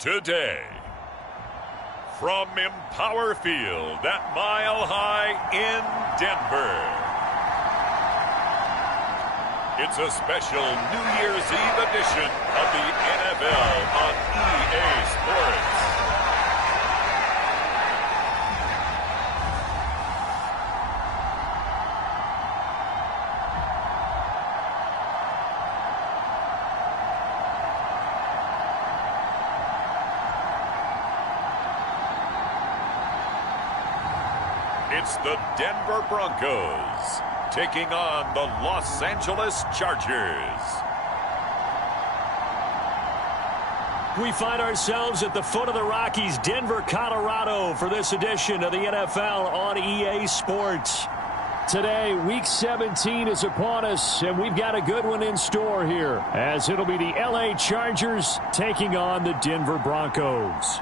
Today, from Empower Field at Mile High in Denver, it's a special New Year's Eve edition of the NFL on EA Sports. It's the Denver Broncos taking on the Los Angeles Chargers. We find ourselves at the foot of the Rockies, Denver, Colorado, for this edition of the NFL on EA Sports. Today, Week 17 is upon us, and we've got a good one in store here, as it'll be the LA Chargers taking on the Denver Broncos.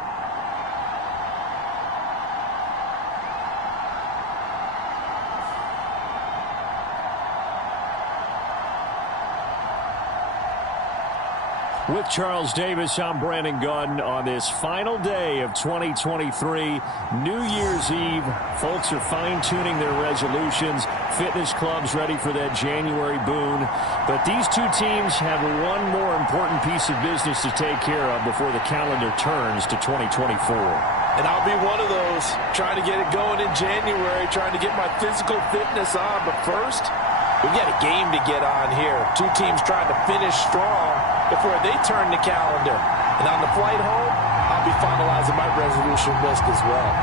With Charles Davis, I'm Brandon Gunn on this final day of 2023, New Year's Eve. Folks are fine-tuning their resolutions. Fitness clubs ready for that January boon. But these two teams have one more important piece of business to take care of before the calendar turns to 2024. And I'll be one of those, trying to get it going in January, trying to get my physical fitness on. But first, we've got a game to get on here. Two teams trying to finish strong before they turn the calendar. And on the flight home, I'll be finalizing my resolution list as well.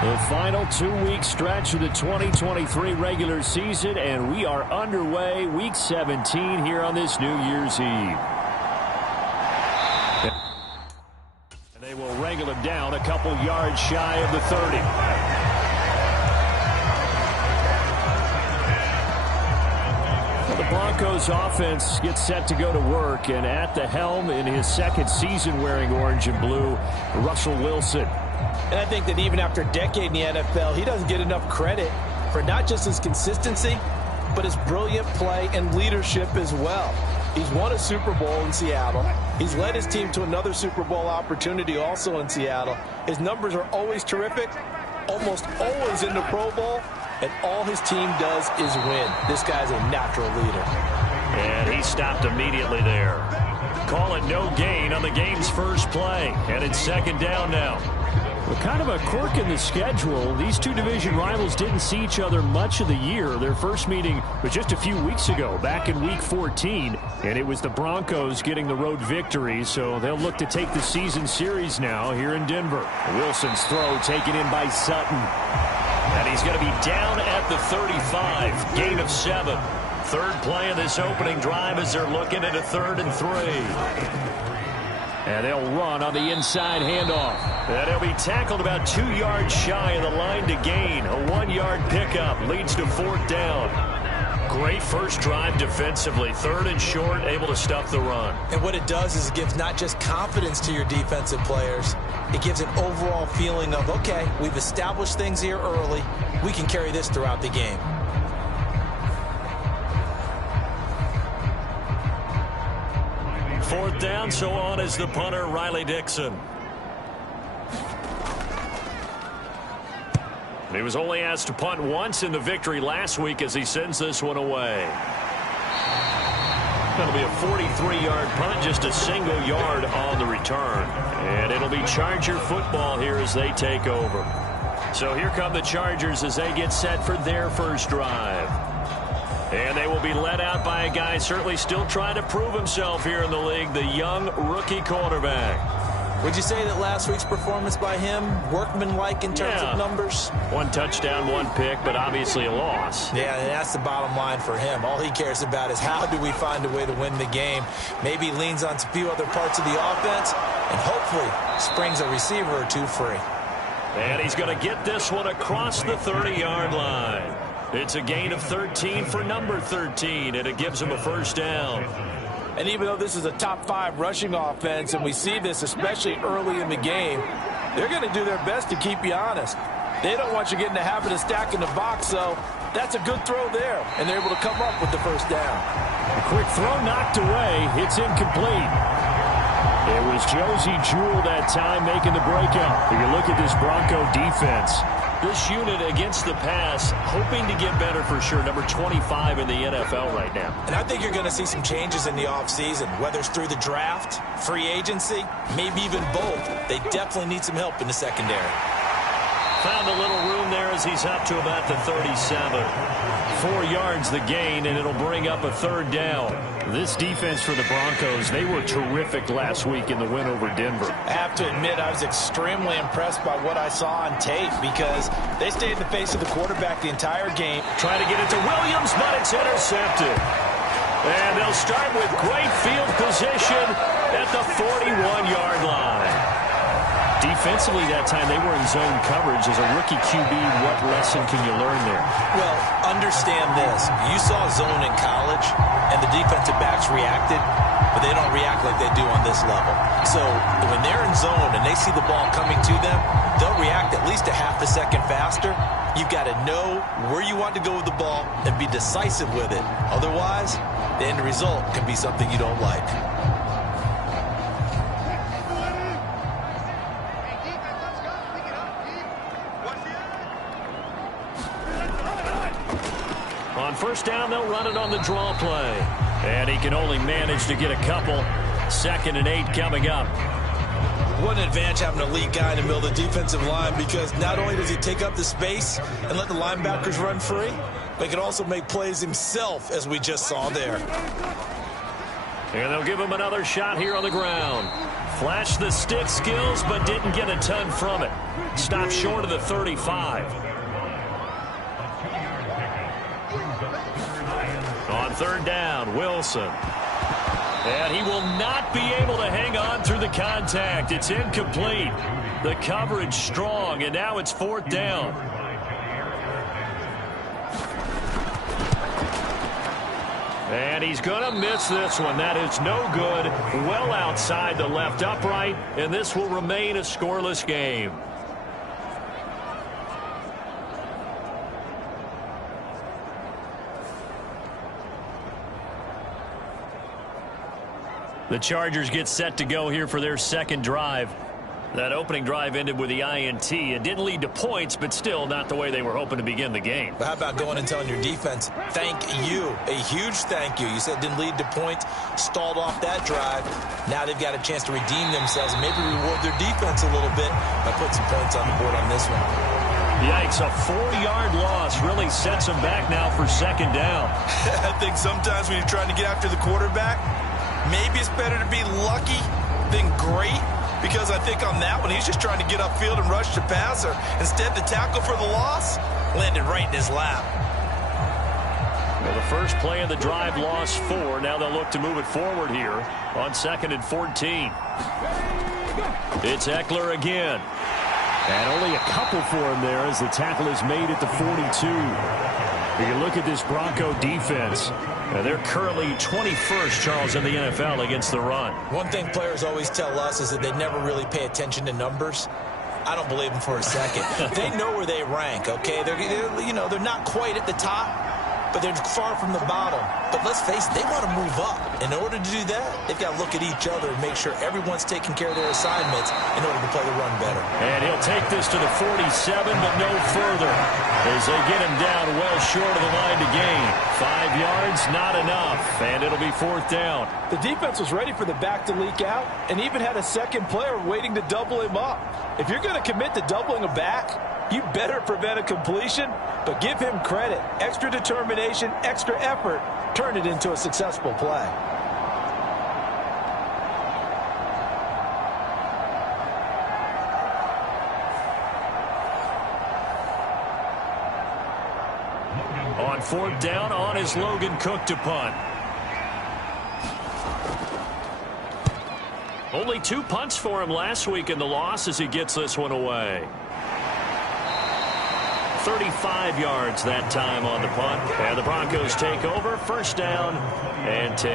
The final two-week stretch of the 2023 regular season, and we are underway, Week 17 here on this New Year's Eve. And they will wrangle him down a couple yards shy of the 30. The Broncos offense gets set to go to work, and at the helm in his second season wearing orange and blue, Russell Wilson. And I think that even after a decade in the NFL, he doesn't get enough credit for not just his consistency, but his brilliant play and leadership as well. He's won a Super Bowl in Seattle. He's led his team to another Super Bowl opportunity also in Seattle. His numbers are always terrific, almost always in the Pro Bowl, and all his team does is win. This guy's a natural leader. And he stopped immediately there. Call it no gain on the game's first play, and it's second down now. Well, kind of a quirk in the schedule. These two division rivals didn't see each other much of the year. Their first meeting was just a few weeks ago, back in Week 14, and it was the Broncos getting the road victory, so they'll look to take the season series now here in Denver. Wilson's throw taken in by Sutton, and he's going to be down at the 35, gain of 7. Third play of this opening drive as they're looking at a 3rd and 3. And they'll run on the inside handoff. And he'll be tackled about 2 yards shy of the line to gain. A 1-yard pickup leads to 4th down. Great first drive defensively. 3rd and short, able to stuff the run. And what it does is it gives not just confidence to your defensive players. It gives an overall feeling of, okay, we've established things here early. We can carry this throughout the game. Fourth down, so on is the punter, Riley Dixon. He was only asked to punt once in the victory last week as he sends this one away. That'll be a 43-yard punt, just a single yard on the return. And it'll be Charger football here as they take over. So here come the Chargers as they get set for their first drive. And they will be led out by a guy certainly still trying to prove himself here in the league, the young rookie quarterback. Would you say that last week's performance by him, workmanlike in terms of numbers? 1 touchdown, 1 pick, but obviously a loss. Yeah, and that's the bottom line for him. All he cares about is how do we find a way to win the game. Maybe he leans on a few other parts of the offense and hopefully springs a receiver or two free. And he's going to get this one across the 30-yard line. It's a gain of 13 for number 13, and it gives him a first down. And even though this is a top 5 rushing offense, and we see this especially early in the game, they're going to do their best to keep you honest. They don't want you getting the habit of stacking the box, so that's a good throw there, and they're able to come up with the first down. A quick throw knocked away. It's incomplete. It was Josie Jewell that time making the breakup. If you look at this Bronco defense, this unit against the pass, hoping to get better for sure. Number 25 in the NFL right now. And I think you're going to see some changes in the offseason, whether it's through the draft, free agency, maybe even both. They definitely need some help in the secondary. Found a little room there as he's up to about the 37. 4 yards the gain, and it'll bring up a third down. This defense for the Broncos, they were terrific last week in the win over Denver. I have to admit, I was extremely impressed by what I saw on tape because they stayed in the face of the quarterback the entire game. Trying to get it to Williams, but it's intercepted. And they'll start with great field position at the 41-yard line. Defensively that time, they were in zone coverage. As a rookie QB, what lesson can you learn there? Well, understand this. You saw zone in college, and the defensive backs reacted, but they don't react like they do on this level. So when they're in zone and they see the ball coming to them, they'll react at least a half a second faster. You've got to know where you want to go with the ball and be decisive with it. Otherwise, the end result can be something you don't like. On first down, they'll run it on the draw play. And he can only manage to get a couple. 2nd and 8 coming up. What an advantage having a lead guy in the middle of the defensive line, because not only does he take up the space and let the linebackers run free, but he can also make plays himself, as we just saw there. And they'll give him another shot here on the ground. Flashed the stick skills, but didn't get a ton from it. Stopped short of the 35. On third down, Wilson. And he will not be able to hang on through the contact. It's incomplete. The coverage strong, and now it's 4th down. And he's going to miss this one. That is no good. Well outside the left upright, and this will remain a scoreless game. The Chargers get set to go here for their second drive. That opening drive ended with the INT. It didn't lead to points, but still not the way they were hoping to begin the game. But how about going and telling your defense, thank you, a huge thank you. You said it didn't lead to points, stalled off that drive. Now they've got a chance to redeem themselves and maybe reward their defense a little bit by putting some points on the board on this one. Yikes, a 4-yard loss really sets them back now for 2nd down. I think sometimes when you're trying to get after the quarterback, maybe it's better to be lucky than great, because I think on that one, he's just trying to get upfield and rush the passer. Instead, the tackle for the loss landed right in his lap. Well, the first play of the drive lost 4. Now they'll look to move it forward here on 2nd and 14. It's Eckler again. And only a couple for him there as the tackle is made at the 42. You look at this Bronco defense. They're currently 21st, Charles, in the NFL against the run. One thing players always tell us is that they never really pay attention to numbers. I don't believe them for a second. They know where they rank, okay? They're not quite at the top, but they're far from the bottom. But let's face it, they want to move up. In order to do that, they've got to look at each other and make sure everyone's taking care of their assignments in order to play the run better. And he'll take this to the 47, but no further, as they get him down well short of the line to gain. 5 yards, not enough, and it'll be 4th down. The defense was ready for the back to leak out and even had a second player waiting to double him up. If you're going to commit to doubling a back, you better prevent a completion, but give him credit. Extra determination, extra effort, turn it into a successful play. On 4th down, on is Logan Cook to punt. Only 2 punts for him last week in the loss as he gets this one away. 35 yards that time on the punt. And the Broncos take over. 1st down and 10.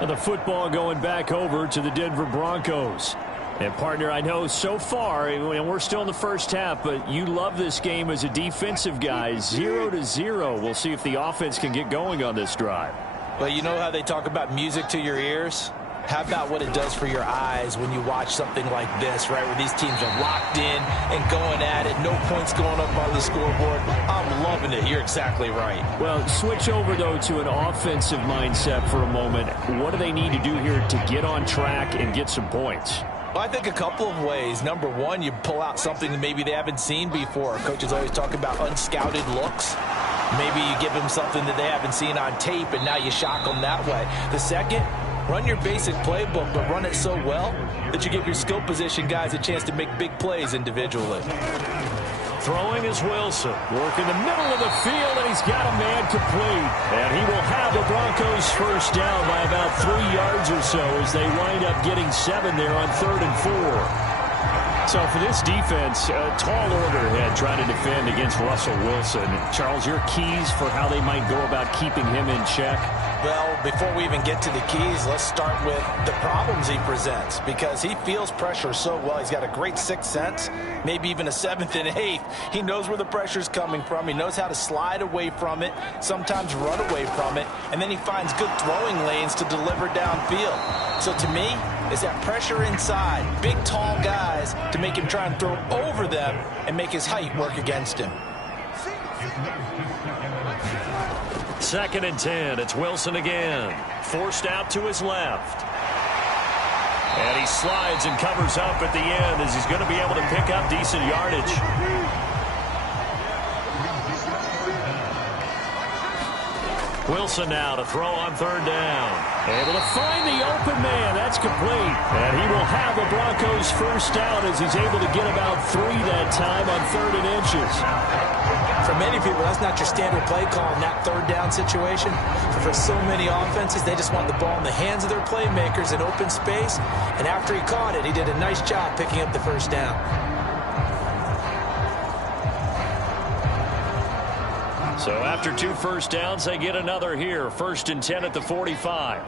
And the football going back over to the Denver Broncos. And, partner, I know so far, and we're still in the first half, but you love this game as a defensive guy. 0-0. We'll see if the offense can get going on this drive. Well, you know how they talk about music to your ears? How about what it does for your eyes when you watch something like this, right, where these teams are locked in and going at it, no points going up on the scoreboard? I'm loving it. You're exactly right. Well, switch over, though, to an offensive mindset for a moment. What do they need to do here to get on track and get some points? Well, I think a couple of ways. Number one, you pull out something that maybe they haven't seen before. Coaches always talk about unscouted looks. Maybe you give them something that they haven't seen on tape, and now you shock them that way. The second, run your basic playbook, but run it so well that you give your skill position guys a chance to make big plays individually. Throwing is Wilson. Work in the middle of the field, and he's got a man complete. And he will have the Broncos first down by about 3 yards or so as they wind up getting 7 there on 3rd and 4. So for this defense, a tall order ahead trying to defend against Russell Wilson. Charles, your keys for how they might go about keeping him in check? Well, before we even get to the keys, let's start with the problems he presents, because he feels pressure so well. He's got a great sixth sense, maybe even a 7th and 8th. He knows where the pressure's coming from. He knows how to slide away from it, sometimes run away from it, and then he finds good throwing lanes to deliver downfield. So to me, it's that pressure inside, big, tall guys to make him try and throw over them and make his height work against him. 2nd and 10. It's Wilson again. Forced out to his left. And he slides and covers up at the end as he's going to be able to pick up decent yardage. Wilson now to throw on 3rd down. Able to find the open man. That's complete. And he will have the Broncos first down as he's able to get about 3 that time on 3rd and inches. For many people, that's not your standard play call in that 3rd down situation. But for so many offenses, they just want the ball in the hands of their playmakers in open space. And after he caught it, he did a nice job picking up the first down. So after 2 first downs, they get another here. 1st and 10 at the 45.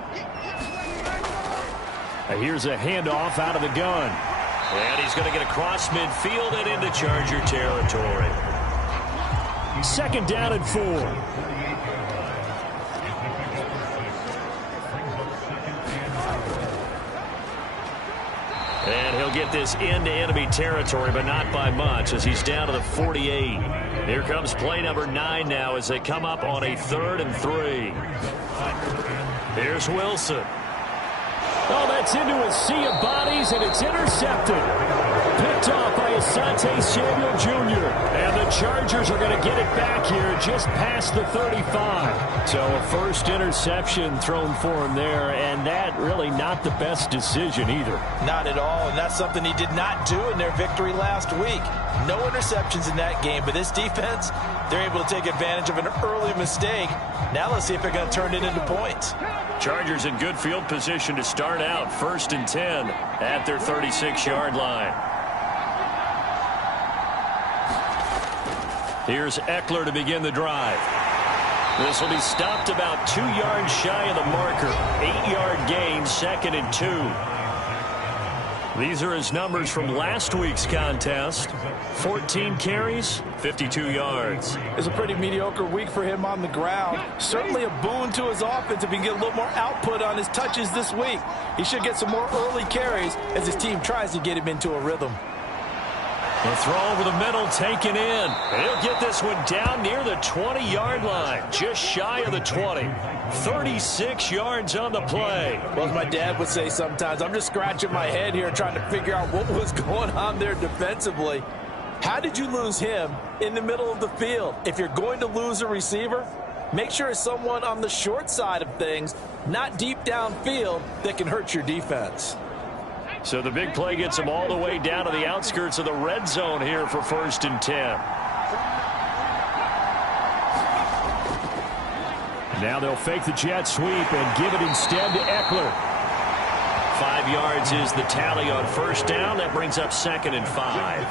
Here's a handoff out of the gun. And he's going to get across midfield and into Charger territory. 2nd down and 4. And he'll get this into enemy territory, but not by much as he's down to the 48. Here comes play number 9 now as they come up on a 3rd and 3. Here's Wilson. Oh, that's into a sea of bodies, and it's intercepted. Picked off by Asante Samuel Jr. And the Chargers are going to get it back here just past the 35. So a first interception thrown for him there, and that really not the best decision either. Not at all, and that's something he did not do in their victory last week. No interceptions in that game, but this defense, they're able to take advantage of an early mistake. Now let's see if they're going to turn it into points. Chargers in good field position to start out. 1st and 10 at their 36-yard line. Here's Eckler to begin the drive. This will be stopped about 2 yards shy of the marker. 8-yard gain, 2nd and 2. These are his numbers from last week's contest. 14 carries, 52 yards. It's a pretty mediocre week for him on the ground. Certainly a boon to his offense if he can get a little more output on his touches this week. He should get some more early carries as his team tries to get him into a rhythm. The throw over the middle taken in. And he'll get this one down near the 20-yard line, just shy of the 20. 36 yards on the play. Well, as my dad would say sometimes, I'm just scratching my head here trying to figure out what was going on there defensively. How did you lose him in the middle of the field? If you're going to lose a receiver, make sure it's someone on the short side of things, not deep downfield, that can hurt your defense. So the big play gets them all the way down to the outskirts of the red zone here for 1st and 10. Now they'll fake the jet sweep and give it instead to Eckler. 5 yards is the tally on 1st down. That brings up 2nd and 5.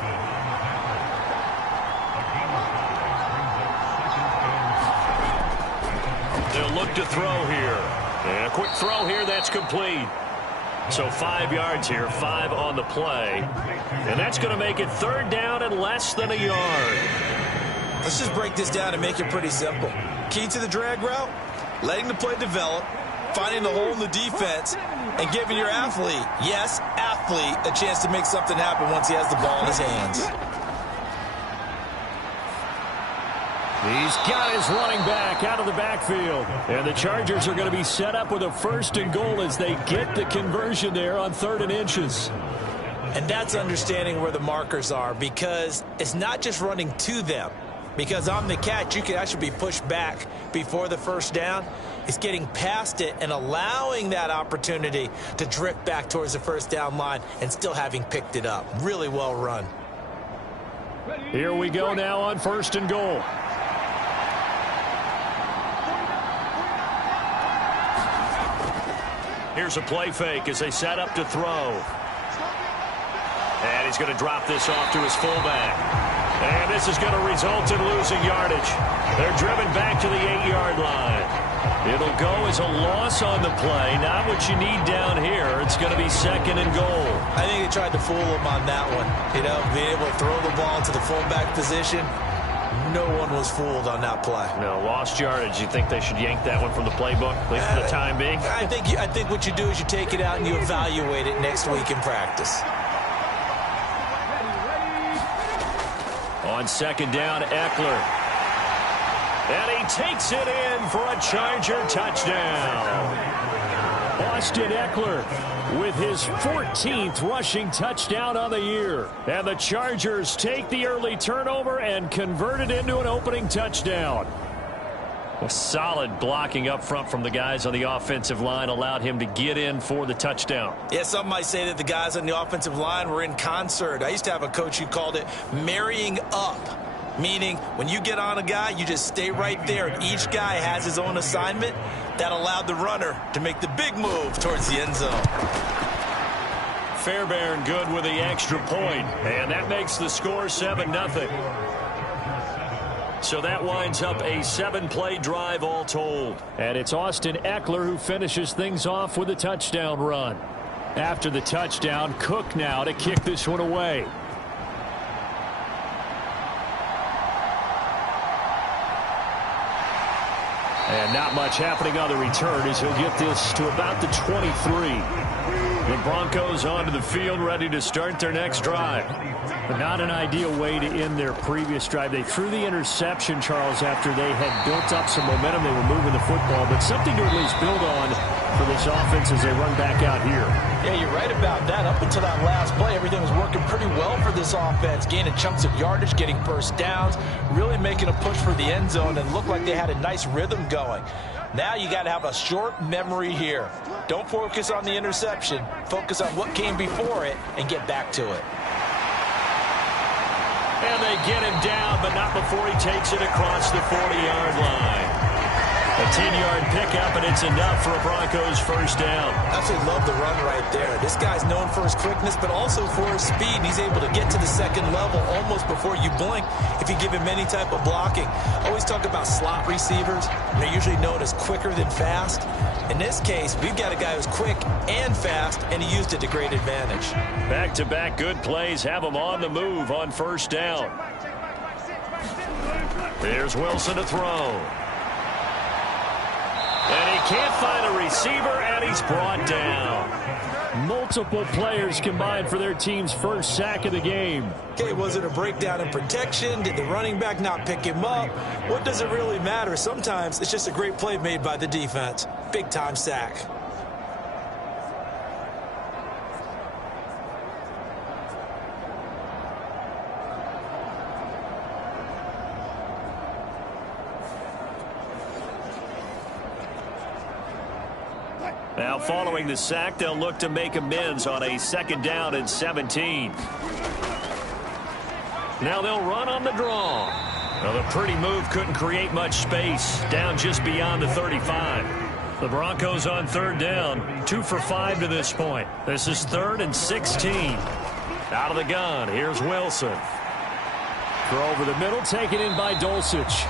They'll look to throw here. And a quick throw here that's complete. So 5 yards here, 5 on the play. And that's going to make it third down and less than a yard. Let's just break this down and make it pretty simple. Key to the drag route, letting the play develop, finding the hole in the defense, and giving your athlete, yes, athlete, a chance to make something happen once he has the ball in his hands. He's got his running back out of the backfield. And the Chargers are going to be set up with a 1st and goal as they get the conversion there on 3rd and inches. And that's understanding where the markers are, because it's not just running to them. Because on the catch, you can actually be pushed back before the 1st down. It's getting past it and allowing that opportunity to drift back towards the 1st down line and still having picked it up. Really well run. Here we go now on 1st and goal. Here's a play fake as they set up to throw. And he's going to drop this off to his fullback. And this is going to result in losing yardage. They're driven back to the 8-yard line. It'll go as a loss on the play. Not what you need down here. It's going to be 2nd and goal. I think they tried to fool him on that one. You know, being able to throw the ball to the fullback position. No one was fooled on that play. No, lost yardage. You think they should yank that one from the playbook, at least for the time being? I think what you do is you take it out and you evaluate it next week in practice. On 2nd down, Eckler. And he takes it in for a Charger touchdown. Austin Eckler with his 14th rushing touchdown on the year. And the Chargers take the early turnover and convert it into an opening touchdown. A solid blocking up front from the guys on the offensive line allowed him to get in for the touchdown. Yeah, some might say that the guys on the offensive line were in concert. I used to have a coach who called it marrying up, meaning when you get on a guy, you just stay right there, and each guy has his own assignment. That allowed the runner to make the big move towards the end zone. Fairbairn good with the extra point, and that makes the score 7-0. So that winds up a 7-play drive all told. And it's Austin Eckler who finishes things off with a touchdown run. After the touchdown, Cook now to kick this one away. And not much happening on the return as he'll get this to about the 23. The Broncos onto the field ready to start their next drive. But not an ideal way to end their previous drive. They threw the interception, Charles, after they had built up some momentum. They were moving the football, but something to at least build on for this offense as they run back out here. Yeah, you're right about that. Up until that last play, everything was working pretty well for this offense, gaining chunks of yardage, getting first downs, really making a push for the end zone, and looked like they had a nice rhythm going. Now you got to have a short memory here. Don't focus on the interception. Focus on what came before it and get back to it. And they get him down, but not before he takes it across the 40-yard line. A 10-yard pickup, and it's enough for a Broncos first down. Absolutely love the run right there. This guy's known for his quickness, but also for his speed. And he's able to get to the second level almost before you blink if you give him any type of blocking. Always talk about slot receivers. They're usually known as quicker than fast. In this case, we've got a guy who's quick and fast, and he used it to great advantage. Back-to-back good plays have him on the move on first down. There's Wilson to throw. And he can't find a receiver, and he's brought down. Multiple players combined for their team's first sack of the game. Okay, was it a breakdown in protection? Did the running back not pick him up? What does it really matter? Sometimes it's just a great play made by the defense. Big-time sack. Now, following the sack, they'll look to make amends on a 2nd down and 17. Now they'll run on the draw. Well, the pretty move couldn't create much space. Down just beyond the 35. The Broncos on 3rd down. 2 for 5 to this point. This is 3rd and 16. Out of the gun, here's Wilson. Throw over the middle, taken in by Dulcich.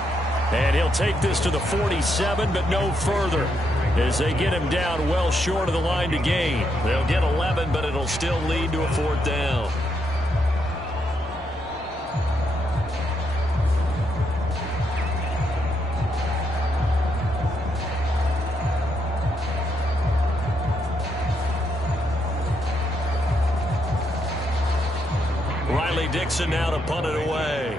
And he'll take this to the 47, but no further. as they get him down well short of the line to gain. They'll get 11, but it'll still lead to a 4th down. Dixon now to punt it away.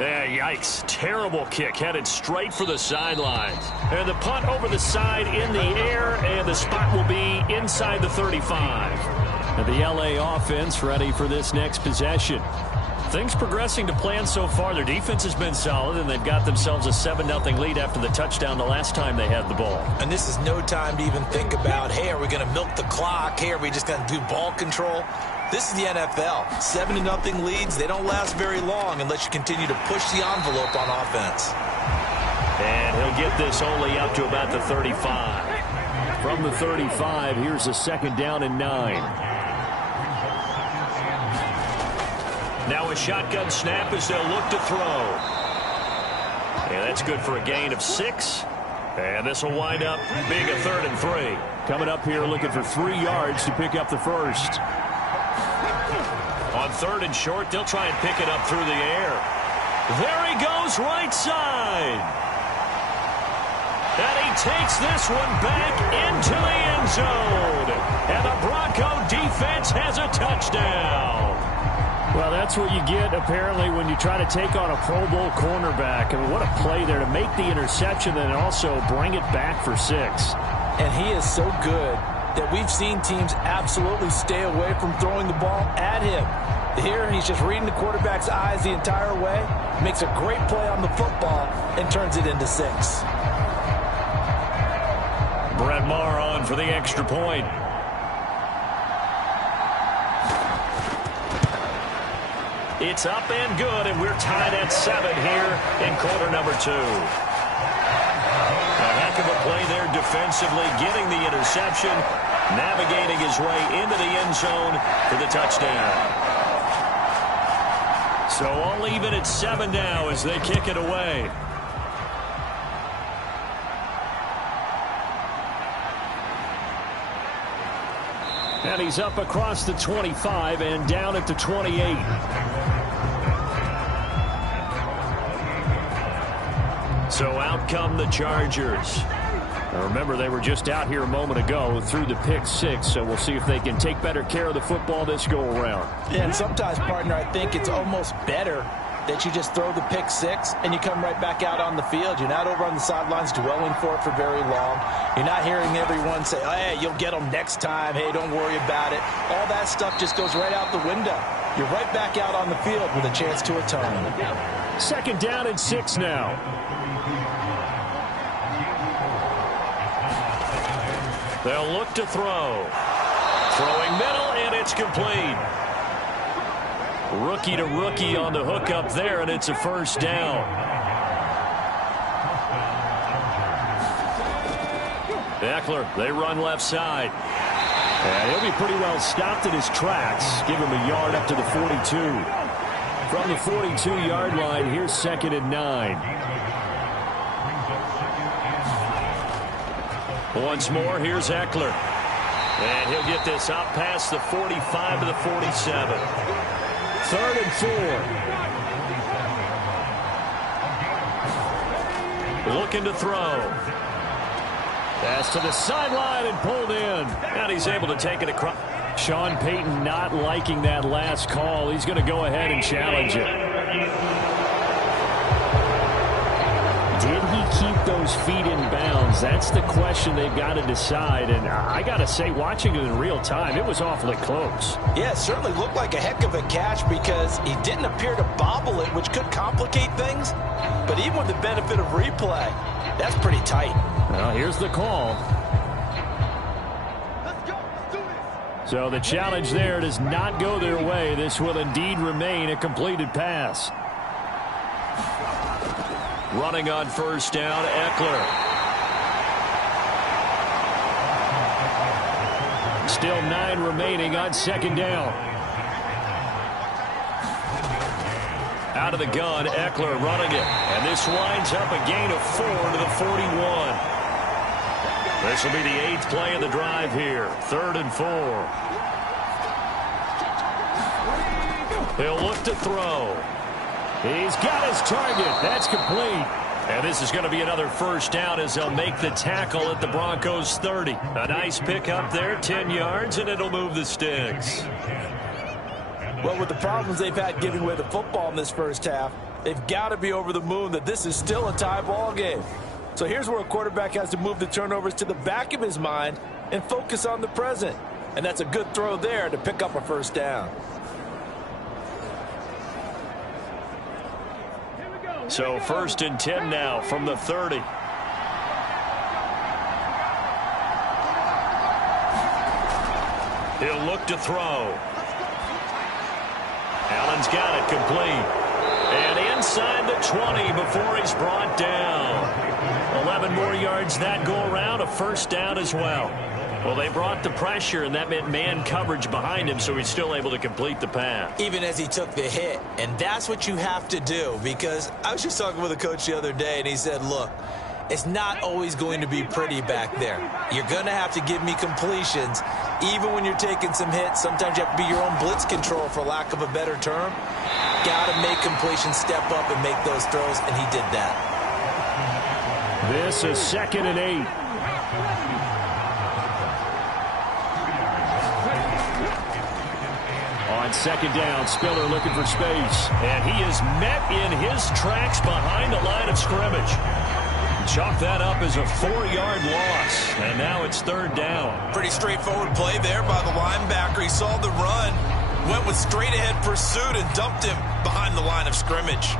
Yeah, yikes. Terrible kick headed straight for the sidelines. And the punt over the side in the air, and the spot will be inside the 35. And the LA offense ready for this next possession. Things progressing to plan so far. Their defense has been solid, and they've got themselves a 7-0 lead after the touchdown the last time they had the ball. And this is no time to even think about, hey, are we going to milk the clock? Hey, are we just going to do ball control? This is the NFL. 7-0 leads, they don't last very long unless you continue to push the envelope on offense. And he'll get this only up to about the 35. From the 35, here's a 2nd down and 9. Now a shotgun snap as they'll look to throw. And that's good for a gain of 6. And this will wind up being a 3rd and 3. Coming up here looking for 3 yards to pick up the first. On 3rd and short, they'll try and pick it up through the air. There he goes, right side. And he takes this one back into the end zone. And the Bronco defense has a touchdown. Well, that's what you get, apparently, when you try to take on a Pro Bowl cornerback. I mean, what a play there to make the interception and also bring it back for 6. And he is so good that we've seen teams absolutely stay away from throwing the ball at him. Here, he's just reading the quarterback's eyes the entire way, makes a great play on the football, and turns it into 6. Brett Maher on for the extra point. It's up and good, and we're tied at 7 here in quarter number 2. A heck of a play there defensively, getting the interception, navigating his way into the end zone for the touchdown. So all even at 7 now as they kick it away. And he's up across the 25 and down at the 28. So out come the Chargers. Now remember, they were just out here a moment ago through the pick 6, so we'll see if they can take better care of the football this go-around. Yeah, and sometimes, partner, I think it's almost better that you just throw the pick 6 and you come right back out on the field. You're not over on the sidelines dwelling for it for very long. You're not hearing everyone say, oh, hey, you'll get them next time. Hey, don't worry about it. All that stuff just goes right out the window. You're right back out on the field with a chance to atone. 2nd down and 6 now. They'll look to throw. Throwing middle, and it's complete. Rookie to rookie on the hook up there, and it's a 1st down. Eckler, they run left side. And he'll be pretty well stopped in his tracks. Give him a yard up to the 42. From the 42-yard line, here's 2nd and 9. Once more, here's Eckler. And he'll get this up past the 45 to the 47. 3rd and 4. Looking to throw. Pass to the sideline and pulled in. And he's able to take it across. Sean Payton not liking that last call. He's going to go ahead and challenge it. Did he keep those feet in bounds? That's the question they've got to decide. And I got to say, watching it in real time, it was awfully close. Yeah, it certainly looked like a heck of a catch because he didn't appear to bobble it, which could complicate things. But even with the benefit of replay, that's pretty tight. Well, here's the call. So the challenge there does not go their way. This will indeed remain a completed pass. Running on 1st down, Eckler. Still 9 remaining on 2nd down. Out of the gun, Eckler running it. And this winds up a gain of 4 to the 41. This will be the 8th play of the drive here. 3rd and 4. He'll look to throw. He's got his target. That's complete. And this is going to be another first down as they'll make the tackle at the Broncos 30. A nice pick up there, 10 yards, and it'll move the sticks. Well, with the problems they've had giving away the football in this first half, they've got to be over the moon that this is still a tie ball game. So here's where a quarterback has to move the turnovers to the back of his mind and focus on the present. And that's a good throw there to pick up a first down. So 1st and 10 now from the 30. He'll look to throw. Allen's got it complete. And inside the 20 before he's brought down. 11 more yards that go around, a first down as well. Well, they brought the pressure, and that meant man coverage behind him, so he's still able to complete the pass. Even as he took the hit. And that's what you have to do, because I was just talking with a coach the other day, and he said, look, it's not always going to be pretty back there. You're going to have to give me completions. Even when you're taking some hits, sometimes you have to be your own blitz control, for lack of a better term. Got to make completions, step up, and make those throws, and he did that. This is 2nd and 8. On 2nd down, Spiller looking for space. And he is met in his tracks behind the line of scrimmage. Chalk that up as a 4-yard loss. And now it's 3rd down. Pretty straightforward play there by the linebacker. He saw the run, went with straight-ahead pursuit, and dumped him behind the line of scrimmage.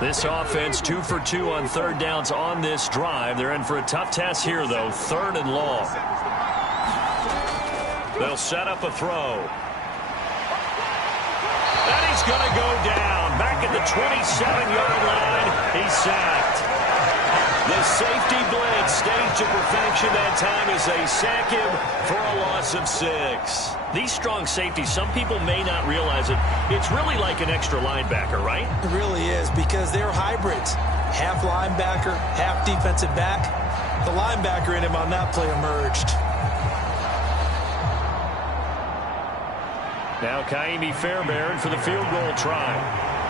This offense 2 for 2 on 3rd downs on this drive. They're in for a tough test here, though. 3rd and long. They'll set up a throw. And he's going to go down. Back at the 27-yard line. He's sacked. The safety blitz staged to perfection that time as they sack him for a loss of 6. These strong safeties, some people may not realize it. It's really like an extra linebacker, right? It really is, because they're hybrids. Half linebacker, half defensive back. The linebacker in him on that play emerged. Now Kaimi Fairbairn for the field goal try.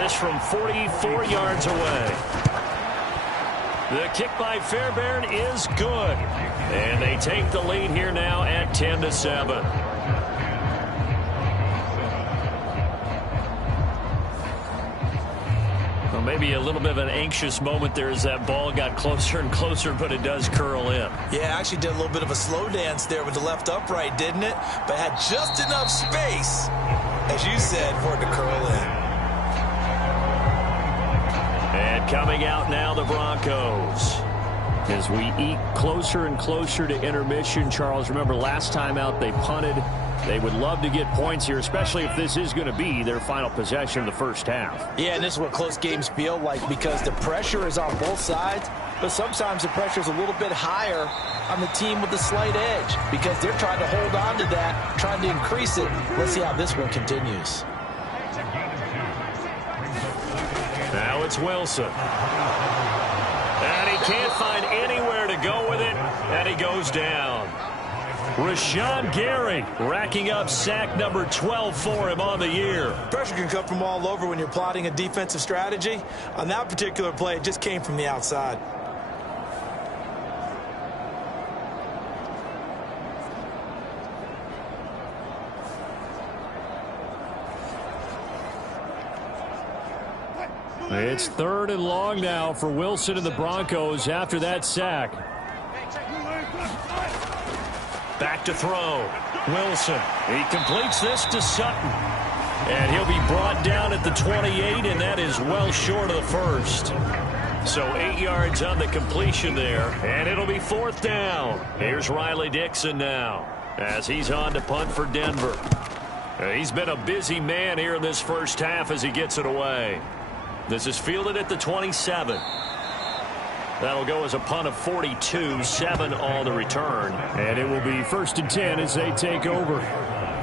This from 44 yards away. The kick by Fairbairn is good. And they take the lead here now at 10-7. Well, maybe a little bit of an anxious moment there as that ball got closer and closer, but it does curl in. Yeah, actually did a little bit of a slow dance there with the left upright, didn't it? But had just enough space, as you said, for it to curl in. And coming out now, the Broncos. As we eat closer and closer to intermission, Charles, remember last time out they punted. They would love to get points here, especially if this is going to be their final possession of the first half. Yeah, and this is what close games feel like, because the pressure is on both sides, but sometimes the pressure is a little bit higher on the team with the slight edge, because they're trying to hold on to that, trying to increase it. Let's see how this one continues. Now it's Wilson. And he can't find anywhere to go with it, and he goes down. Rashawn Gary racking up sack number 12 for him on the year. Pressure can come from all over when you're plotting a defensive strategy. On that particular play, it just came from the outside. It's 3rd and long now for Wilson and the Broncos after that sack. Back to throw. Wilson. He completes this to Sutton. And he'll be brought down at the 28, and that is well short of the first. So 8 yards on the completion there, and it'll be 4th down. Here's Riley Dixon now as he's on to punt for Denver. He's been a busy man here in this first half as he gets it away. This is fielded at the 27. That'll go as a punt of 42, 7 on the return. And it will be 1st and 10 as they take over.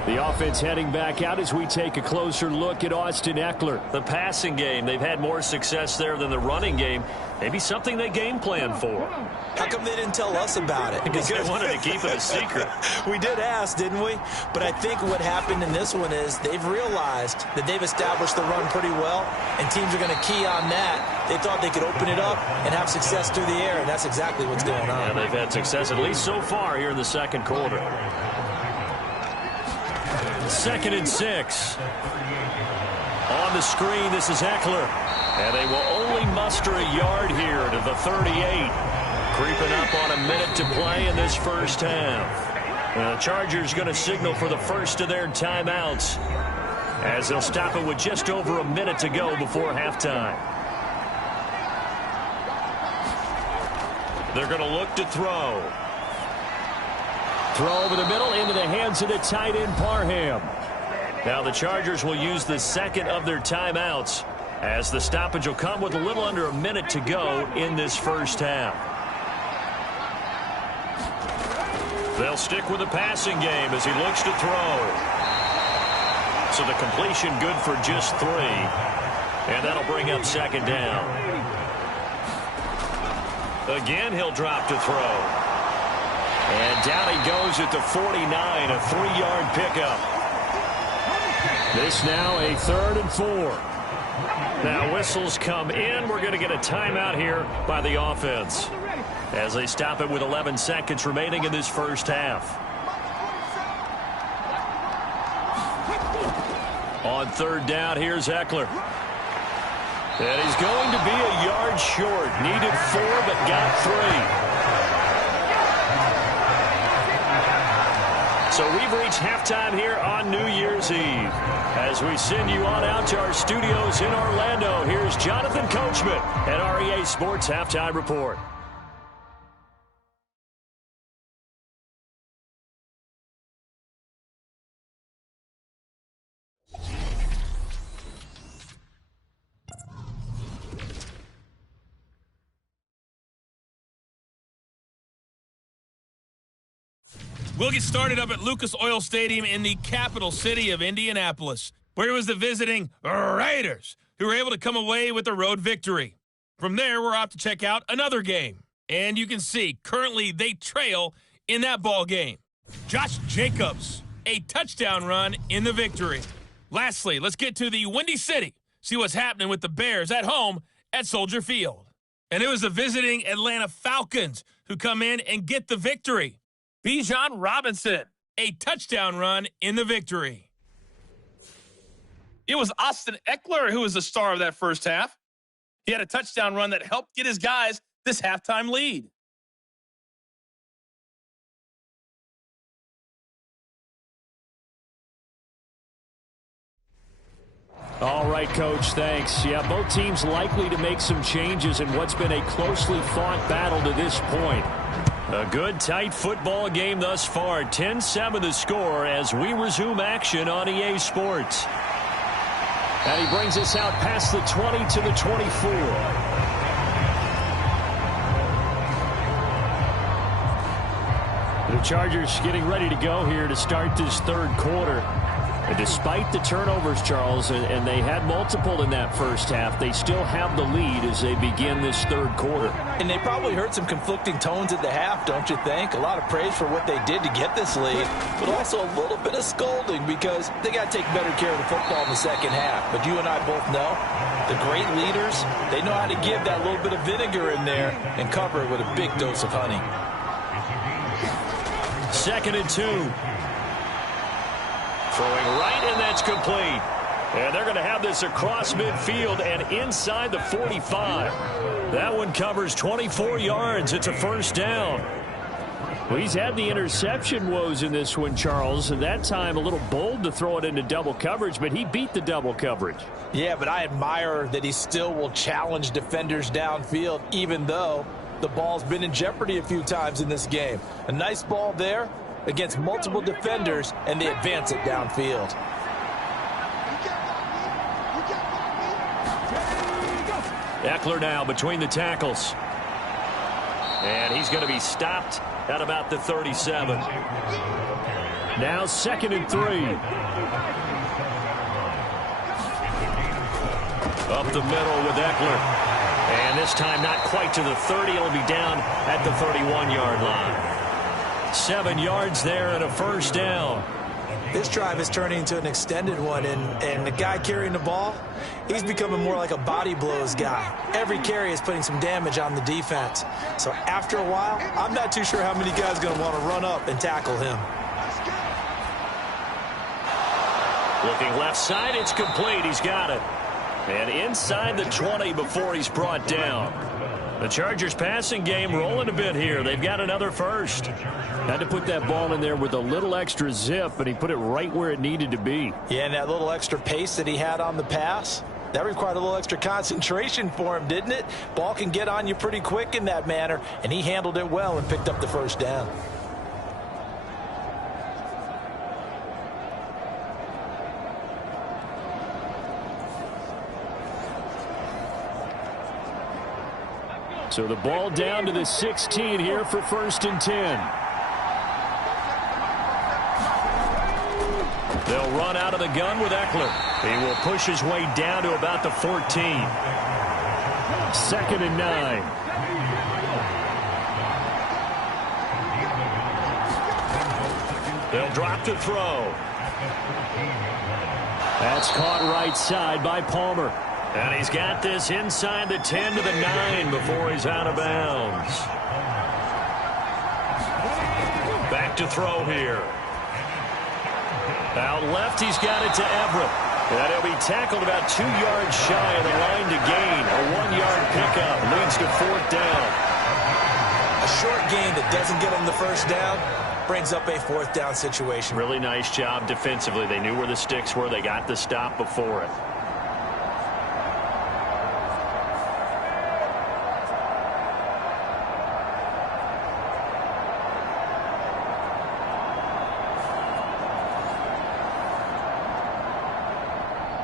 The offense heading back out as we take a closer look at Austin Eckler. The passing game, they've had more success there than the running game. Maybe something they game plan for. How come they didn't tell us about it? Because they wanted to keep it a secret. We did ask, didn't we? But I think what happened in this one is they've realized that they've established the run pretty well, and teams are going to key on that. They thought they could open it up and have success through the air, and that's exactly what's going on. Yeah, they've had success at least so far here in the second quarter. 2nd and 6. On the screen, this is Eckler. And they will only muster a yard here to the 38. Creeping up on a minute to play in this first half. The Chargers going to signal for the first of their timeouts as they'll stop it with just over a minute to go before halftime. They're going to look to throw. Throw over the middle into the hands of the tight end Parham. Now the Chargers will use the second of their timeouts as the stoppage will come with a little under a minute to go in this first half. They'll stick with the passing game as he looks to throw. So the completion good for just 3. And that'll bring up 2nd down. Again, he'll drop to throw. And down he goes at the 49, a 3-yard pickup. This now a 3rd and 4. Now whistles come in. We're going to get a timeout here by the offense as they stop it with 11 seconds remaining in this first half. On 3rd down, here's Eckler. And he's going to be a yard short. Needed 4, but got 3. So we've reached halftime here on New Year's Eve. As we send you on out to our studios in Orlando, here's Jonathan Coachman at REA Sports Halftime Report. We'll get started up at Lucas Oil Stadium in the capital city of Indianapolis, where it was the visiting Raiders who were able to come away with a road victory. From there, we're off to check out another game. And you can see, currently they trail in that ball game. Josh Jacobs, a touchdown run in the victory. Lastly, let's get to the Windy City, see what's happening with the Bears at home at Soldier Field. And it was the visiting Atlanta Falcons who come in and get the victory. Bijan Robinson, a touchdown run in the victory. It was Austin Eckler who was the star of that first half. He had a touchdown run that helped get his guys this halftime lead. All right, Coach, thanks. Yeah, both teams likely to make some changes in what's been a closely fought battle to this point. A good, tight football game thus far. 10-7 the score as we resume action on EA Sports. And he brings us out past the 20 to the 24. The Chargers getting ready to go here to start this third quarter. And despite the turnovers, Charles, and they had multiple in that first half, they still have the lead as they begin this third quarter. And they probably heard some conflicting tones at the half, don't you think? A lot of praise for what they did to get this lead, but also a little bit of scolding because they got to take better care of the football in the second half. But you and I both know the great leaders, they know how to give that little bit of vinegar in there and cover it with a big dose of honey. 2nd and 2. Throwing right, and that's complete. And they're going to have this across midfield and inside the 45. That one covers 24 yards. It's a first down. Well, he's had the interception woes in this one, Charles, and that time a little bold to throw it into double coverage, but he beat the double coverage. Yeah, but I admire that he still will challenge defenders downfield, even though the ball's been in jeopardy a few times in this game. A nice ball there against multiple defenders, and they advance it downfield. Eckler now between the tackles. And he's going to be stopped at about the 37. Now 2nd and 3. Up the middle with Eckler. And this time not quite to the 30. He'll be down at the 31-yard line. 7 yards there and a first down. This drive is turning into an extended one, and the guy carrying the ball, he's becoming more like a body blows guy. Every carry is putting some damage on the defense. So after a while, I'm not too sure how many guys are going to want to run up and tackle him. Looking left side, it's complete. He's got it. And inside the 20 before he's brought down. The Chargers passing game rolling a bit here. They've got another first. Had to put that ball in there with a little extra zip, but he put it right where it needed to be. Yeah, and that little extra pace that he had on the pass, that required a little extra concentration for him, didn't it? Ball can get on you pretty quick in that manner, and he handled it well and picked up the first down. So the ball down to the 16 here for 1st and 10. They'll run out of the gun with Eckler. He will push his way down to about the 14. 2nd and 9. They'll drop to throw. That's caught right side by Palmer. And he's got this inside the 10 to the 9 before he's out of bounds. Back to throw here. Out left, he's got it to Everett. And he'll be tackled about 2 yards shy of the line to gain. A 1-yard pickup leads to 4th down. A short gain that doesn't get him the first down brings up a 4th down situation. Really nice job defensively. They knew where the sticks were. They got the stop before it.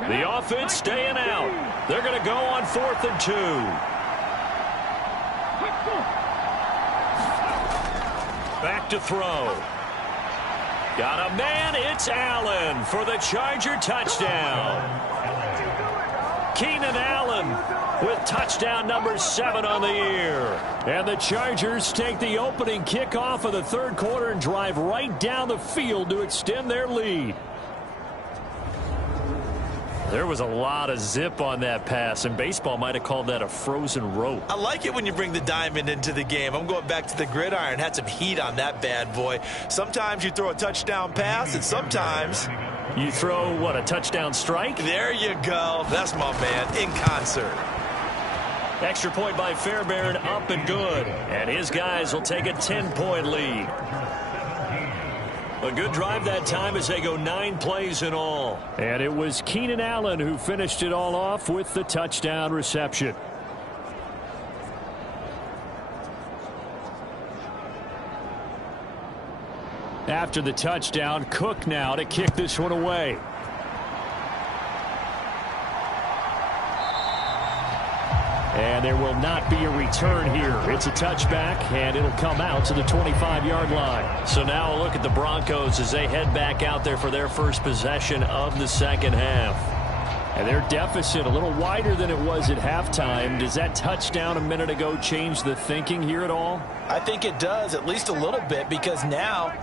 The offense staying out. They're going to go on 4th and 2. Back to throw. Got a man. It's Allen for the Charger touchdown. Keenan Allen with touchdown number 7 on the year. And the Chargers take the opening kickoff of the 3rd quarter and drive right down the field to extend their lead. There was a lot of zip on that pass, and baseball might have called that a frozen rope. I like it when you bring the diamond into the game. I'm going back to the gridiron. Had some heat on that bad boy. Sometimes you throw a touchdown pass, and sometimes you throw, what, a touchdown strike? There you go. That's my man in concert. Extra point by Fairbairn, up and good. And his guys will take a 10-point lead. A good drive that time as they go 9 plays in all. And it was Keenan Allen who finished it all off with the touchdown reception. After the touchdown, Cook now to kick this one away. And there will not be a return here. It's a touchback, and it'll come out to the 25-yard line. So now a look at the Broncos as they head back out there for their first possession of the second half. And their deficit a little wider than it was at halftime. Does that touchdown a minute ago change the thinking here at all? I think it does, at least a little bit, because now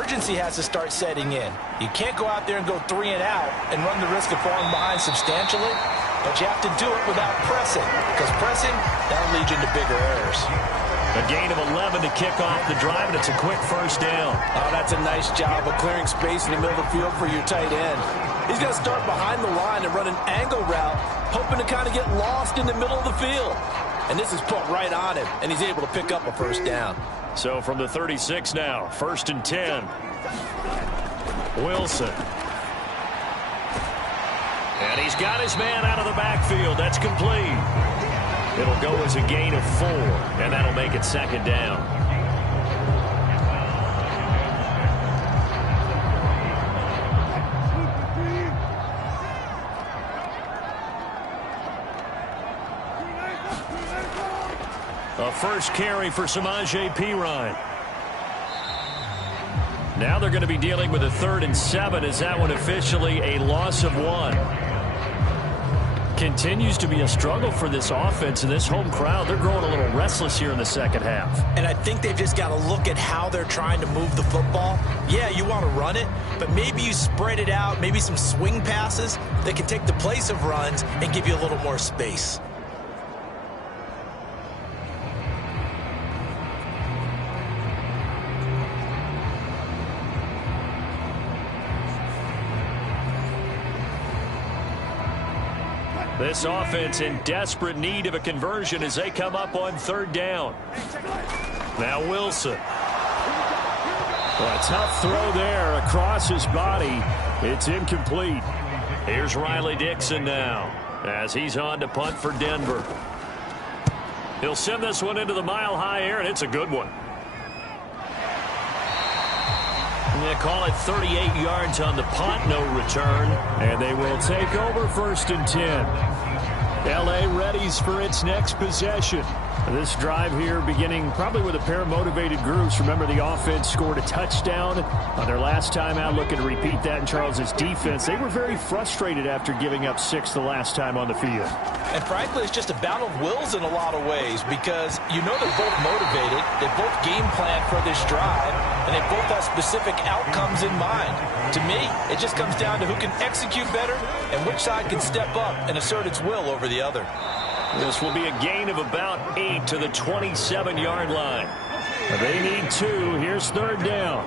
urgency has to start setting in. You can't go out there and go 3 and out and run the risk of falling behind substantially. But you have to do it without pressing, because pressing, that'll lead you into bigger errors. A gain of 11 to kick off the drive, and it's a quick first down. Oh, that's a nice job of clearing space in the middle of the field for your tight end. He's going to start behind the line and run an angle route, hoping to kind of get lost in the middle of the field. And this is put right on him, and he's able to pick up a first down. So from the 36 now, 1st and 10. Wilson. And he's got his man out of the backfield. That's complete. It'll go as a gain of 4, and that'll make it 2nd down. A first carry for Samaje Perine. Now they're going to be dealing with a 3rd and 7. Is that one officially a loss of 1? Continues to be a struggle for this offense, and this home crowd, they're growing a little restless here in the second half. And I think they've just got to look at how they're trying to move the football. Yeah, you want to run it, but maybe you spread it out, maybe some swing passes that can take the place of runs and give you a little more space. This offense in desperate need of a conversion as they come up on 3rd down. Now Wilson. A tough throw there across his body. It's incomplete. Here's Riley Dixon now as he's on to punt for Denver. He'll send this one into the mile-high air, and it's a good one. They call it 38 yards on the punt, no return. And they will take over 1st and 10. L.A. readies for its next possession. This drive here beginning probably with a pair of motivated groups. Remember, the offense scored a touchdown on their last time out. Looking to repeat that in Charles's defense. They were very frustrated after giving up 6 the last time on the field. And frankly, it's just a battle of wills in a lot of ways because you know they're both motivated. They both game plan for this drive, and they both have specific outcomes in mind. To me, it just comes down to who can execute better and which side can step up and assert its will over the other. This will be a gain of about 8 to the 27-yard line. They need 2. Here's 3rd down.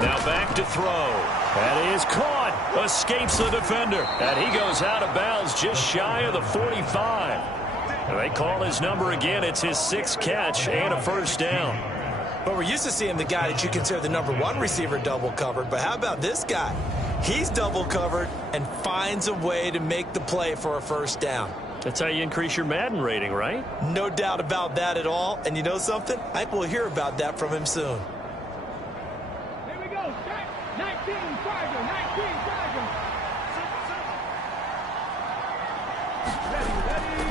Now back to throw. That is caught. Escapes the defender. And he goes out of bounds just shy of the 45. And they call his number again. It's his 6th catch and a 1st down. But we're used to seeing the guy that you consider the number 1 receiver double covered. But how about this guy? He's double covered and finds a way to make the play for a 1st down. That's how you increase your Madden rating, right? No doubt about that at all. And you know something? I think we'll hear about that from him soon. Here we go. 19 Charger. 19 Charger.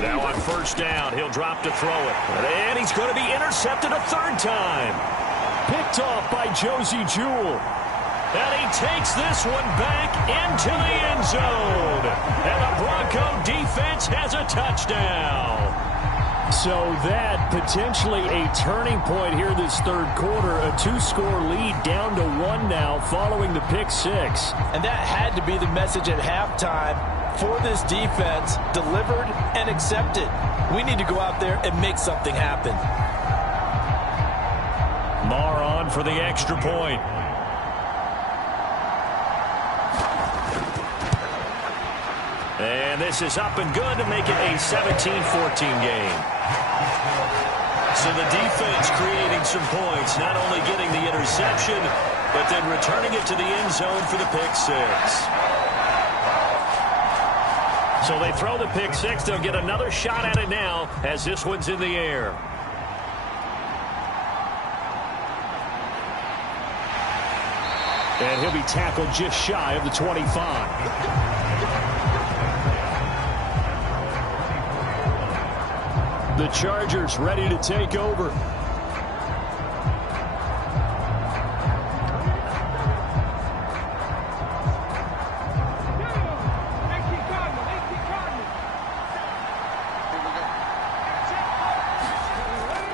Now on 1st down, he'll drop to throw it. And he's going to be intercepted a 3rd time. Picked off by Josie Jewell. And he takes this one back into the end zone. And the Bronco defense has a touchdown. So that potentially a turning point here this 3rd quarter. A 2-score lead down to 1 now following the pick 6. And that had to be the message at halftime for this defense. Delivered and accepted. We need to go out there and make something happen. Marr on for the extra point. And this is up and good to make it a 17-14 game. So the defense creating some points, not only getting the interception, but then returning it to the end zone for the pick 6. So they throw the pick 6. They'll get another shot at it now as this one's in the air. And he'll be tackled just shy of the 25. The Chargers ready to take over.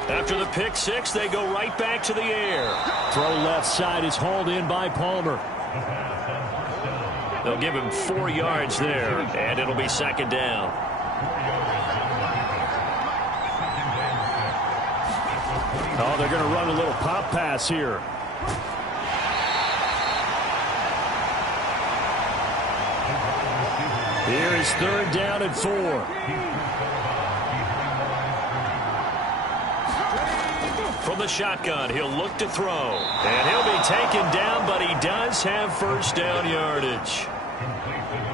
After the pick 6, they go right back to the air. Throw left side is hauled in by Palmer. They'll give him 4 yards there, and it'll be 2nd down. Oh, they're going to run a little pop pass here. Here is 3rd down and 4. From the shotgun, he'll look to throw. And he'll be taken down, but he does have 1st down yardage.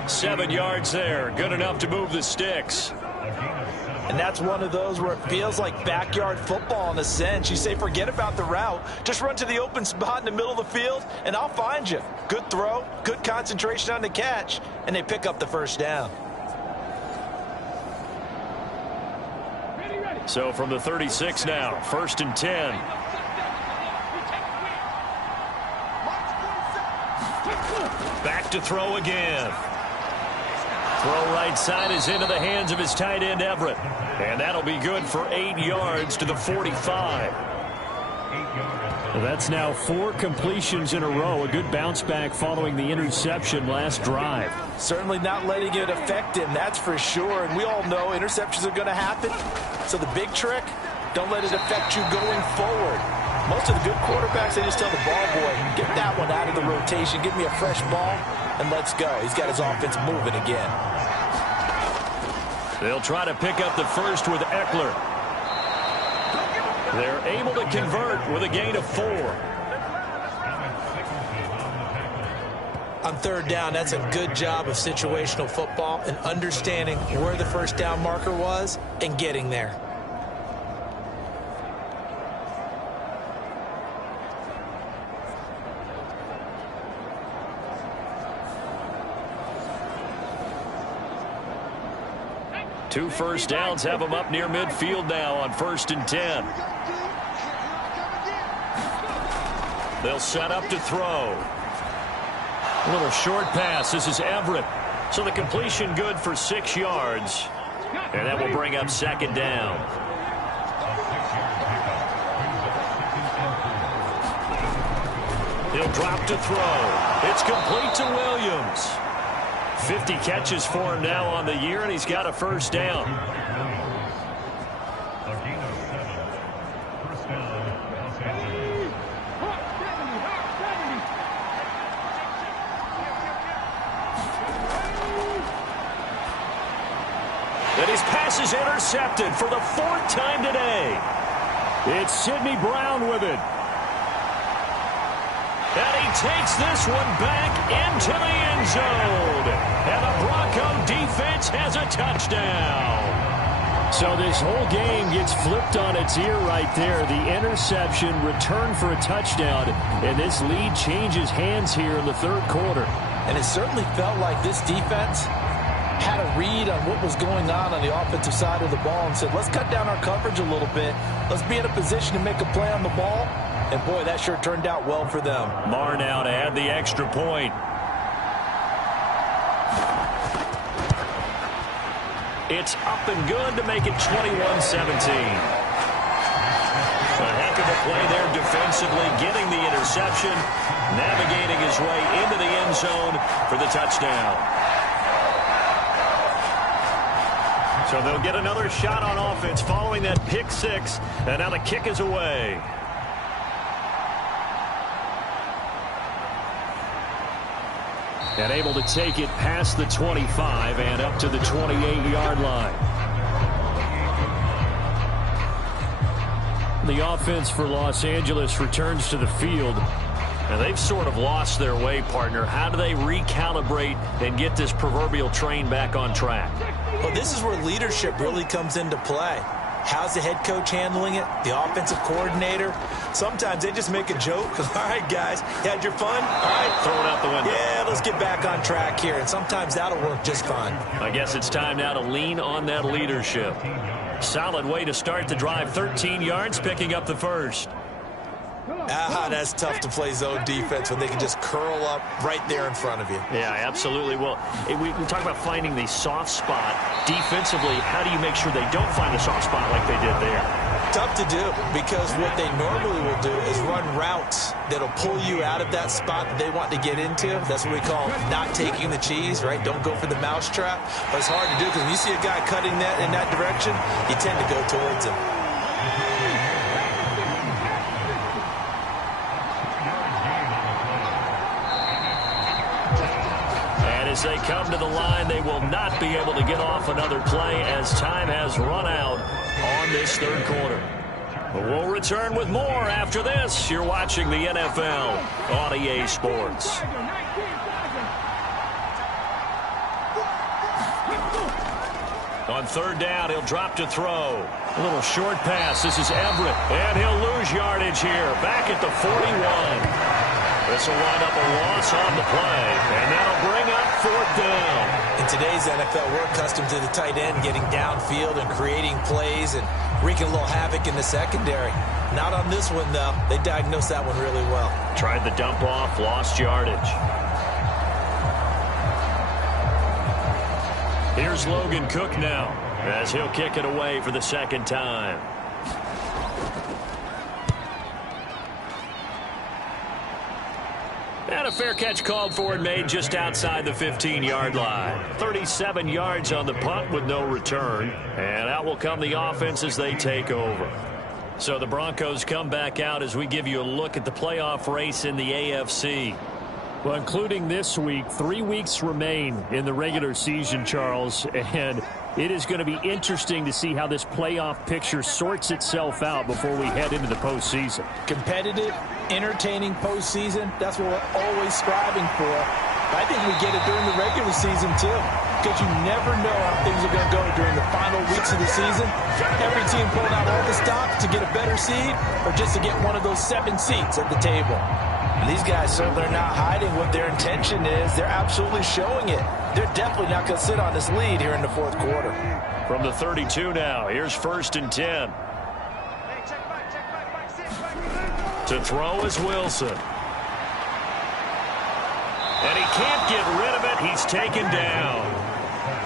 7 yards there. Good enough to move the sticks. And that's one of those where it feels like backyard football in a sense. You say, forget about the route. Just run to the open spot in the middle of the field, and I'll find you. Good throw, good concentration on the catch, and they pick up the 1st down. So from the 36 now, 1st and 10. Back to throw again. Throw right side is into the hands of his tight end, Everett. And that'll be good for 8 yards to the 45. That's now 4 completions in a row. A good bounce back following the interception last drive. Certainly not letting it affect him, that's for sure. And we all know interceptions are going to happen. So the big trick, don't let it affect you going forward. Most of the good quarterbacks, they just tell the ball boy, get that one out of the rotation, give me a fresh ball, and let's go. He's got his offense moving again. They'll try to pick up the first with Eckler. They're able to convert with a gain of 4. On 3rd down, that's a good job of situational football and understanding where the first down marker was and getting there. Two first downs have them up near midfield now on 1st and 10. They'll set up to throw. A little short pass. This is Everett. So the completion good for 6 yards. And that will bring up 2nd down. He'll drop to throw. It's complete to Williams. 50 catches for him now on the year, and he's got a first down. And his pass is intercepted for the 4th time today. It's Sidney Brown with it. And he takes this one back into the end zone. And the Bronco defense has a touchdown. So this whole game gets flipped on its ear right there. The interception, return for a touchdown, and this lead changes hands here in the 3rd quarter. And it certainly felt like this defense had a read on what was going on the offensive side of the ball and said, let's cut down our coverage a little bit. Let's be in a position to make a play on the ball. And, boy, that sure turned out well for them. Marr now to add the extra point. It's up and good to make it 21-17. A heck of a play there defensively, getting the interception, navigating his way into the end zone for the touchdown. So they'll get another shot on offense following that pick 6, and now the kick is away. And able to take it past the 25 and up to the 28-yard line. The offense for Los Angeles returns to the field. And they've sort of lost their way, partner. How do they recalibrate and get this proverbial train back on track? Well, this is where leadership really comes into play. How's the head coach handling it? The offensive coordinator? Sometimes they just make a joke. All right, guys, you had your fun? All right. Throw it out the window. Yeah, let's get back on track here. And sometimes that'll work just fine. I guess it's time now to lean on that leadership. Solid way to start the drive. 13 yards, picking up the first. That's tough to play zone defense when they can just curl up right there in front of you. Yeah, absolutely. Well, we talk about finding the soft spot. Defensively, how do you make sure they don't find the soft spot like they did there? Tough to do, because what they normally will do is run routes that'll pull you out of that spot that they want to get into. That's what we call not taking the cheese, right? Don't go for the mousetrap. But it's hard to do because when you see a guy cutting that in that direction, you tend to go towards him. As they come to the line, they will not be able to get off another play as time has run out on this 3rd quarter. But we'll return with more after this. You're watching the NFL on EA Sports. On 3rd down, he'll drop to throw. A little short pass. This is Everett, and he'll lose yardage here. Back at the 41. This will wind up a loss on the play, and that'll bring up 4th down. In today's NFL, we're accustomed to the tight end getting downfield and creating plays, and wreaking a little havoc in the secondary. Not on this one, though. They diagnosed that one really well. Tried the dump off, lost yardage. Here's Logan Cook now, as he'll kick it away for the second time. And a fair catch called for and made just outside the 15-yard line. 37 yards on the punt with no return. And out will come the offense as they take over. So the Broncos come back out as we give you a look at the playoff race in the AFC. Well, including this week, 3 weeks remain in the regular season, Charles, and it is going to be interesting to see how this playoff picture sorts itself out before we head into the postseason. Competitive, entertaining postseason, that's what we're always striving for. I think we get it during the regular season, too, because you never know how things are going to go during the final weeks of the season. Every team pulling out all the stops to get a better seed or just to get one of those 7 seats at the table. These guys certainly are not hiding what their intention is. They're absolutely showing it. They're definitely not going to sit on this lead here in the fourth quarter. From the 32 now, here's 1st and 10. To throw is Wilson. And he can't get rid of it. He's taken down.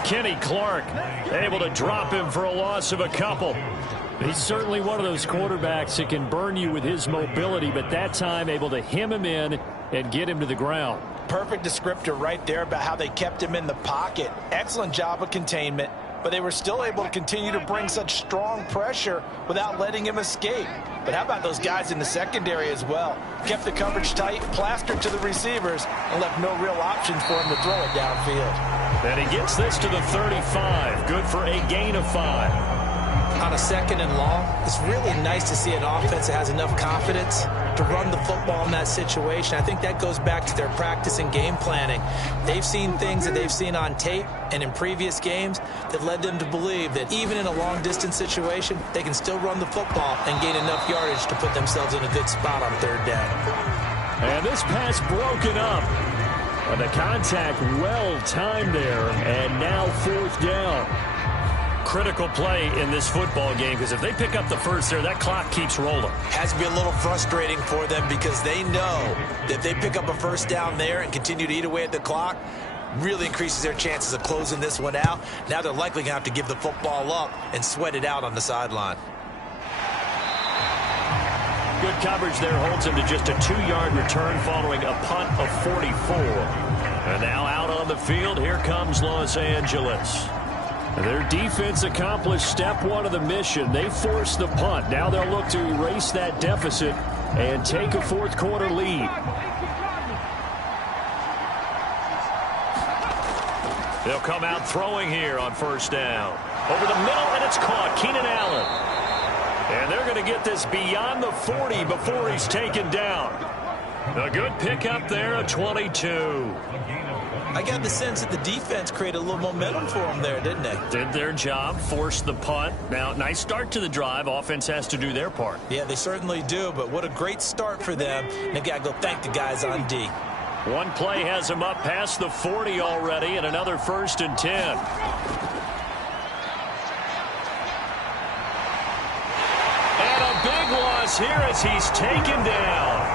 Kenny Clark able to drop him for a loss of a couple. He's certainly one of those quarterbacks that can burn you with his mobility, but that time able to hem him in and get him to the ground. Perfect descriptor right there about how they kept him in the pocket. Excellent job of containment, but they were still able to continue to bring such strong pressure without letting him escape. But how about those guys in the secondary as well? Kept the coverage tight, plastered to the receivers, and left no real options for him to throw it downfield. And he gets this to the 35. Good for a gain of 5. On a 2nd and long, it's really nice to see an offense that has enough confidence to run the football in that situation. I think that goes back to their practice and game planning. They've seen things that they've seen on tape and in previous games that led them to believe that even in a long-distance situation, they can still run the football and gain enough yardage to put themselves in a good spot on 3rd down. And this pass broken up. The contact well timed there, and now 4th down. Critical play in this football game, because if they pick up the first there, that clock keeps rolling. Has to be a little frustrating for them because they know that if they pick up a 1st down there and continue to eat away at the clock, really increases their chances of closing this one out. Now they're likely going to have to give the football up and sweat it out on the sideline. Good coverage there holds him to just a 2-yard return following a punt of 44. And now out on the field, here comes Los Angeles. Their defense accomplished step 1 of the mission. They forced the punt. Now they'll look to erase that deficit and take a 4th quarter lead. They'll come out throwing here on 1st down. Over the middle, and it's caught. Keenan Allen. And they're going to get this beyond the 40 before he's taken down. A good pickup there, a 22. I got the sense that the defense created a little momentum for them there, didn't they? Did their job, forced the punt. Now, nice start to the drive. Offense has to do their part. Yeah, they certainly do, but what a great start for them. And they got to go thank the guys on D. One play has them up past the 40 already, and another 1st and 10. And a big loss here as he's taken down.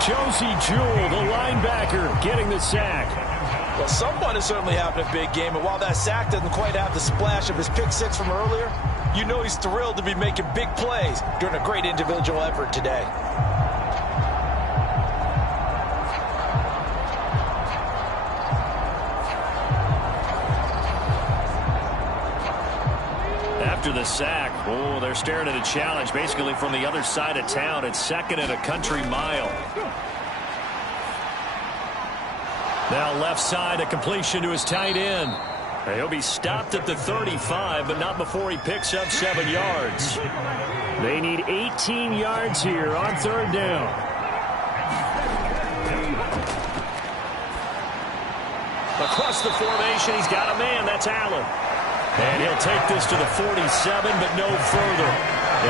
Josie Jewell, the linebacker, getting the sack. Well, someone is certainly having a big game, and while that sack doesn't quite have the splash of his pick 6 from earlier, you know he's thrilled to be making big plays during a great individual effort today. After the sack, oh, they're staring at a challenge basically from the other side of town. It's 2nd and a country mile. Now left side, a completion to his tight end. He'll be stopped at the 35, but not before he picks up 7 yards. They need 18 yards here on 3rd down. Across the formation, he's got a man. That's Allen. And he'll take this to the 47, but no further,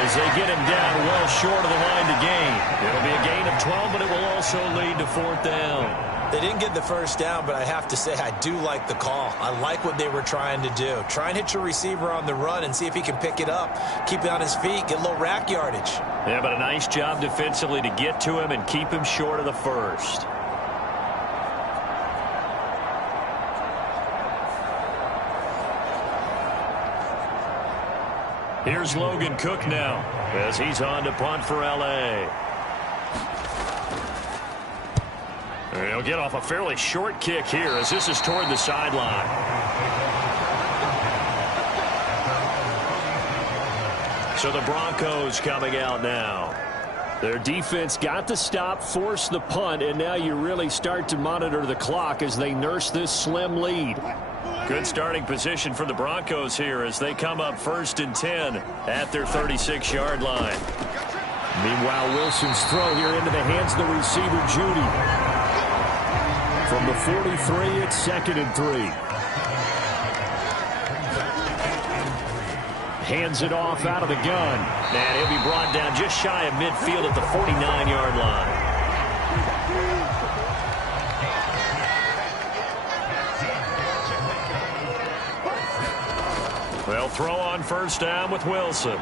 as they get him down well short of the line to gain. It'll be a gain of 12, but it will also lead to 4th down. They They didn't get the first down, but I have to say I do like the call. I like what they were trying to do. Try and hit your receiver on the run and see if he can pick it up, keep it on his feet, get a little rack yardage. Yeah, but a nice job defensively to get to him and keep him short of the first. Here's Logan Cook now as he's on to punt for L.A. He'll get off a fairly short kick here as this is toward the sideline. So the Broncos coming out now. Their defense got the stop, forced the punt, and now you really start to monitor the clock as they nurse this slim lead. Good starting position for the Broncos here as they come up 1st and 10 at their 36-yard line. Meanwhile, Wilson's throw here into the hands of the receiver, Judy. From the 43, it's 2nd and 3. Hands it off out of the gun. And he'll be brought down just shy of midfield at the 49-yard line. Well, throw on 1st down with Wilson.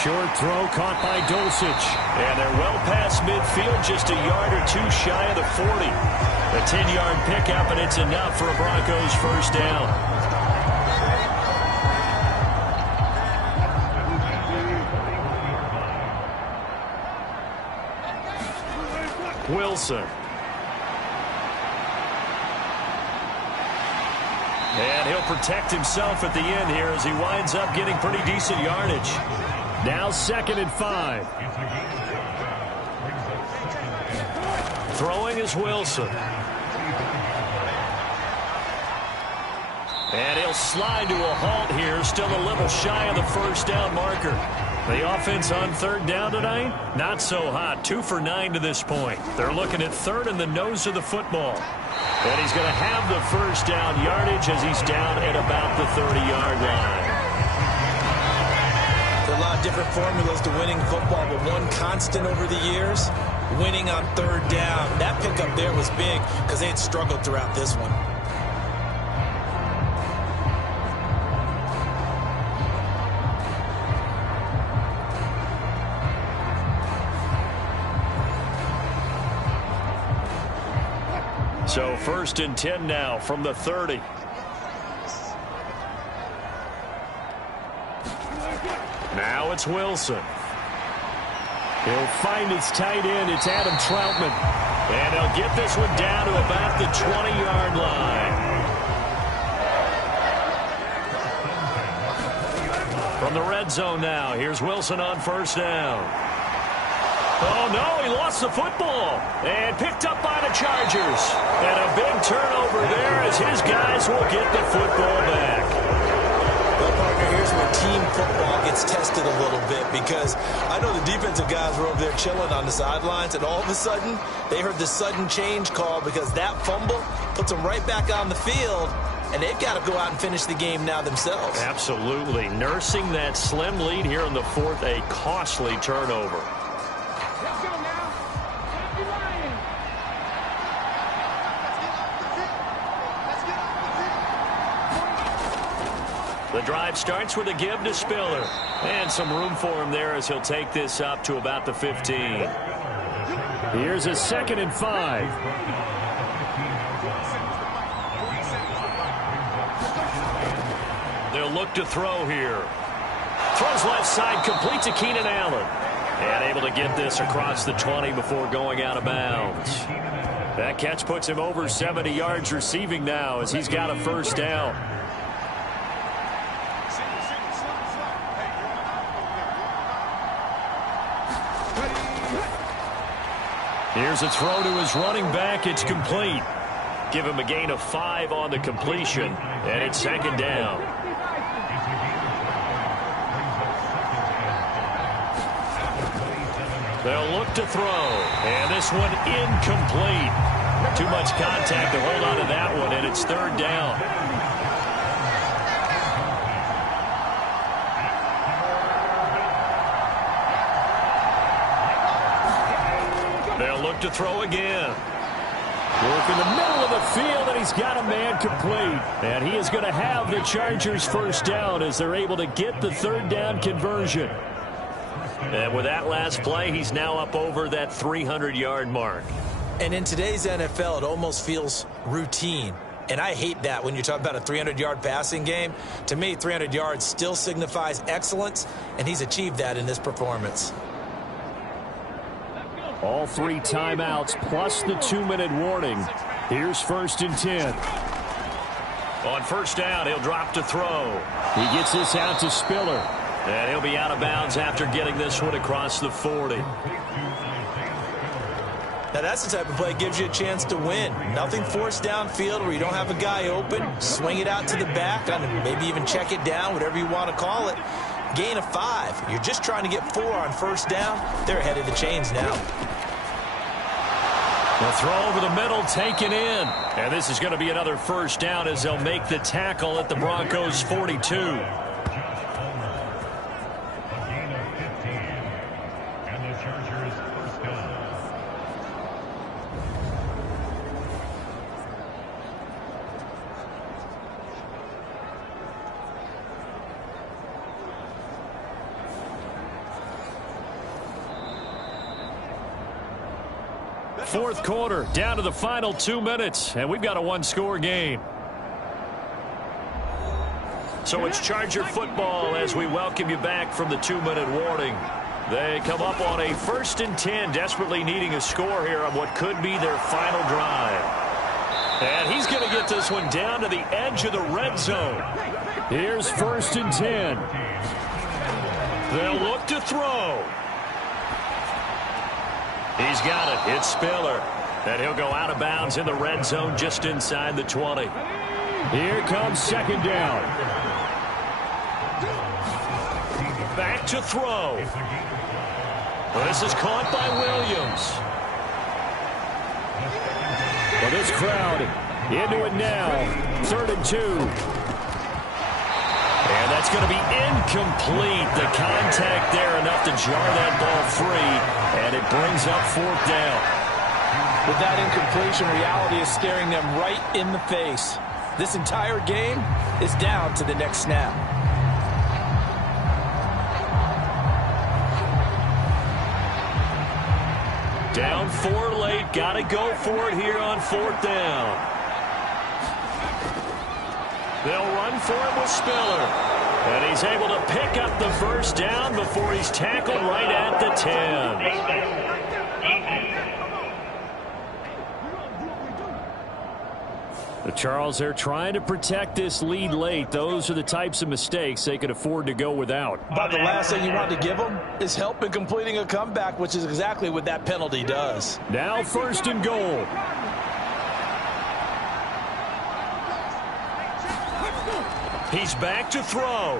Short throw caught by Dulcich. And they're well past midfield, just a yard or two shy of the 40. A 10-yard pickup, and it's enough for a Broncos 1st down. Wilson. And he'll protect himself at the end here as he winds up getting pretty decent yardage. Now 2nd and 5. Throwing is Wilson. And he'll slide to a halt here, still a little shy of the 1st down marker. The offense on 3rd down tonight, not so hot. 2 for 9 to this point. They're looking at 3rd and the nose of the football. And he's going to have the 1st down yardage as he's down at about the 30-yard line. There are a lot of different formulas to winning football, but one constant over the years, winning on 3rd down. That pickup there was big because they had struggled throughout this one. So 1st and 10 now from the 30. Now it's Wilson. He'll find his tight end. It's Adam Troutman. And he'll get this one down to about the 20-yard line. From the red zone now, here's Wilson on 1st down. Oh, no, he lost the football. And picked up by the Chargers. And a big turnover there as his guys will get the football back. Well, partner, here's where team football gets tested a little bit because I know the defensive guys were over there chilling on the sidelines, and all of a sudden, they heard the sudden change call because that fumble puts them right back on the field, and they've got to go out and finish the game now themselves. Absolutely. Nursing that slim lead here in the 4th, a costly turnover. Let's go now. Happy Lions. The drive starts with a give to Spiller. And some room for him there as he'll take this up to about the 15. Here's a 2nd and 5. They'll look to throw here. Throws left side, complete to Keenan Allen. And able to get this across the 20 before going out of bounds. That catch puts him over 70 yards receiving now as he's got a 1st down. Here's a throw to his running back. It's complete. Give him a gain of 5 on the completion. And it's 2nd down. They'll look to throw. And this one incomplete. Too much contact to hold on to that one, and it's 3rd down. They'll look to throw again. Work in the middle of the field, and he's got a man complete. And he is going to have the Chargers first down as they're able to get the third down conversion. And with that last play, he's now up over that 300-yard mark. And in today's NFL, it almost feels routine. And I hate that when you're talking about a 300-yard passing game. To me, 300 yards still signifies excellence, and he's achieved that in this performance. All 3 timeouts plus the 2-minute warning. Here's 1st and 10. On first down, he'll drop to throw. He gets this out to Spiller. And he'll be out of bounds after getting this one across the 40. Now, that's the type of play that gives you a chance to win. Nothing forced downfield where you don't have a guy open. Swing it out to the back, and maybe even check it down, whatever you want to call it. Gain of 5. You're just trying to get 4 on first down. They're ahead of the chains now. The throw over the middle taken in. And this is going to be another first down as they'll make the tackle at the Broncos' 42. Fourth quarter, down to the final 2 minutes, and we've got a one-score game. So it's Charger football as we welcome you back from the 2-minute warning. They come up on a 1st and 10, desperately needing a score here on what could be their final drive. And he's going to get this one down to the edge of the red zone. Here's 1st and 10. They'll look to throw. He's got it. It's Spiller. And he'll go out of bounds in the red zone just inside the 20. Here comes 2nd down. Back to throw. Well, this is caught by Williams. Well, this crowd into it now. 3rd and 2. And that's going to be incomplete. The contact there enough to jar that ball free. And it brings up 4th down. With that incompletion, reality is staring them right in the face. This entire game is down to the next snap. Down 4 late. Got to go for it here on 4th down. They'll run for it with Spiller. And he's able to pick up the first down before he's tackled right at the 10. Charles, they're trying to protect this lead late. Those are the types of mistakes they could afford to go without. But the last thing you want to give them is help in completing a comeback, which is exactly what that penalty does. Now 1st and goal. He's back to throw.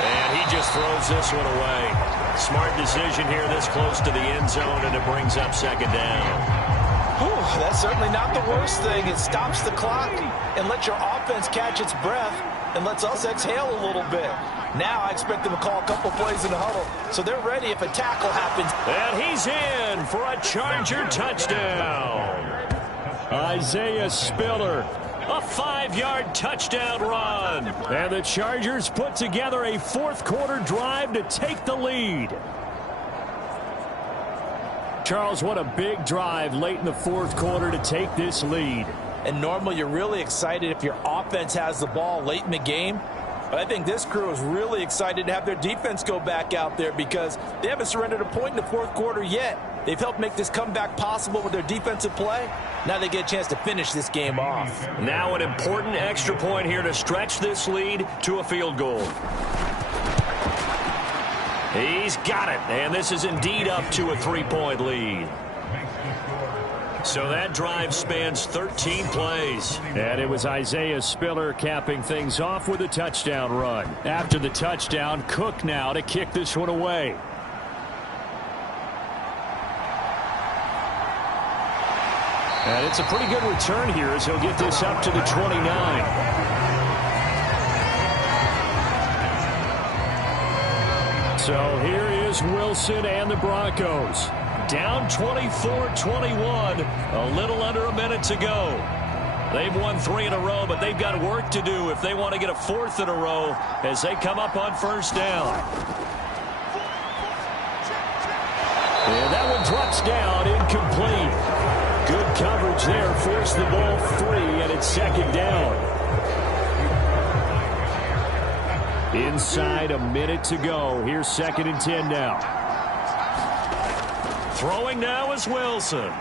And he just throws this one away. Smart decision here this close to the end zone, and it brings up 2nd down. Whew, that's certainly not the worst thing. It stops the clock and lets your offense catch its breath and lets us exhale a little bit. Now I expect them to call a couple plays in the huddle, so they're ready if a tackle happens. And he's in for a Charger touchdown. Isaiah Spiller. A 5-yard touchdown run. And the Chargers put together a 4th quarter drive to take the lead. Charles, what a big drive late in the 4th quarter to take this lead. And normally you're really excited if your offense has the ball late in the game. But I think this crew is really excited to have their defense go back out there because they haven't surrendered a point in the 4th quarter yet. They've helped make this comeback possible with their defensive play. Now they get a chance to finish this game off. Now an important extra point here to stretch this lead to a field goal. He's got it, and this is indeed up to a 3-point lead. So that drive spans 13 plays. And it was Isaiah Spiller capping things off with a touchdown run. After the touchdown, Cook now to kick this one away. And it's a pretty good return here as he'll get this up to the 29. So here is Wilson and the Broncos. down 24-21. A little under a minute to go. They've won 3 in a row, but they've got work to do if they want to get a 4th in a row as they come up on first down. And that one drops down, incomplete. Good coverage there, forced the ball free, and it's second down. Inside a minute to go. Here's 2nd and 10 now. Throwing now is Wilson.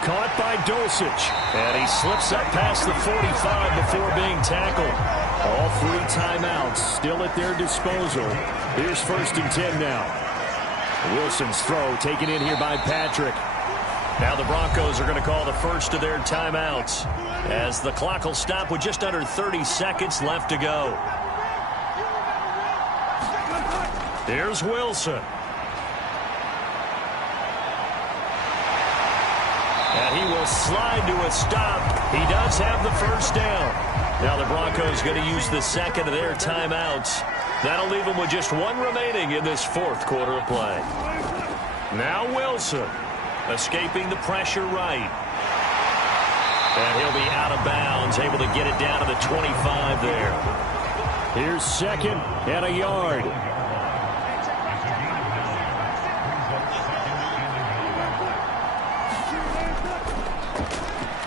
Caught by Dulcich. And he slips up past the 45 before being tackled. All 3 timeouts still at their disposal. Here's 1st and 10 now. Wilson's throw taken in here by Patrick. Now the Broncos are going to call the first of their timeouts as the clock will stop with just under 30 seconds left to go. Here's Wilson. And he will slide to a stop. He does have the first down. Now the Broncos going to use the 2nd of their timeouts. That'll leave them with just 1 remaining in this 4th quarter of play. Now Wilson escaping the pressure right. And he'll be out of bounds, able to get it down to the 25 there. Here's 2nd and a yard.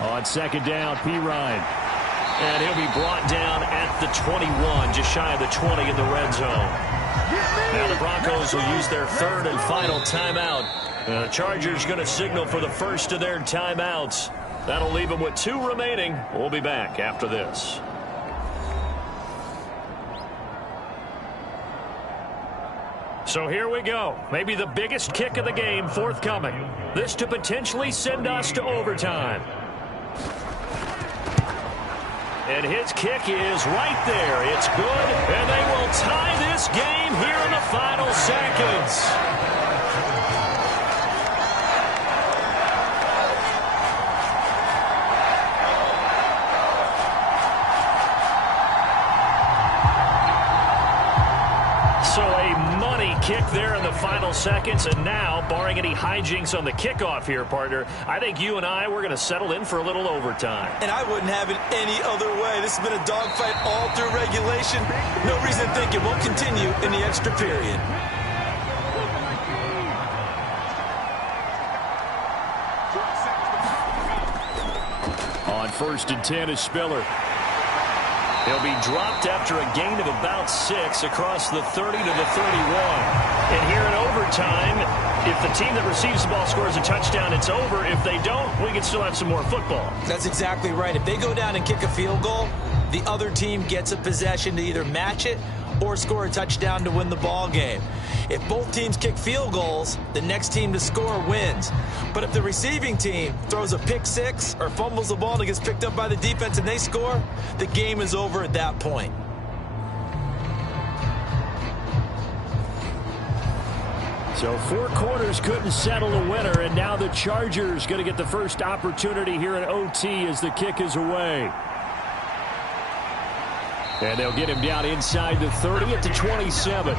On 2nd down, Pirine. And he'll be brought down at the 21, just shy of the 20 in the red zone. Now the Broncos will use their 3rd and final timeout. The Chargers going to signal for the first of their timeouts. That'll leave them with 2 remaining. We'll be back after this. So here we go. Maybe the biggest kick of the game forthcoming. This to potentially send us to overtime. And his kick is right there. It's good, and they will tie this game here in the final seconds. So a money kick there in the final seconds, and now, barring any hijinks on the kickoff here, partner, I think you and I, we're going to settle in for a little overtime. And I wouldn't have it any other way. This has been a dogfight all through regulation. No reason to think it won't continue in the extra period. On 1st and 10 is Spiller. He'll be dropped after a gain of about 6 across the 30 to the 31. And here in overtime, if the team that receives the ball scores a touchdown, it's over. If they don't, we can still have some more football. That's exactly right. If they go down and kick a field goal, the other team gets a possession to either match it or score a touchdown to win the ball game. If both teams kick field goals, the next team to score wins. But if the receiving team throws a pick 6 or fumbles the ball and it gets picked up by the defense and they score, the game is over at that point. So 4 quarters couldn't settle the winner, and now the Chargers going to get the first opportunity here in OT as the kick is away. And they'll get him down inside the 30 at the 27.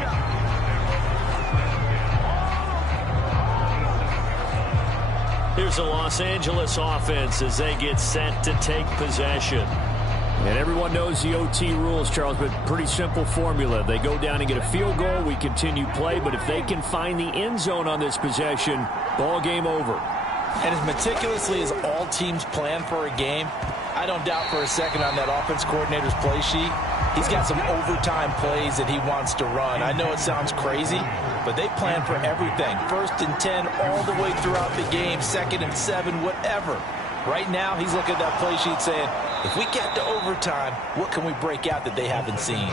Here's the Los Angeles offense as they get set to take possession. And everyone knows the OT rules, Charles, but pretty simple formula. They go down and get a field goal, we continue play, but if they can find the end zone on this possession, ball game over. And as meticulously as all teams plan for a game, I don't doubt for a second on that offense coordinator's play sheet, he's got some overtime plays that he wants to run. I know it sounds crazy, but they plan for everything. 1st and 10 all the way throughout the game, 2nd and 7, whatever. Right now, he's looking at that play sheet saying, if we get to overtime, what can we break out that they haven't seen?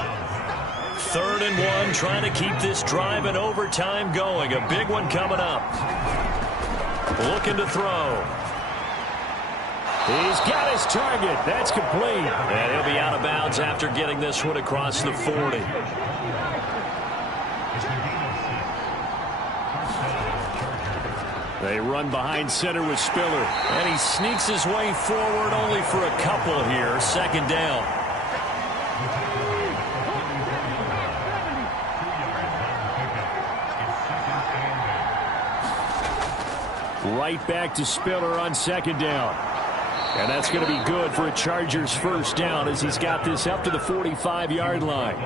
3rd and 1, trying to keep this drive in overtime going. A big one coming up. Looking to throw. He's got his target. That's complete. And he'll be out of bounds after getting this one across the 40. They run behind center with Spiller. And he sneaks his way forward only for a couple here. 2nd down. Right back to Spiller on second down. And that's going to be good for a Chargers first down as he's got this up to the 45-yard line.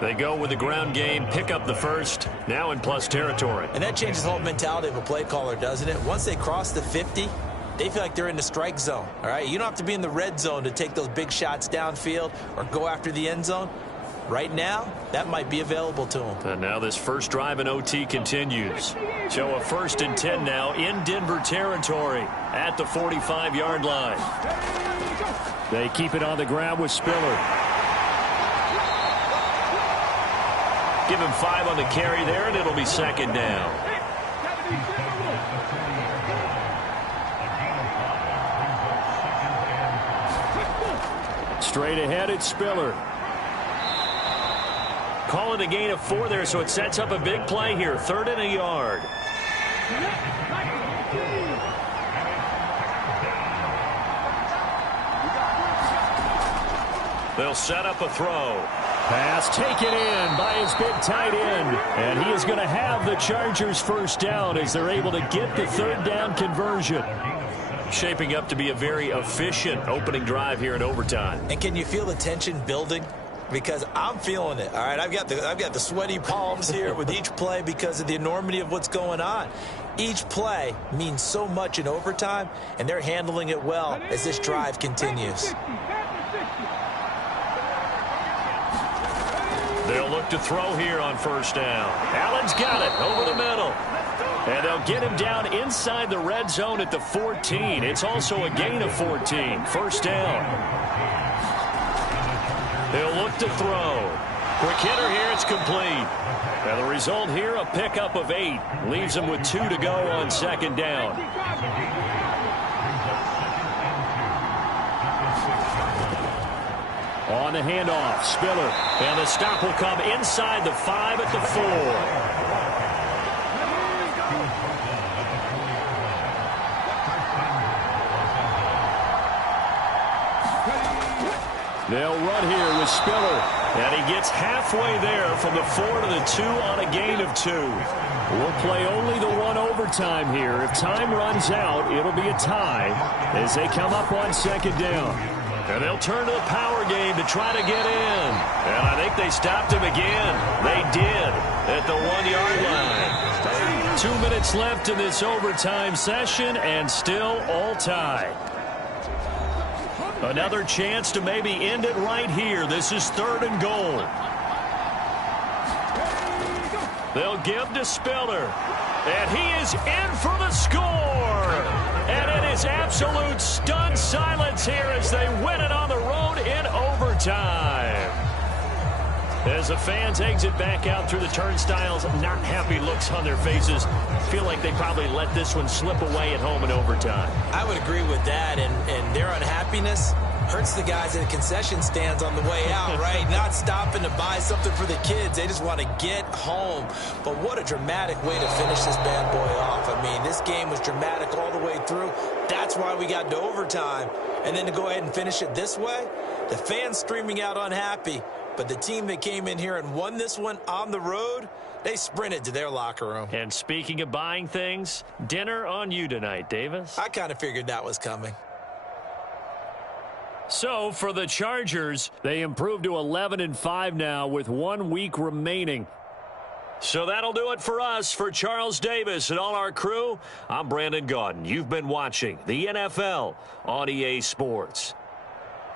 They go with the ground game, pick up the first, now in plus territory. And that changes the whole mentality of a play caller, doesn't it? Once they cross the 50, they feel like they're in the strike zone, all right? You don't have to be in the red zone to take those big shots downfield or go after the end zone. Right now, that might be available to them. And now this first drive in OT continues. So a 1st and 10 now in Denver territory at the 45-yard line. They keep it on the ground with Spiller. Give him 5 on the carry there, and it'll be second down. Straight ahead, it's Spiller. Call it a gain of 4 there, so it sets up a big play here. 3rd and a yard. They'll set up a throw. Pass taken in by his big tight end. And he is going to have the Chargers first down as they're able to get the 3rd down conversion. Shaping up to be a very efficient opening drive here in overtime. And can you feel the tension building? Because I'm feeling it, all right? I've got the sweaty palms here with each play because of the enormity of what's going on. Each play means so much in overtime, and they're handling it well as this drive continues. They'll look to throw here on first down. Allen's got it over the middle. And they'll get him down inside the red zone at the 14. It's also a gain of 14. First down. They'll look to throw. Quick hitter here. It's complete. And the result here, a pickup of 8. Leaves them with 2 to go on second down. On the handoff, Spiller. And the stop will come inside the 5 at the 4. They'll run here with Spiller. And he gets halfway there from the 4 to the 2 on a gain of 2. We'll play only the 1 overtime here. If time runs out, it'll be a tie as they come up on second down. And they'll turn to the power game to try to get in. And I think they stopped him again. They did at the 1-yard line. 2 minutes left in this overtime session and still all tied. Another chance to maybe end it right here. This is 3rd and goal. They'll give to Spiller. And he is in for the score. And it is absolute stunned silence here as they win it on the road in overtime. As the fans exit back out through the turnstiles, not happy looks on their faces. Feel like they probably let this one slip away at home in overtime. I would agree with that, and their unhappiness hurts the guys at the concession stands on the way out, right? Not stopping to buy something for the kids. They just want to get home. But what a dramatic way to finish this bad boy off. I mean, this game was dramatic all the way through. That's why we got to overtime. And then to go ahead and finish it this way, the fans streaming out unhappy. But the team that came in here and won this one on the road, they sprinted to their locker room. And speaking of buying things, dinner on you tonight, Davis. I kind of figured that was coming. So for the Chargers, they improved to 11-5 now with 1 week remaining. So that'll do it for us. For Charles Davis and all our crew, I'm Brandon Gaudin. You've been watching the NFL on EA Sports.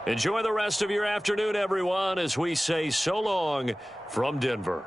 Enjoy the rest of your afternoon, everyone, as we say so long from Denver.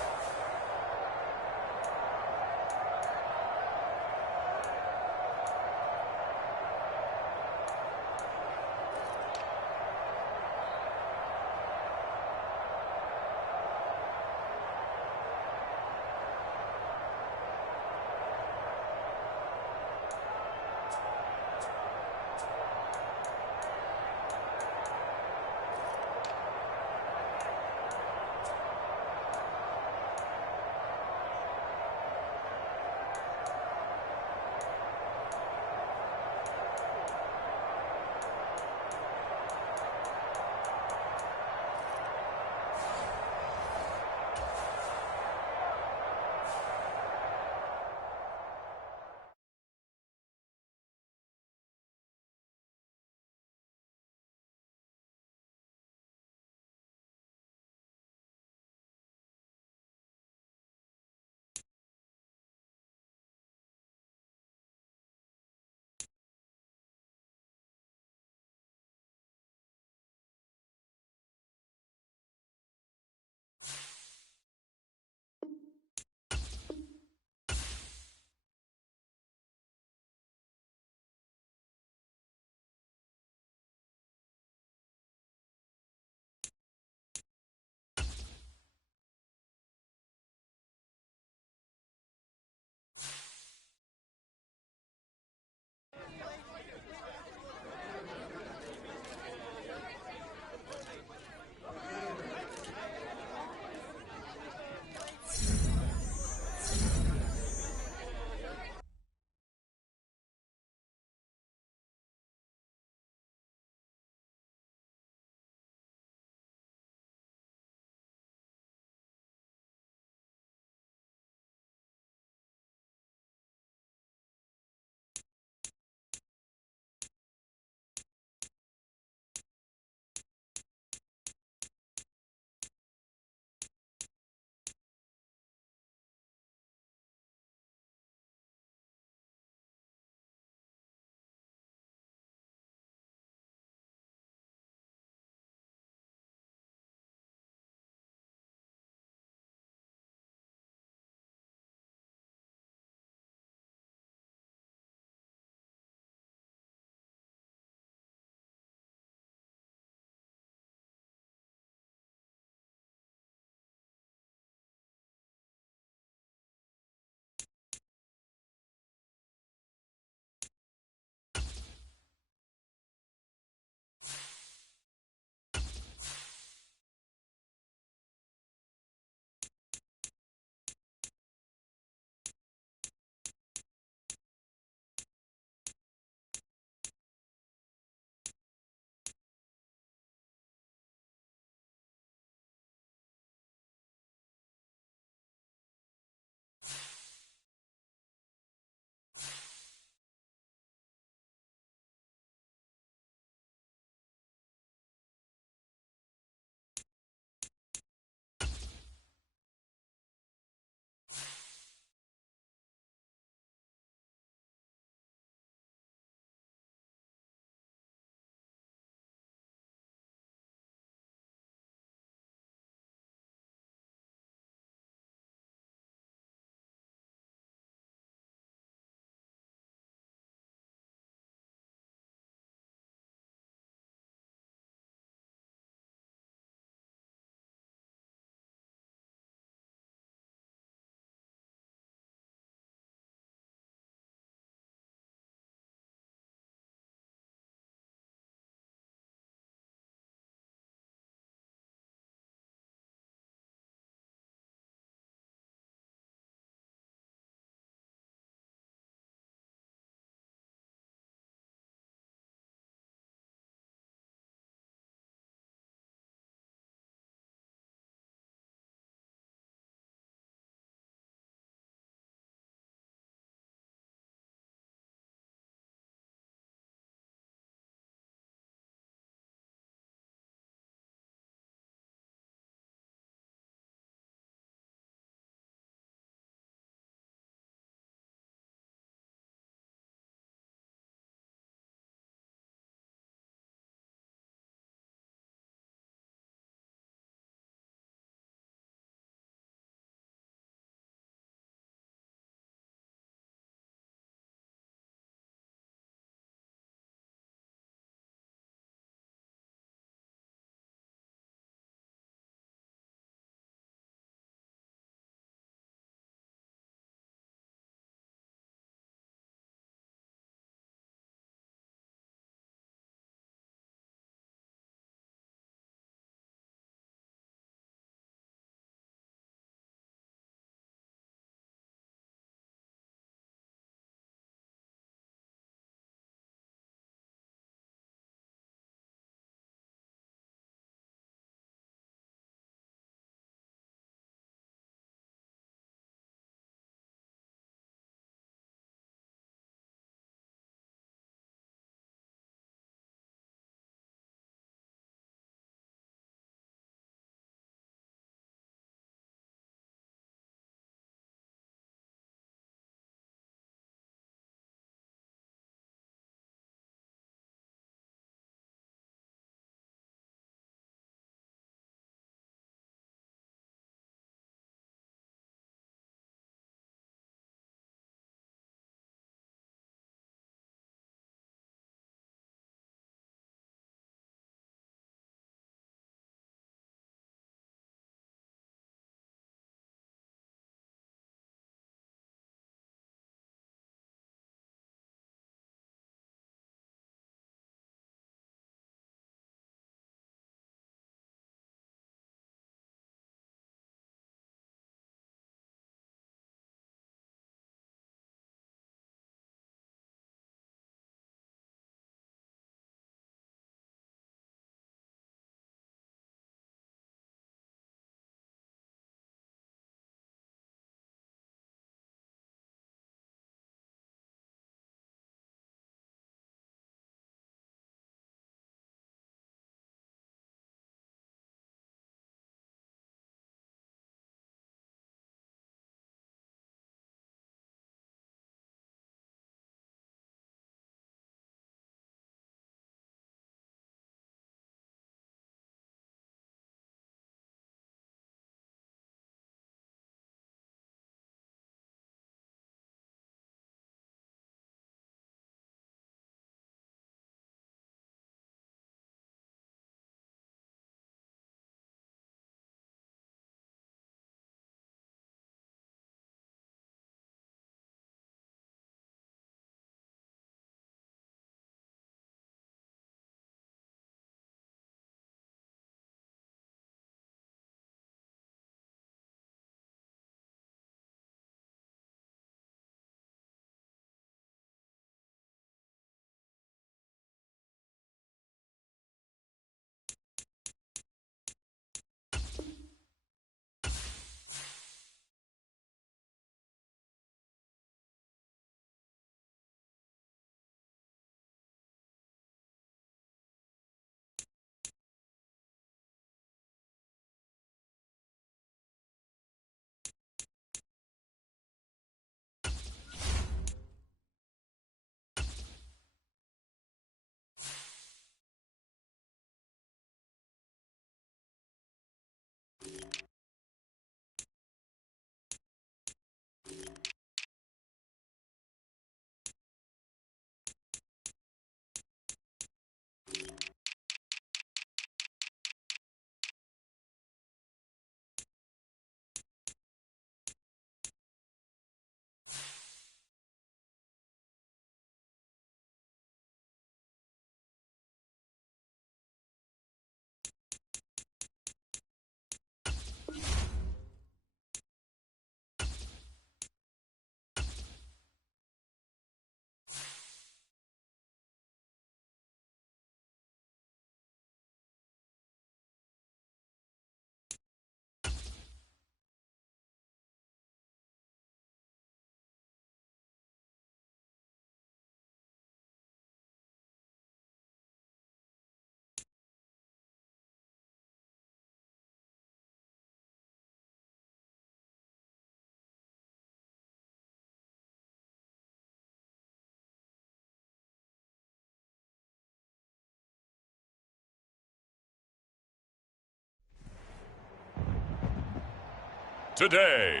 today.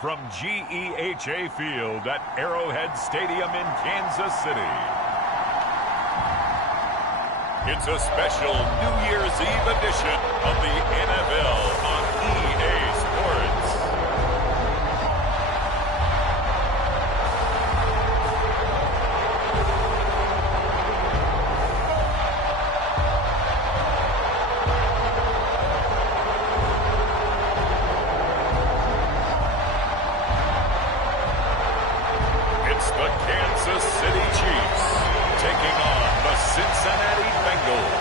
From GEHA Field at Arrowhead Stadium in Kansas City, it's a special New Year's Eve edition of the NFL on EA Sports. It's the Kansas City Chiefs taking on the Cincinnati Bengals.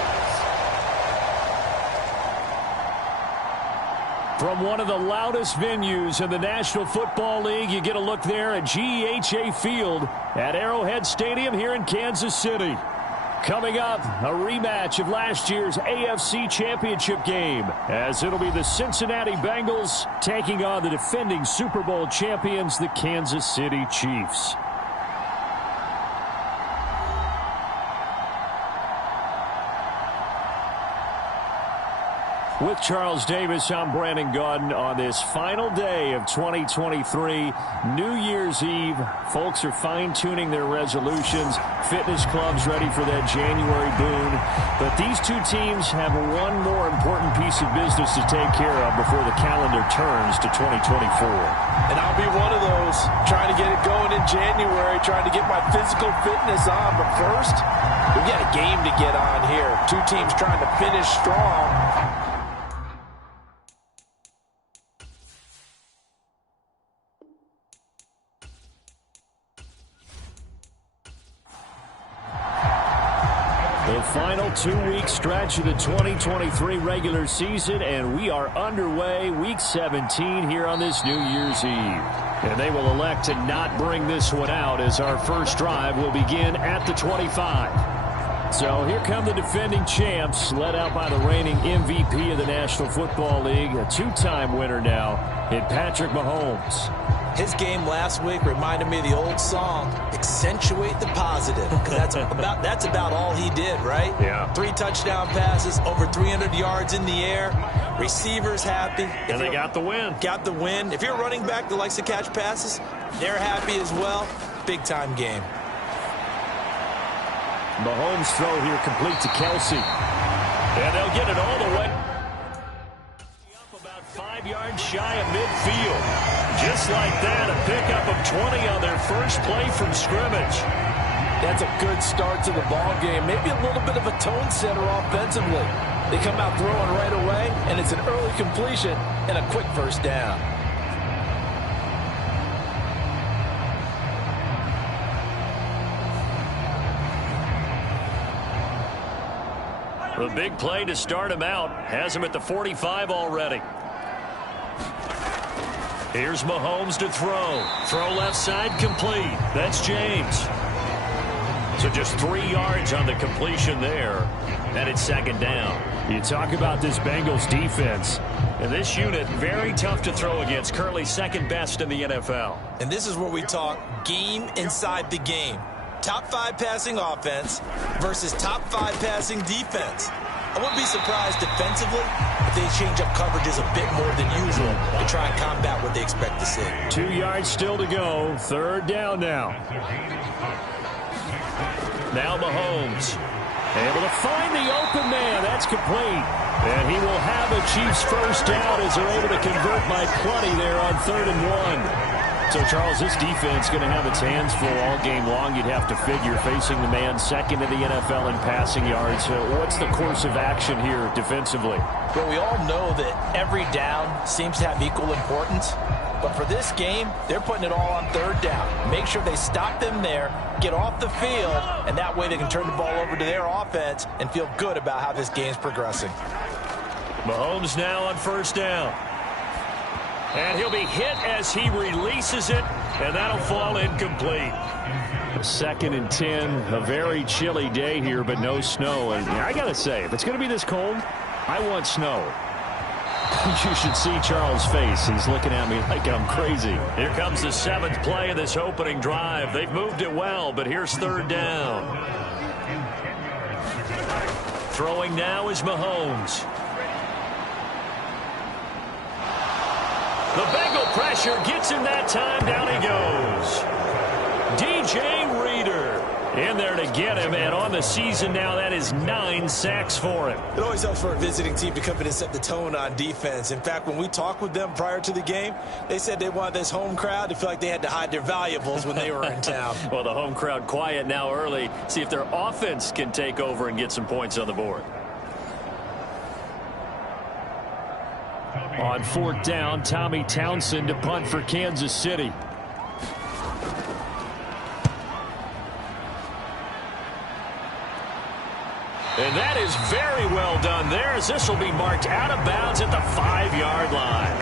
From one of the loudest venues in the National Football League, you get a look there at GEHA Field at Arrowhead Stadium here in Kansas City. Coming up, a rematch of last year's AFC Championship game, as it'll be the Cincinnati Bengals taking on the defending Super Bowl champions, the Kansas City Chiefs. With Charles Davis, I'm Brandon Gaudin on this final day of 2023, New Year's Eve. Folks are fine-tuning their resolutions. Fitness clubs ready for that January boon. But these two teams have one more important piece of business to take care of before the calendar turns to 2024. And I'll be one of those trying to get it going in January, trying to get my physical fitness on. But first, we've got a game to get on here. Two teams trying to finish strong. The final 2-week stretch of the 2023 regular season, and we are underway, Week 17 here on this New Year's Eve. And they will elect to not bring this one out as our first drive will begin at the 25. So here come the defending champs, led out by the reigning MVP of the National Football League, a two-time winner now in Patrick Mahomes. His game last week reminded me of the old song, Accentuate the Positive, because that's about all he did, right? Yeah. 3 touchdown passes, over 300 yards in the air, receivers happy. And they got the win. Got the win. If you're a running back that likes to catch passes, they're happy as well. Big-time game. Mahomes' throw here complete to Kelsey. And they'll get it all the way. Up about 5 yards shy of midfield. Just like that, a pickup of 20 on their first play from scrimmage. That's a good start to the ball game. Maybe a little bit of a tone setter offensively. They come out throwing right away, and it's an early completion and a quick first down. The big play to start him out has him at the 45 already. Here's Mahomes to throw. Throw left side complete. That's James. So just 3 yards on the completion there. And it's second down. You talk about this Bengals defense. And this unit, very tough to throw against. Currently second best in the NFL. And this is where we talk game inside the game. Top 5 passing offense versus top 5 passing defense. I wouldn't be surprised defensively if they change up coverages a bit more than usual to try and combat what they expect to see. 2 yards still to go. Third down now. Now Mahomes. Able to find the open man. That's complete. And he will have a Chiefs first down as they're able to convert by plenty there on 3rd and 1. So, Charles, this defense going to have its hands full all game long, you'd have to figure, facing the man second in the NFL in passing yards. What's the course of action here defensively? Well, we all know that every down seems to have equal importance. But for this game, they're putting it all on 3rd down. Make sure they stop them there, get off the field, and that way they can turn the ball over to their offense and feel good about how this game's progressing. Mahomes now on first down. And he'll be hit as he releases it, and that'll fall incomplete. 2nd and 10, a very chilly day here, but no snow. And I got to say, if it's going to be this cold, I want snow. You should see Charles' face. He's looking at me like I'm crazy. Here comes the 7th play of this opening drive. They've moved it well, but here's 3rd down. Throwing now is Mahomes. The Bengal pressure gets him that time. Down he goes. DJ Reader in there to get him, and on the season now, that is 9 sacks for him. It always helps for a visiting team to come in and set the tone on defense. In fact, when we talked with them prior to the game, they said they wanted this home crowd to feel like they had to hide their valuables when they were in town. Well, the home crowd quiet now early. See if their offense can take over and get some points on the board. On 4th down, Tommy Townsend to punt for Kansas City. And that is very well done there, as this will be marked out of bounds at the 5-yard line.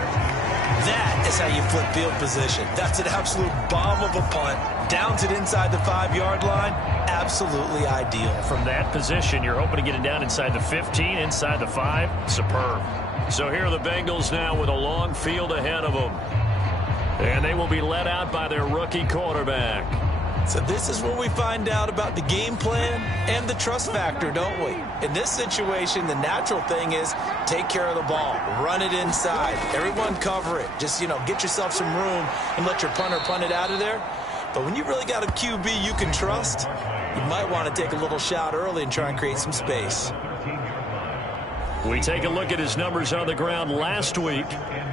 That is how you flip field position. That's an absolute bomb of a punt. Downs it inside the 5-yard line. Absolutely ideal. From that position, you're hoping to get it down inside the 15, inside the 5. Superb. So here are the Bengals now with a long field ahead of them. And they will be led out by their rookie quarterback. So this is where we find out about the game plan and the trust factor, don't we? In this situation, the natural thing is take care of the ball. Run it inside. Everyone cover it. Just, get yourself some room and let your punter punt it out of there. But when you really got a QB you can trust, you might want to take a little shot early and try and create some space. We take a look at his numbers on the ground last week.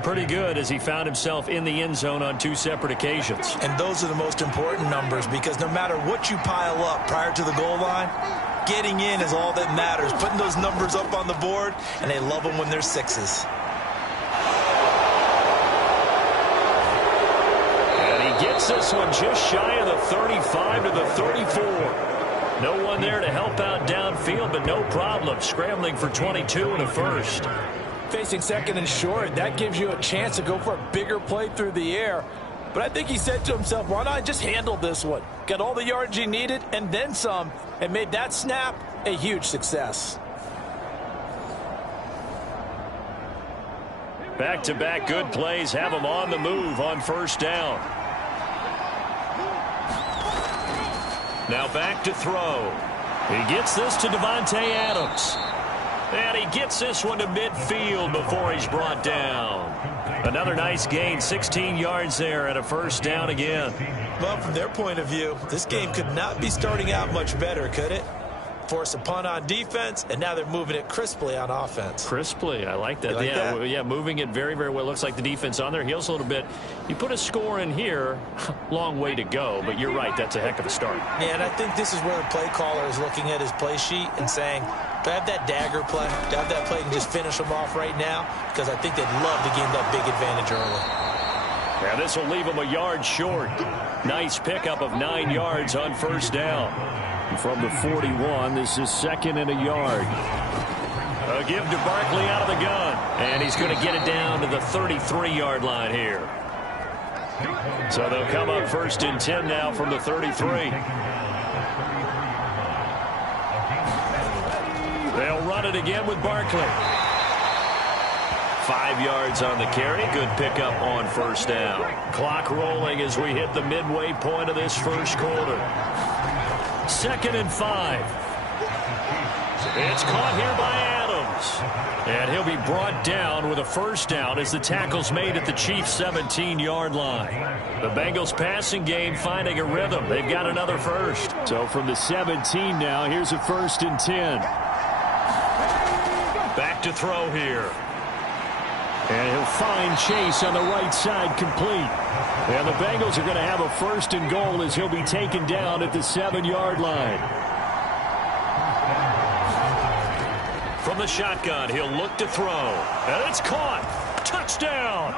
Pretty good, as he found himself in the end zone on 2 separate occasions. And those are the most important numbers, because no matter what you pile up prior to the goal line, getting in is all that matters. Putting those numbers up on the board, and they love them when they're 6s. And he gets this one just shy of the 35 to the 34. No one there to help out downfield, but no problem. Scrambling for 22 and a first. Facing 2nd and short, that gives you a chance to go for a bigger play through the air. But I think he said to himself, why not just handle this one? Got all the yards he needed and then some, and made that snap a huge success. Back-to-back good plays have him on the move on 1st down. Now back to throw. He gets this to Devontae Adams. And he gets this one to midfield before he's brought down. Another nice gain, 16 yards there and a 1st down again. Well, from their point of view, this game could not be starting out much better, could it? Force a punt on defense, and now they're moving it crisply on offense. Crisply, I like that. Like that? Yeah, moving it very, very well. Looks like the defense on their heels a little bit. You put a score in here, long way to go, but you're right, that's a heck of a start. Yeah, and I think this is where the play caller is looking at his play sheet and saying, do I have that dagger play? Do I have that play and just finish them off right now? Because I think they'd love to gain that big advantage early. Yeah, this will leave them a yard short. Nice pickup of 9 yards on 1st down. From the 41, this is 2nd and a yard. A give to Barkley out of the gun. And he's going to get it down to the 33-yard line here. So they'll come up 1st and 10 now from the 33. They'll run it again with Barkley. 5 yards on the carry. Good pickup on 1st down. Clock rolling as we hit the midway point of this 1st quarter. 2nd and 5. It's caught here by Adams. And he'll be brought down with a 1st down as the tackle's made at the Chiefs' 17-yard line. The Bengals passing game finding a rhythm. They've got another 1st. So from the 17 now, here's a 1st and 10. Back to throw here. And he'll find Chase on the right side, complete. And the Bengals are going to have a 1st and goal as he'll be taken down at the 7-yard line. From the shotgun, he'll look to throw. And it's caught. Touchdown.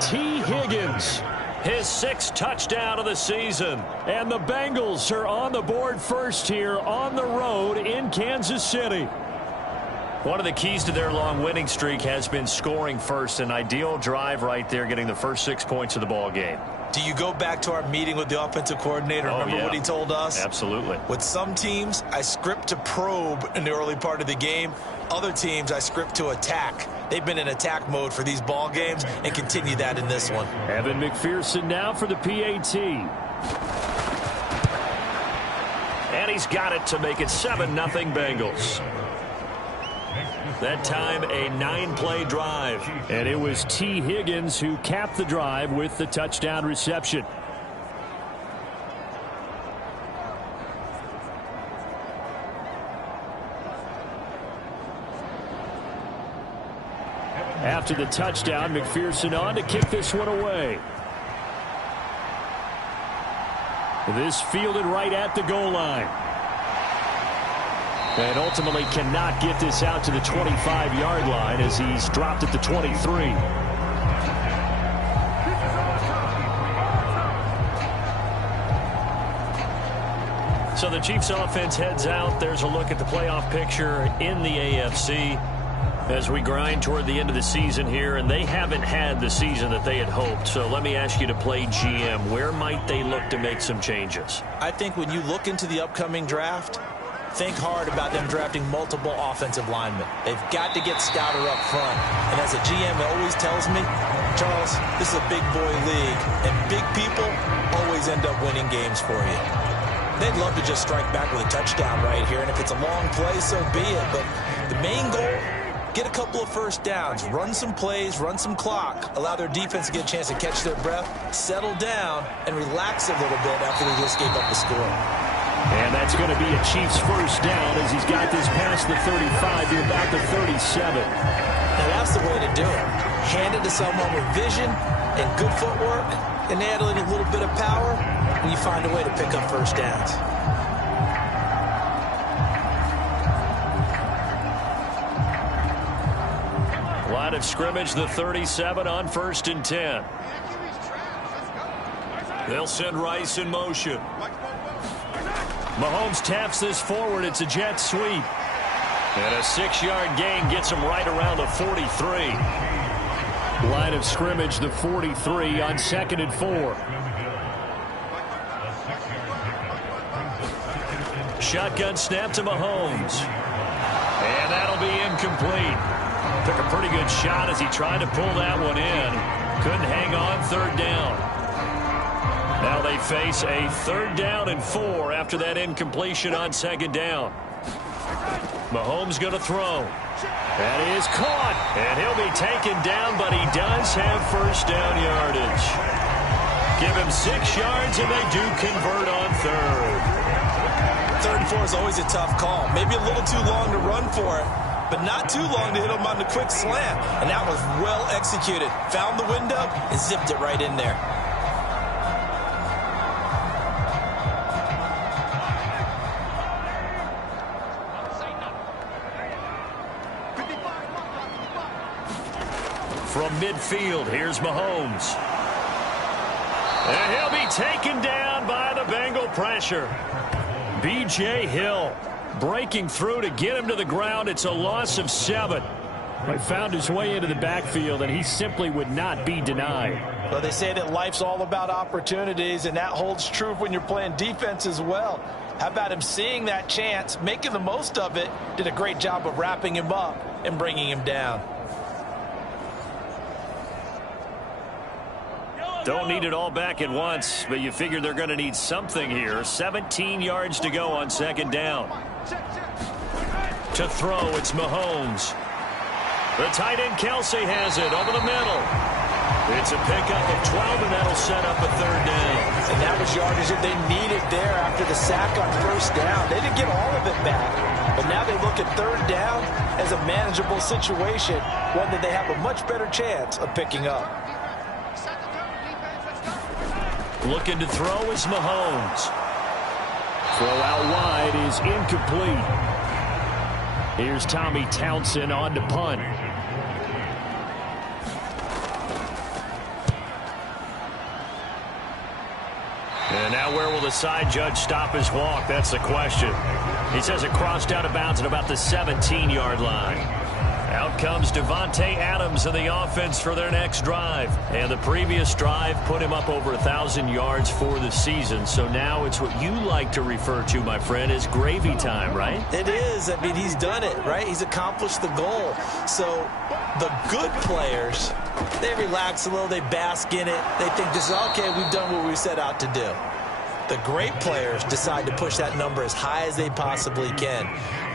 T. Higgins, his 6th touchdown of the season. And the Bengals are on the board first here on the road in Kansas City. One of the keys to their long winning streak has been scoring first. An ideal drive right there, getting the first 6 points of the ball game. Do you go back to our meeting with the offensive coordinator? Remember what he told us? Absolutely. With some teams, I script to probe in the early part of the game. Other teams, I script to attack. They've been in attack mode for these ball games and continue that in this one. Evan McPherson now for the PAT. And he's got it to make it 7-0 Bengals. That time, a 9-play drive. And it was T. Higgins who capped the drive with the touchdown reception. After the touchdown, McPherson on to kick this one away. This fielded right at the goal line. And ultimately cannot get this out to the 25-yard line as he's dropped at the 23. So the Chiefs offense heads out. There's a look at the playoff picture in the AFC as we grind toward the end of the season here, and they haven't had the season that they had hoped. So let me ask you to play GM. Where might they look to make some changes? I think when you look into the upcoming draft, think hard about them drafting multiple offensive linemen. They've got to get stouter up front. And as a GM, it always tells me, Charles, this is a big boy league, and big people always end up winning games for you. They'd love to just strike back with a touchdown right here, and if it's a long play, so be it. But the main goal, get a couple of first downs, run some plays, run some clock, allow their defense to get a chance to catch their breath, settle down, and relax a little bit after they just gave up the score. And that's going to be a Chiefs first down as he's got this past the 35 to about the 37. Now that's the way to do it. Hand it to someone with vision and good footwork, and add in a little bit of power, and you find a way to pick up first downs. Line of scrimmage, the 37 on 1st and 10. They'll send Rice in motion. Mahomes taps this forward. It's a jet sweep. And a 6-yard gain gets him right around the 43. Line of scrimmage, the 43 on 2nd and 4. Shotgun snap to Mahomes. And that'll be incomplete. Took a pretty good shot as he tried to pull that one in. Couldn't hang on, 3rd down. Now they face a 3rd down and 4 after that incompletion on 2nd down. Mahomes going to throw. That is caught. And he'll be taken down, but he does have first down yardage. Give him 6 yards, and they do convert on 3rd. 3rd and 4 is always a tough call. Maybe a little too long to run for it, but not too long to hit him on the quick slant. And that was well executed. Found the window and zipped it right in there. From midfield, here's Mahomes. And he'll be taken down by the Bengal pressure. B.J. Hill breaking through to get him to the ground. It's a loss of 7. He found his way into the backfield, and he simply would not be denied. Well, they say that life's all about opportunities, and that holds true when you're playing defense as well. How about him seeing that chance, making the most of it, did a great job of wrapping him up and bringing him down. Don't need it all back at once, but you figure they're going to need something here. 17 yards to go on 2nd down. To throw, it's Mahomes. The tight end Kelsey has it over the middle. It's a pickup of 12, and that'll set up a 3rd down. And that was yardage that they needed there after the sack on 1st down. They didn't get all of it back, but now they look at 3rd down as a manageable situation, one that they have a much better chance of picking up. Looking to throw is Mahomes. Throw out wide is incomplete. Here's Tommy Townsend on to punt. And now where will the side judge stop his walk? That's the question. He says it crossed out of bounds at about the 17-yard line. Out comes Devontae Adams in the offense for their next drive. And the previous drive put him up over 1,000 yards for the season. So now it's what you like to refer to, my friend, as gravy time, right? It is. I mean, he's done it, right? He's accomplished the goal. So the good players, they relax a little. They bask in it. They think this is, okay, we've done what we set out to do. The great players decide to push that number as high as they possibly can.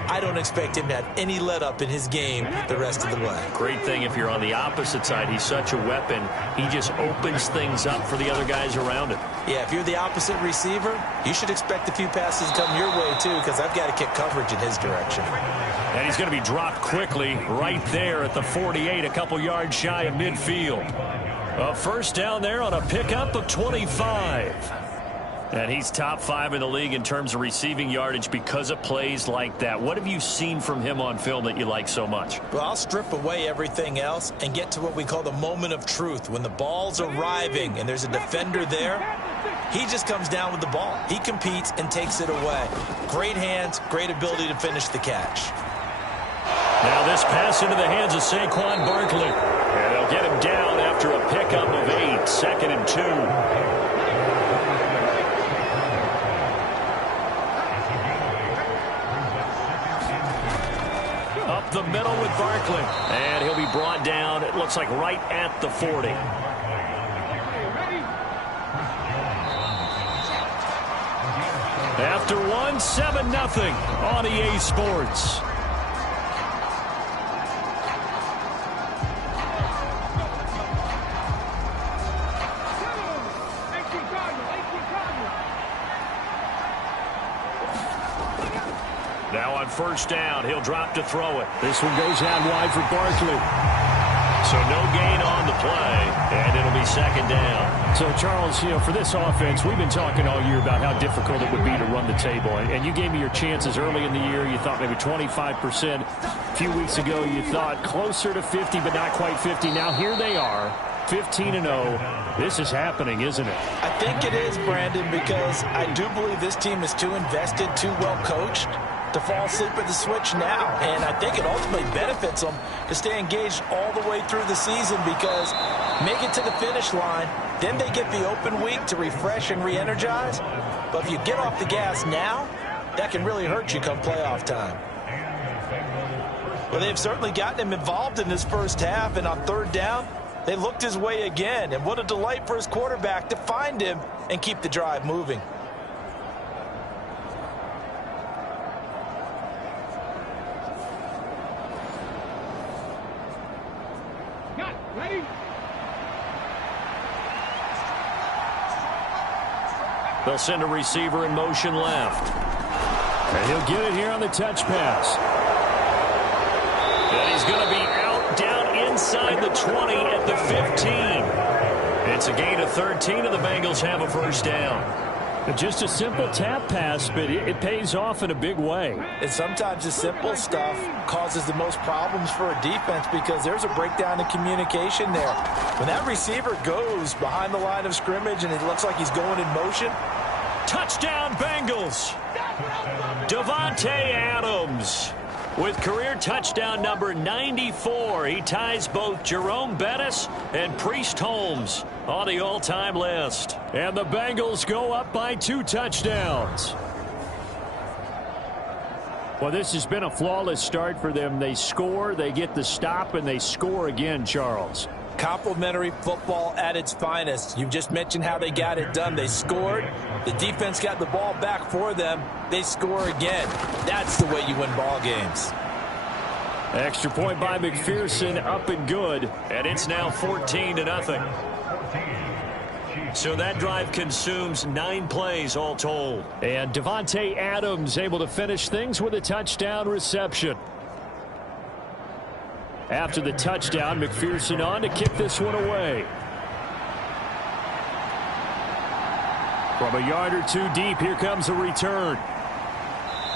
I don't expect him to have any let-up in his game the rest of the way. Great thing if you're on the opposite side. He's such a weapon. He just opens things up for the other guys around him. Yeah, if you're the opposite receiver, you should expect a few passes to come your way, too, because I've got to kick coverage in his direction. And he's going to be dropped quickly right there at the 48, a couple yards shy of midfield. A first down there on a pickup of 25. And he's top 5 in the league in terms of receiving yardage because of plays like that. What have you seen from him on film that you like so much? Well, I'll strip away everything else and get to what we call the moment of truth. When the ball's arriving and there's a defender there, he just comes down with the ball. He competes and takes it away. Great hands, great ability to finish the catch. Now this pass into the hands of Saquon Barkley. And they'll get him down after a pickup of 8, 2nd and 2. Up the middle with Barkley. And he'll be brought down, it looks like right at the 40. After 7-0 on EA Sports. Now on first down, he'll drop to throw it. This one goes out wide for Barkley. So no gain on the play, and it'll be 2nd down. So, Charles, you know, for this offense, we've been talking all year about how difficult it would be to run the table. And you gave me your chances early in the year. You thought maybe 25%. A few weeks ago, you thought closer to 50, but not quite 50. Now here they are, 15-0. This is happening, isn't it? I think it is, Brandon, because I do believe this team is too invested, too well coached to fall asleep at the switch now. And I think it ultimately benefits them to stay engaged all the way through the season, because make it to the finish line, then they get the open week to refresh and re-energize. But if you get off the gas now, that can really hurt you come playoff time. Well, they've certainly gotten him involved in this first half, and on 3rd down, they looked his way again. And what a delight for his quarterback to find him and keep the drive moving. Ready? They'll send a receiver in motion left. And he'll get it here on the touch pass. And he's going to be out down inside the 20 at the 15. It's a gain of 13, and the Bengals have a first down. Just a simple tap pass, but it pays off in a big way. And sometimes the simple stuff causes the most problems for a defense, because there's a breakdown in communication there. When that receiver goes behind the line of scrimmage and it looks like he's going in motion. Touchdown, Bengals. Davante Adams with career touchdown number 94. He ties both Jerome Bettis and Priest Holmes on the all-time list. And the Bengals go up by 2 touchdowns. Well, this has been a flawless start for them. They score, they get the stop, and they score again, Charles. Complimentary football at its finest. You just mentioned how they got it done. They scored. The defense got the ball back for them. They score again. That's the way you win ball games. Extra point by McPherson, up and good. And it's now 14-0. So that drive consumes 9 plays all told. And Davante Adams able to finish things with a touchdown reception. After the touchdown, McPherson on to kick this one away. From a yard or 2 deep, here comes a return.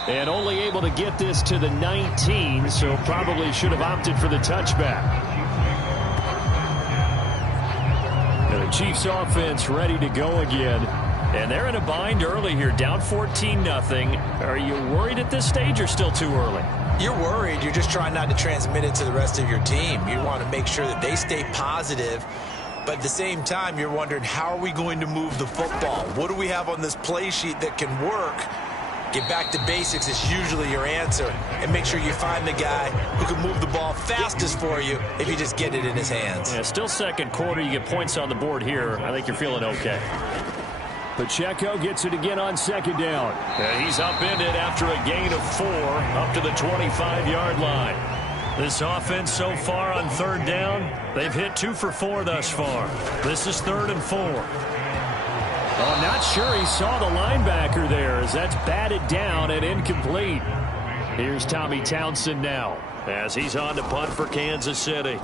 And only able to get this to the 19, so probably should have opted for the touchback. And the Chiefs offense ready to go again. And they're in a bind early here, down 14-0. Are you worried at this stage or still too early? You're worried. You're just trying not to transmit it to the rest of your team. You want to make sure that they stay positive. But at the same time, you're wondering, how are we going to move the football? What do we have on this play sheet that can work? Get back to basics is usually your answer. And make sure you find the guy who can move the ball fastest for you if you just get it in his hands. Yeah, still second quarter. You get points on the board here. I think you're feeling okay. Pacheco gets it again on second down. And he's upended after a gain of 4 up to the 25-yard line. This offense so far on third down, they've hit 2 for 4 thus far. This is 3rd and 4. Oh, I'm not sure he saw the linebacker there as that's batted down and incomplete. Here's Tommy Townsend now as he's on to punt for Kansas City.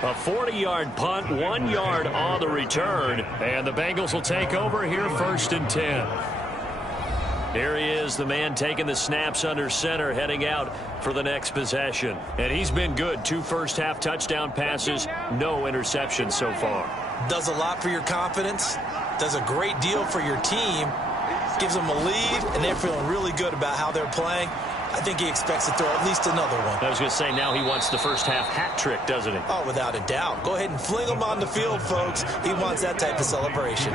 A 40-yard punt, 1 yard on the return, and the Bengals will take over here 1st and 10. Here he is, the man taking the snaps under center, heading out for the next possession. And he's been good. 2 first-half touchdown passes, no interceptions so far. Does a lot for your confidence, does a great deal for your team, gives them a lead, and they're feeling really good about how they're playing. I think he expects to throw at least another one. I was going to say, now he wants the first-half hat trick, doesn't he? Oh, without a doubt. Go ahead and fling him on the field, folks. He wants that type of celebration.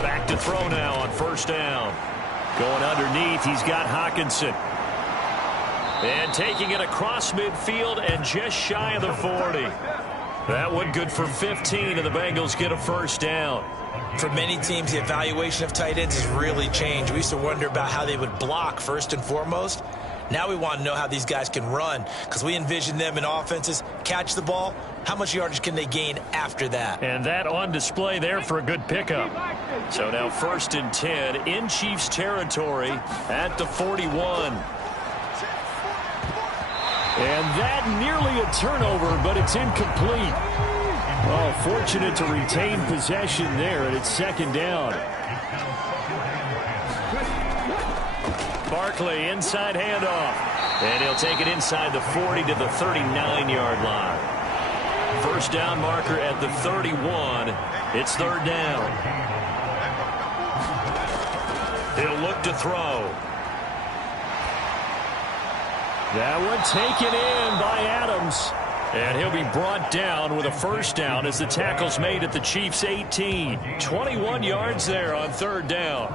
Back to throw now on 1st down. Going underneath, he's got Hockenson. And taking it across midfield and just shy of the 40. That one good for 15, and the Bengals get a 1st down. For many teams, the evaluation of tight ends has really changed. We used to wonder about how they would block first and foremost. Now we want to know how these guys can run, because we envision them in offenses catch the ball. How much yardage can they gain after that? And that on display there for a good pickup. So now 1st and 10 in Chiefs territory at the 41. And that nearly a turnover, but it's incomplete. Oh, fortunate to retain possession there, and it's 2nd down. Barkley, inside handoff. And he'll take it inside the 40 to the 39-yard line. 1st down marker at the 31. It's 3rd down. He'll look to throw. That one taken in by Adams. And he'll be brought down with a 1st down as the tackle's made at the Chiefs' 18. 21 yards there on 3rd down.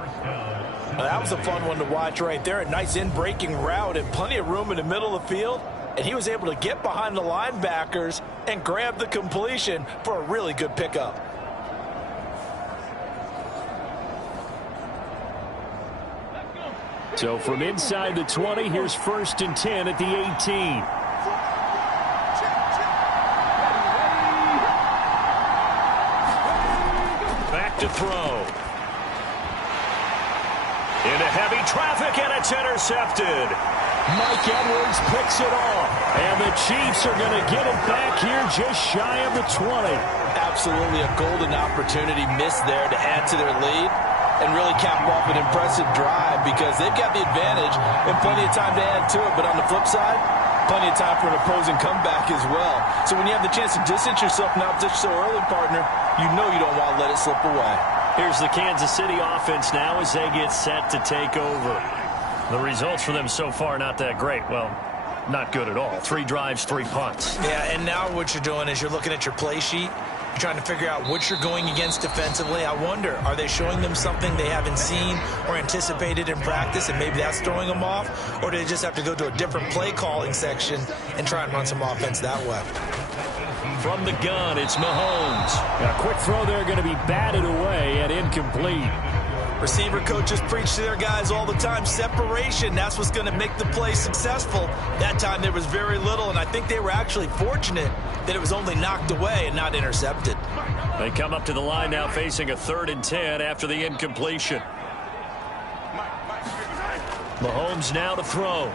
Well, that was a fun one to watch right there. A nice in-breaking route and plenty of room in the middle of the field. And he was able to get behind the linebackers and grab the completion for a really good pickup. So from inside the 20, here's 1st and 10 at the 18. Back to throw. Into heavy traffic, and it's intercepted. Mike Edwards picks it off. And the Chiefs are going to get it back here just shy of the 20. Absolutely a golden opportunity missed there to add to their lead and really cap off an impressive drive, because they've got the advantage and plenty of time to add to it. But on the flip side, plenty of time for an opposing comeback as well. So when you have the chance to distance yourself now just so early, partner, you know you don't want to let it slip away. Here's the Kansas City offense now as they get set to take over. The results for them so far not that great. Well, not good at all. 3 drives, 3 punts. Yeah, and now what you're doing is you're looking at your play sheet. You're trying to figure out what you're going against defensively. I wonder, are they showing them something they haven't seen or anticipated in practice, and maybe that's throwing them off? Or do they just have to go to a different play calling section and try and run some offense that way? From the gun, it's Mahomes. A quick throw there going to be batted away and incomplete. Receiver coaches preach to their guys all the time, separation. That's what's going to make the play successful. That time there was very little, and I think they were actually fortunate that it was only knocked away and not intercepted. They come up to the line now facing a 3rd and 10 after the incompletion. Mahomes now to throw.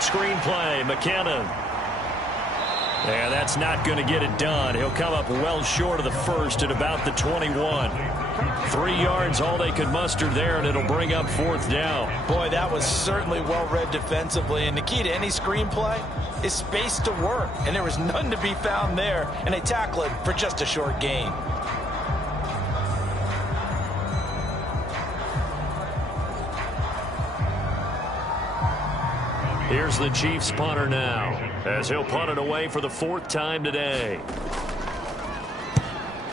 Screen play, McKinnon. And that's not going to get it done. He'll come up well short of the 1st at about the 21. 3 yards, all they could muster there, and it'll bring up 4th down. Boy, that was certainly well read defensively. And the key to any screenplay is space to work. And there was none to be found there. And they tackle it for just a short gain. Here's the Chiefs punter now, as he'll punt it away for the 4th time today.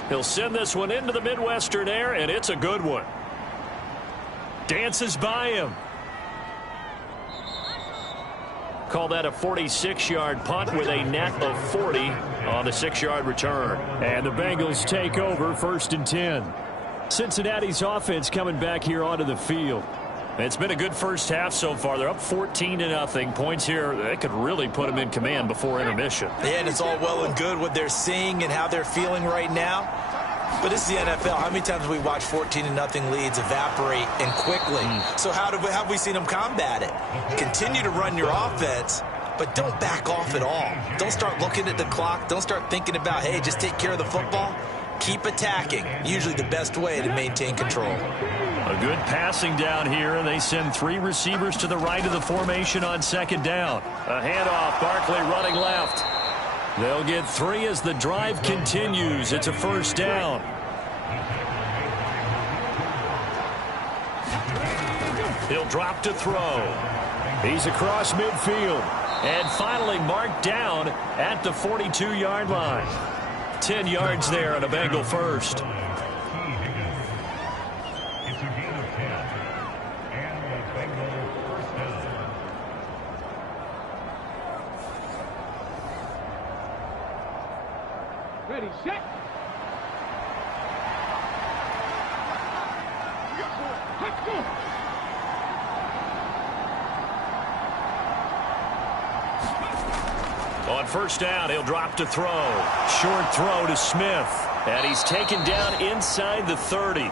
He'll send this one into the Midwestern air, and it's a good one. Dances by him. Call that a 46-yard punt with a net of 40 on the 6-yard return. And the Bengals take over 1st and 10. Cincinnati's offense coming back here onto the field. It's been a good first half so far. They're up 14-0. Points here, they could really put them in command before intermission. Yeah, and it's all well and good what they're seeing and how they're feeling right now. But this is the NFL. How many times have we watched 14-0 leads evaporate and quickly? So how have we seen them combat it? Continue to run your offense, but don't back off at all. Don't start looking at the clock. Don't start thinking about, hey, just take care of the football. Keep attacking. Usually the best way to maintain control. A good passing down here, and they send 3 receivers to the right of the formation on 2nd down. A handoff, Barkley running left. They'll get 3 as the drive continues. It's a 1st down. He'll drop to throw. He's across midfield. And finally marked down at the 42-yard line. 10 yards there and a Bengal first. Ready, set. Let's go. On 1st down, he'll drop to throw. Short throw to Smith. And he's taken down inside the 30.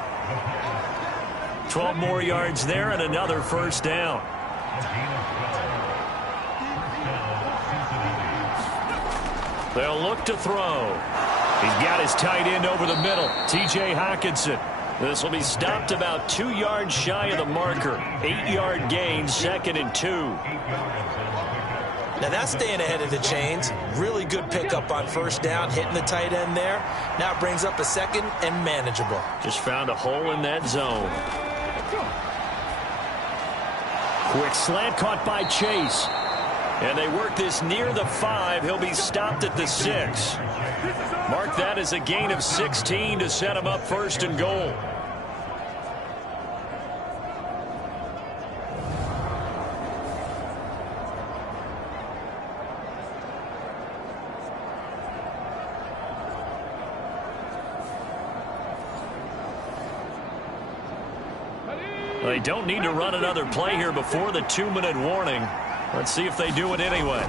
12 more yards there and another 1st down. They'll look to throw. He's got his tight end over the middle, T.J. Hockenson. This will be stopped about 2 yards shy of the marker. 8-yard gain, 2nd and 2. Now that's staying ahead of the chains. Really good pickup on 1st down, hitting the tight end there. Now it brings up a 2nd and manageable. Just found a hole in that zone. Quick slant caught by Chase. And they work this near the 5. He'll be stopped at the 6. Mark that as a gain of 16 to set him up 1st and goal. They don't need to run another play here before the 2-minute warning. Let's see if they do it anyway.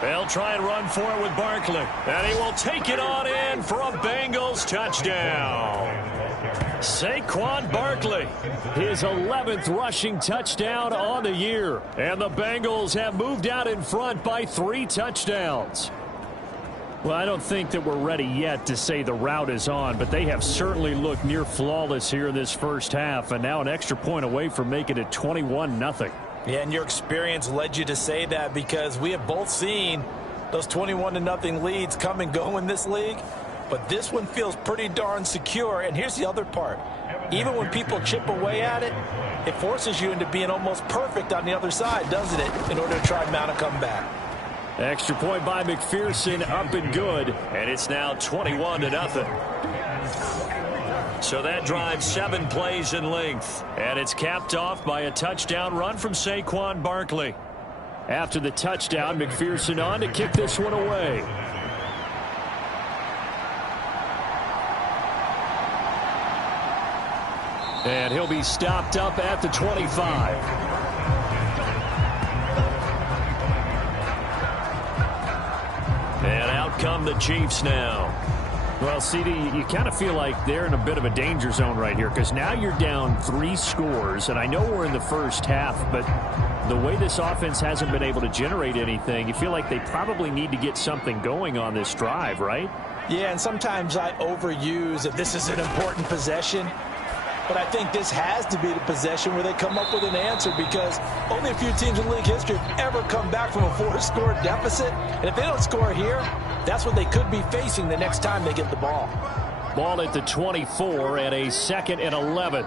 They'll try and run for it with Barkley. And he will take it on in for a Bengals touchdown. Saquon Barkley, his 11th rushing touchdown on the year. And the Bengals have moved out in front by 3 touchdowns. Well, I don't think that we're ready yet to say the route is on, but they have certainly looked near flawless here in this first half, and now an extra point away from making it 21-0. Yeah, and your experience led you to say that because we have both seen those 21-0 leads come and go in this league, but this one feels pretty darn secure. And here's the other part. Even when people chip away at it, it forces you into being almost perfect on the other side, doesn't it, in order to try and mount a comeback. Extra point by McPherson, up and good, and it's now 21-0. So that drives 7 plays in length, and it's capped off by a touchdown run from Saquon Barkley. After the touchdown, McPherson on to kick this one away. And he'll be stopped up at the 25. And out come the Chiefs now. Well, CD, you kind of feel like they're in a bit of a danger zone right here because now you're down 3 scores, and I know we're in the first half, but the way this offense hasn't been able to generate anything, you feel like they probably need to get something going on this drive, right? Yeah, and sometimes I overuse if this is an important possession. But I think this has to be the possession where they come up with an answer because only a few teams in league history have ever come back from a 4-score deficit. And if they don't score here, that's what they could be facing the next time they get the ball. Ball at the 24 and a 2nd and 11.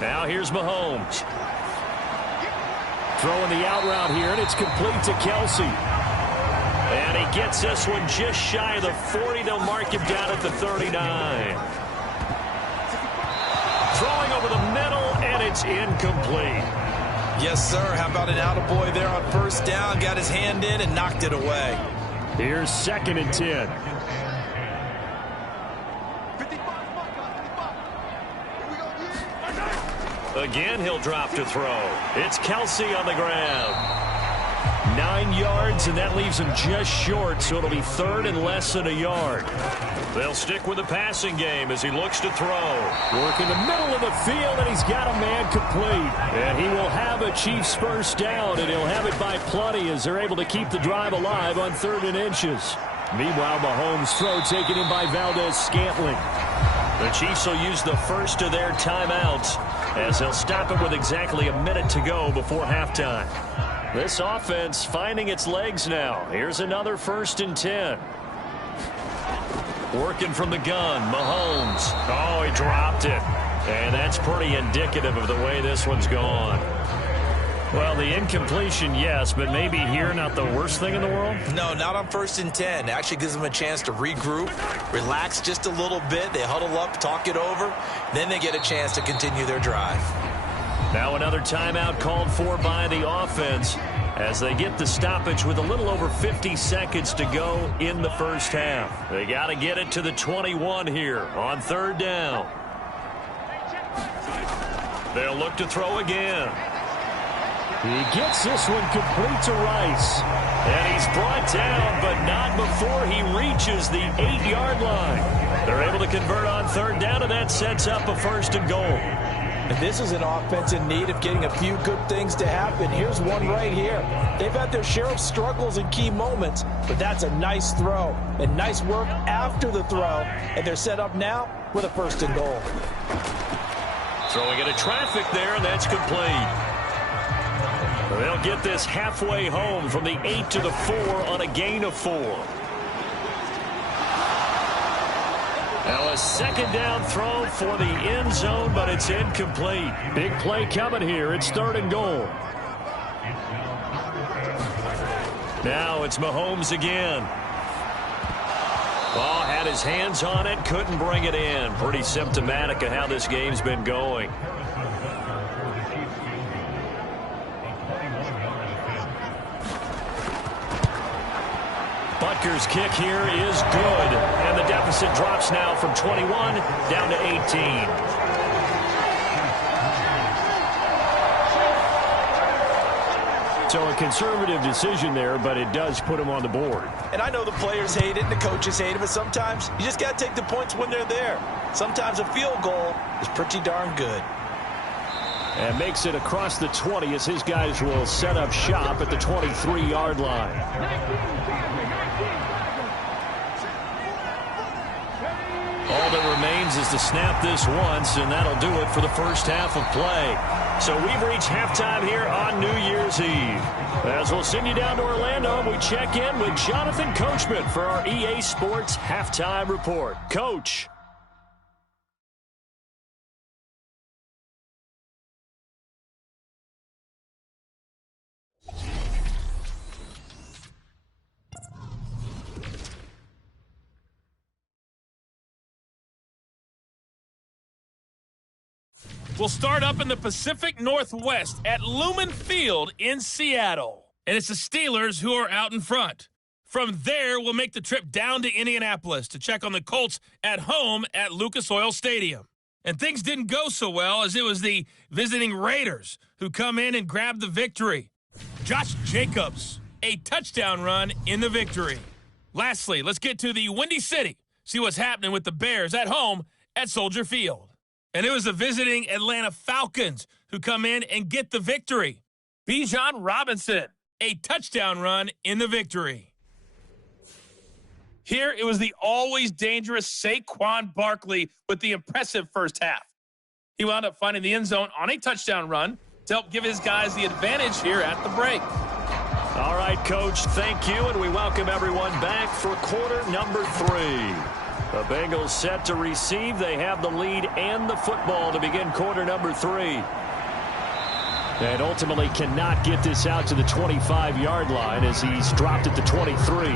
Now here's Mahomes. Throwing the out route here, and it's complete to Kelsey. And he gets this one just shy of the 40. They'll mark him down at the 39. Throwing over the middle, and it's incomplete. Yes, sir. How about an attaboy there on first down? Got his hand in and knocked it away. Here's 2nd and 10. Again, he'll drop to throw. It's Kelsey on the ground. 9 yards, and that leaves him just short, so it'll be 3rd and less than a yard. They'll stick with the passing game as he looks to throw. Work in the middle of the field, and he's got a man complete. And he will have a Chiefs first down, and he'll have it by plenty as they're able to keep the drive alive on 3rd and inches. Meanwhile, Mahomes' throw taken in by Valdez-Scantling. The Chiefs will use the first of their timeouts as they'll stop it with exactly a minute to go before halftime. This offense finding its legs now. Here's another 1st and 10. Working from the gun, Mahomes. Oh, he dropped it. And that's pretty indicative of the way this one's gone. Well, the incompletion, yes, but maybe here not the worst thing in the world? No, not on 1st and 10. Actually gives them a chance to regroup, relax just a little bit. They huddle up, talk it over. Then they get a chance to continue their drive. Now another timeout called for by the offense as they get the stoppage with a little over 50 seconds to go in the first half. They got to get it to the 21 here on 3rd down. They'll look to throw again. He gets this one complete to Rice. And he's brought down, but not before he reaches the 8-yard line. They're able to convert on 3rd down, and that sets up a 1st and goal. And this is an offense in need of getting a few good things to happen. Here's one right here. They've had their share of struggles in key moments, but that's a nice throw and nice work after the throw. And they're set up now with a 1st and goal. Throwing into traffic there, and that's complete. They'll get this halfway home from the 8 to the 4 on a gain of 4. Now a 2nd down throw for the end zone, but it's incomplete. Big play coming here. It's 3rd and goal. Now it's Mahomes again. Ball had his hands on it, couldn't bring it in. Pretty symptomatic of how this game's been going. Butker's kick here is good, and the deficit drops now from 21 down to 18. So a conservative decision there, but it does put him on the board. And I know the players hate it and the coaches hate it, but sometimes you just got to take the points when they're there. Sometimes a field goal is pretty darn good. And makes it across the 20 as his guys will set up shop at the 23-yard line. All that remains is to snap this once, and that'll do it for the first half of play. So we've reached halftime here on New Year's Eve. As we'll send you down to Orlando, we check in with Jonathan Coachman for our EA Sports Halftime Report. Coach. We'll start up in the Pacific Northwest at Lumen Field in Seattle. And it's the Steelers who are out in front. From there, we'll make the trip down to Indianapolis to check on the Colts at home at Lucas Oil Stadium. And things didn't go so well as it was the visiting Raiders who come in and grab the victory. Josh Jacobs, a touchdown run in the victory. Lastly, let's get to the Windy City, see what's happening with the Bears at home at Soldier Field. And it was the visiting Atlanta Falcons who come in and get the victory. Bijan Robinson, a touchdown run in the victory. Here, it was the always dangerous Saquon Barkley with the impressive first half. He wound up finding the end zone on a touchdown run to help give his guys the advantage here at the break. All right, Coach, thank you, and we welcome everyone back for quarter number 3. The Bengals set to receive. They have the lead and the football to begin quarter number 3. And ultimately cannot get this out to the 25-yard line as he's dropped at the 23.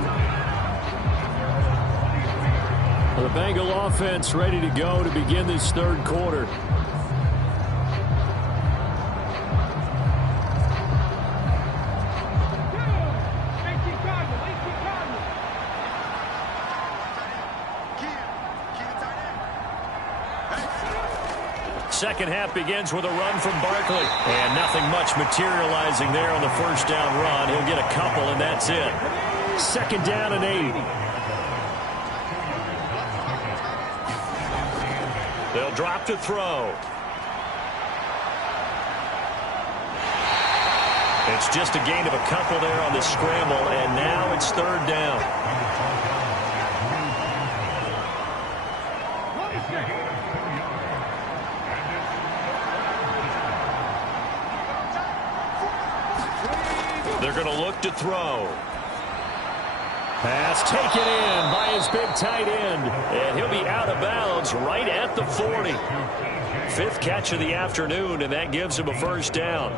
The Bengal offense ready to go to begin this third quarter. second half begins with a run from Barkley. And nothing much materializing there on the first down run. He'll get a couple, and that's it. Second down and 8. They'll drop to throw. It's just a gain of a couple there on the scramble, and now it's third down. They're going to look to throw. Pass taken in by his big tight end, and he'll be out of bounds right at the 40. Fifth catch of the afternoon, and that gives him a first down.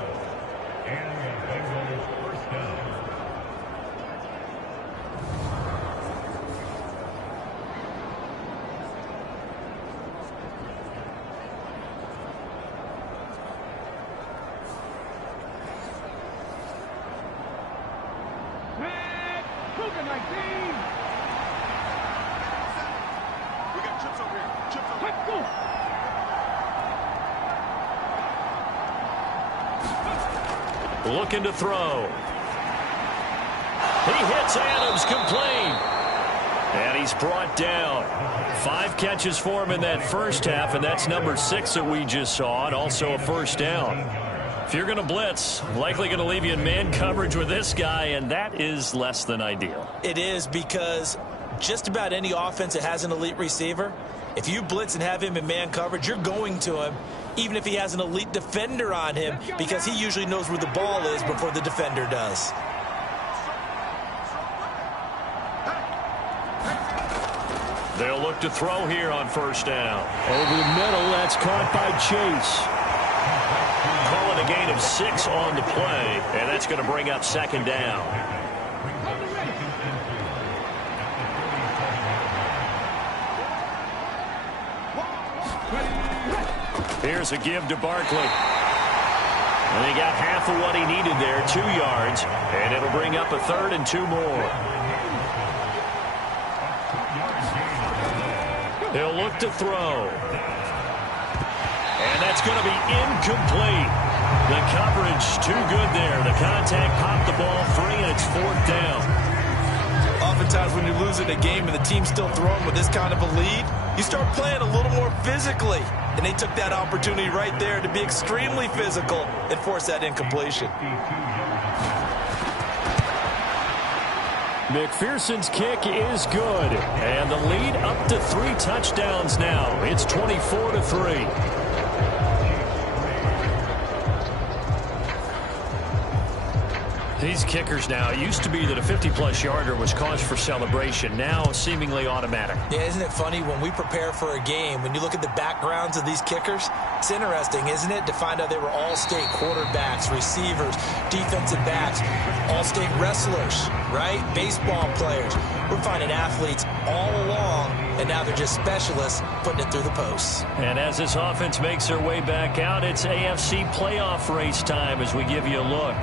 Looking to throw. He hits Adams complete. And he's brought down. 5 catches for him in that first half, and that's number 6 that we just saw, and also a first down. If you're going to blitz, likely going to leave you in man coverage with this guy, and that is less than ideal. It is, because just about any offense that has an elite receiver, if you blitz and have him in man coverage, you're going to him, even if he has an elite defender on him, because he usually knows where the ball is before the defender does. They'll look to throw here on first down. Over the middle, that's caught by Chase. Calling a gain of 6 on the play, and that's going to bring up second down. Here's a give to Barkley. And he got half of what he needed there, 2 yards, and it'll bring up a third and 2 more. He'll look to throw. And that's going to be incomplete. The coverage too good there. The contact popped the ball free, and it's fourth down. Oftentimes when you're losing a game and the team's still throwing with this kind of a lead, you start playing a little more physically. And they took that opportunity right there to be extremely physical and force that incompletion. McPherson's kick is good. And the lead up to 3 touchdowns now. It's 24-3. These kickers now, it used to be that a 50-plus yarder was cause for celebration. Now seemingly automatic. Yeah, isn't it funny when we prepare for a game, when you look at the backgrounds of these kickers, it's interesting, isn't it, to find out they were all-state quarterbacks, receivers, defensive backs, all-state wrestlers, right? Baseball players. We're finding athletes all along, and now they're just specialists putting it through the posts. And as this offense makes their way back out, it's AFC playoff race time as we give you a look.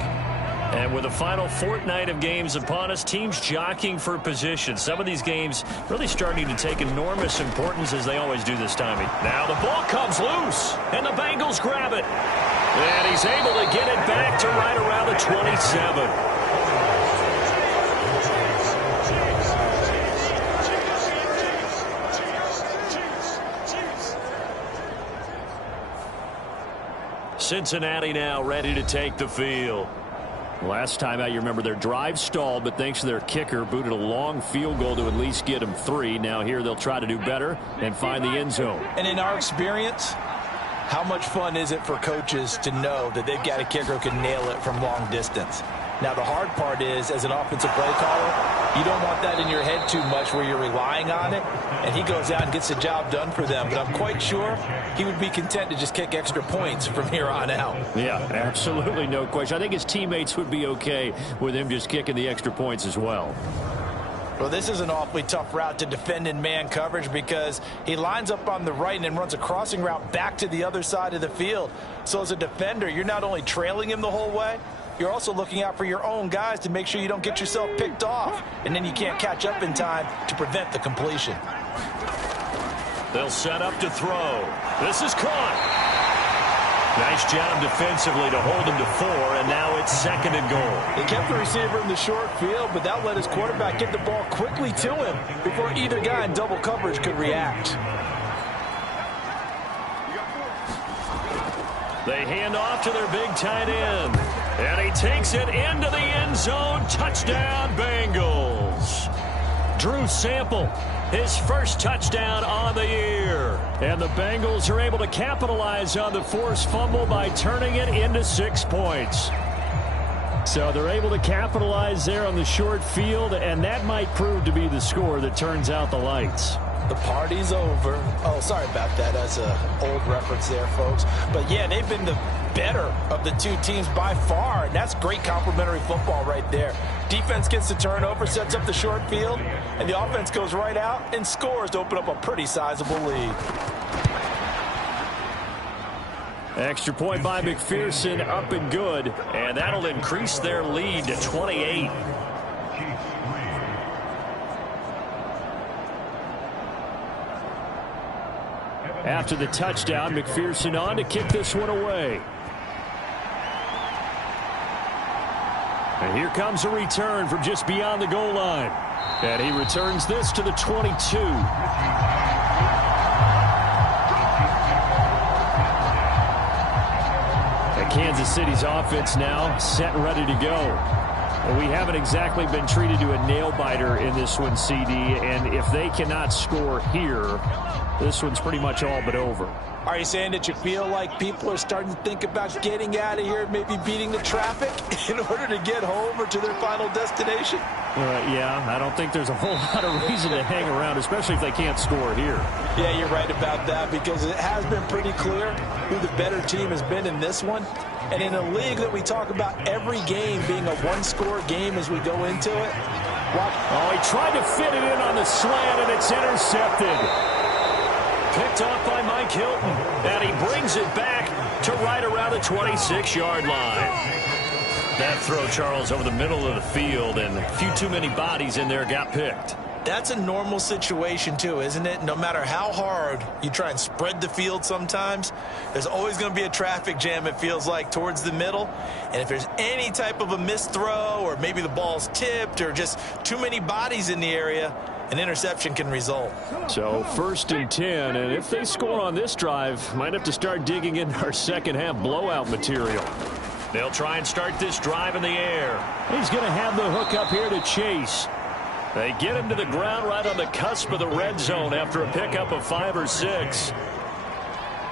And with the final fortnight of games upon us, teams jockeying for position. Some of these games really starting to take enormous importance, as they always do this time. Now the ball comes loose, and the Bengals grab it. And he's able to get it back to right around the 27. Cincinnati now ready to take the field. Last time out, you remember their drive stalled, but thanks to their kicker, booted a long field goal to at least get them 3. Now here they'll try to do better and find the end zone. And in our experience, how much fun is it for coaches to know that they've got a kicker who can nail it from long distance? Now, the hard part is, as an offensive play caller, you don't want that in your head too much where you're relying on it, and he goes out and gets the job done for them. But I'm quite sure he would be content to just kick extra points from here on out. Yeah, absolutely no question. I think his teammates would be okay with him just kicking the extra points as well. Well, this is an awfully tough route to defend in man coverage because he lines up on the right and then runs a crossing route back to the other side of the field. So as a defender, you're not only trailing him the whole way, you're also looking out for your own guys to make sure you don't get yourself picked off. And then you can't catch up in time to prevent the completion. They'll set up to throw. This is caught. Nice job defensively to hold him to 4, and now it's 2nd and goal. They kept the receiver in the short field, but that let his quarterback get the ball quickly to him before either guy in double coverage could react. They hand off to their big tight end, and he takes it into the end zone. Touchdown, Bengals. Drew Sample, his first touchdown on the year. And the Bengals are able to capitalize on the forced fumble by turning it into 6 points. So they're able to capitalize there on the short field, and that might prove to be the score that turns out the lights. The party's over. Oh, sorry about that. That's an old reference there, folks. But, yeah, they've been the better of the two teams by far, and that's great complimentary football right there. Defense gets the turnover, sets up the short field, and the offense goes right out and scores to open up a pretty sizable lead. Extra point by McPherson, up and good, and that'll increase their lead to 28. After the touchdown, McPherson on to kick this one away. And here comes a return from just beyond the goal line. And he returns this to the 22. And Kansas City's offense now set and ready to go. And we haven't exactly been treated to a nail-biter in this one, CD. And if they cannot score here, this one's pretty much all but over. Are you saying that you feel like people are starting to think about getting out of here, maybe beating the traffic in order to get home or to their final destination? Yeah, I don't think there's a whole lot of reason to hang around, especially if they can't score here. Yeah, you're right about that, because it has been pretty clear who the better team has been in this one. And in a league that we talk about every game being a one-score game as we go into it. Oh, he tried to fit it in on the slant, and it's intercepted. Picked off by Mike Hilton, and he brings it back to right around the 26-yard line. That throw, Charles, over the middle of the field, and a few too many bodies in there got picked. That's a normal situation, too, isn't it? No matter how hard you try and spread the field sometimes, there's always going to be a traffic jam, it feels like, towards the middle. And if there's any type of a missed throw, or maybe the ball's tipped, or just too many bodies in the area, an interception can result. So 1st and 10, and if they score on this drive, might have to start digging into our second-half blowout material. They'll try and start this drive in the air. He's going to have the hook up here to Chase. They get him to the ground right on the cusp of the red zone after a pickup of 5 or 6.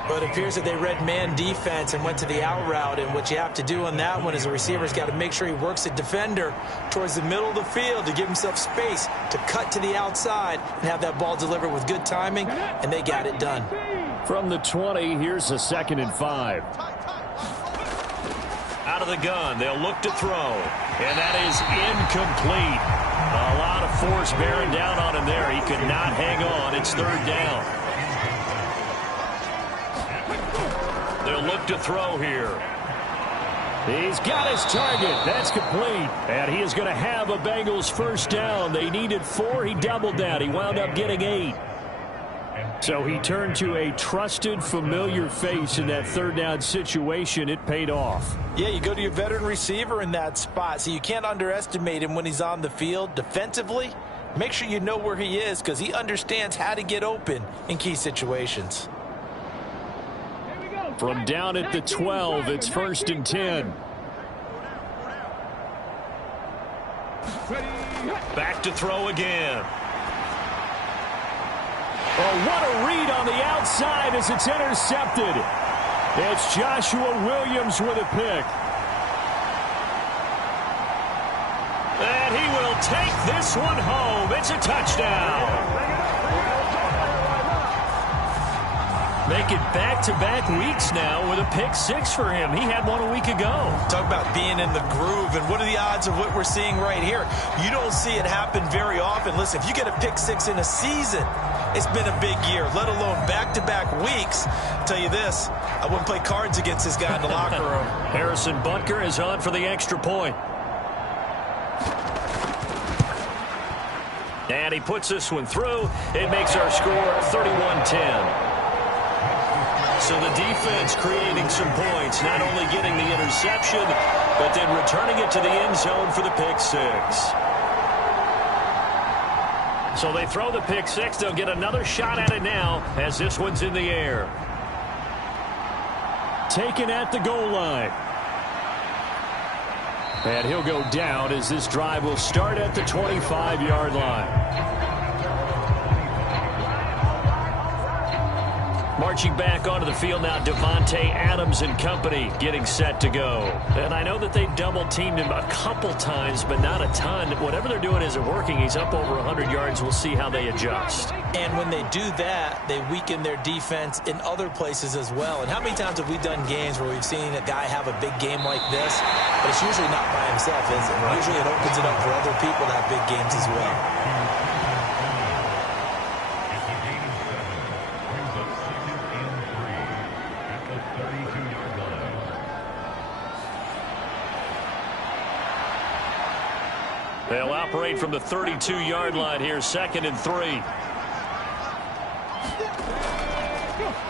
But it appears that they read man defense and went to the out route, and what you have to do on that one is the receiver's got to make sure he works the defender towards the middle of the field to give himself space to cut to the outside and have that ball delivered with good timing, and they got it done. From the 20, here's a 2nd and 5. Out of the gun, they'll look to throw, and that is incomplete. A lot of force bearing down on him there. He could not hang on. It's 3rd down. They'll look to throw here. He's got his target. That's complete. And he is going to have a Bengals 1st down. They needed 4. He doubled that. He wound up getting 8. So he turned to a trusted, familiar face in that 3rd down situation. It paid off. Yeah, you go to your veteran receiver in that spot, so you can't underestimate him when he's on the field. Defensively, make sure you know where he is, because he understands how to get open in key situations. From down at the 12, it's 1st and 10. Back to throw again. Oh, what a read on the outside as it's intercepted. It's Joshua Williams with a pick. And he will take this one home. It's a touchdown. Make it back-to-back weeks now with a pick 6 for him. He had one a week ago. Talk about being in the groove, and what are the odds of what we're seeing right here? You don't see it happen very often. Listen, if you get a pick 6 in a season, it's been a big year, let alone back-to-back weeks. I'll tell you this, I wouldn't play cards against this guy in the locker room. Harrison Butker is on for the extra point. And he puts this one through. It makes our score 31-10. So the defense creating some points, not only getting the interception, but then returning it to the end zone for the pick six. So they throw the pick six. They'll get another shot at it now as this one's in the air. Taken at the goal line. And he'll go down as this drive will start at the 25-yard line. Marching back onto the field now, Devontae Adams and company getting set to go. And I know that they double-teamed him a couple times, but not a ton. Whatever they're doing isn't working. He's up over 100 yards. We'll see how they adjust. And when they do that, they weaken their defense in other places as well. And how many times have we done games where we've seen a guy have a big game like this, but it's usually not by himself, is it? Usually it opens it up for other people to have big games as well. They'll operate from the 32-yard line here, 2nd and 3.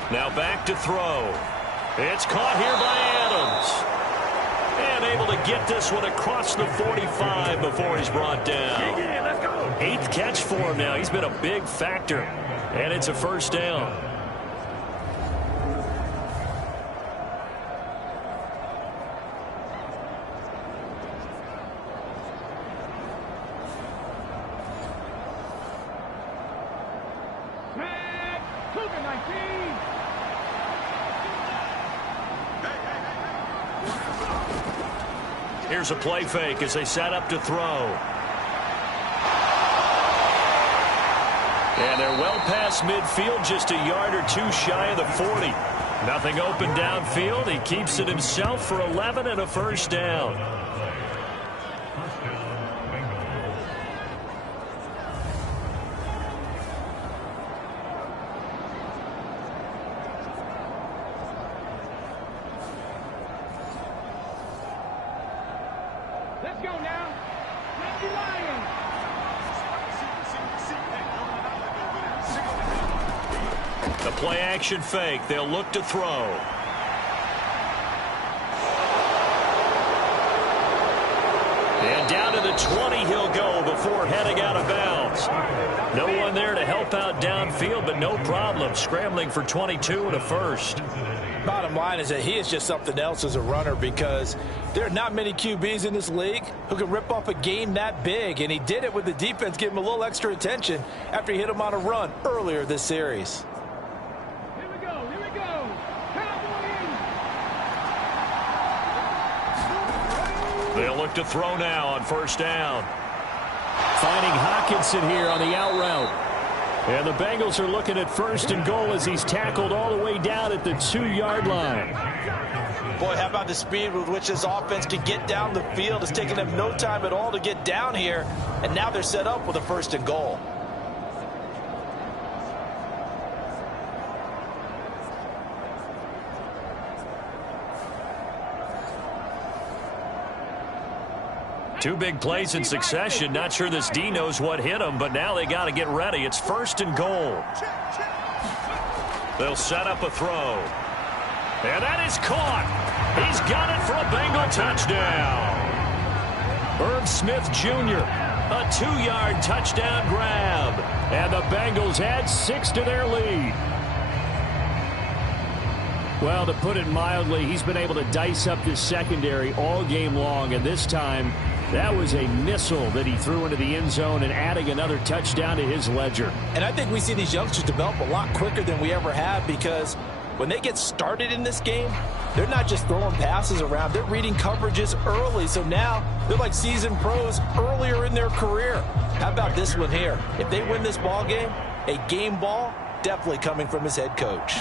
Now back to throw. It's caught here by Adams. And able to get this one across the 45 before he's brought down. 8th catch for him now. He's been a big factor. And it's a first down. Here's a play fake as they set up to throw. And they're well past midfield, just a yard or two shy of the 40. Nothing open downfield. He keeps it himself for 11 and a first down. Let's go now. Let's be Lions. The play action fake. They'll look to throw. And down to the 20 he'll go before heading out of bounds. No one there to help out downfield, but no problem. Scrambling for 22 and a first. Bottom line is that he is just something else as a runner, because there are not many QBs in this league who can rip off a game that big, and he did it with the defense giving him a little extra attention after he hit him on a run earlier this series. Here we go. Here we go. Cowboys. They'll look to throw now on first down. Finding Hockenson here on the out route. And the Bengals are looking at 1st and goal as he's tackled all the way down at the 2-yard line. Boy, how about the speed with which this offense can get down the field? It's taken them no time at all to get down here, and now they're set up with a 1st and goal. Two big plays in succession. Not sure this D knows what hit him, but now they got to get ready. It's 1st and goal. They'll set up a throw. And that is caught. He's got it for a Bengal touchdown. Herb Smith Jr., a 2-yard touchdown grab. And the Bengals add 6 to their lead. Well, to put it mildly, he's been able to dice up this secondary all game long, and this time that was a missile that he threw into the end zone and adding another touchdown to his ledger. And I think we see these youngsters develop a lot quicker than we ever have, because when they get started in this game, they're not just throwing passes around. They're reading coverages early. So now they're like seasoned pros earlier in their career. How about this one here? If they win this ball game, a game ball definitely coming from his head coach.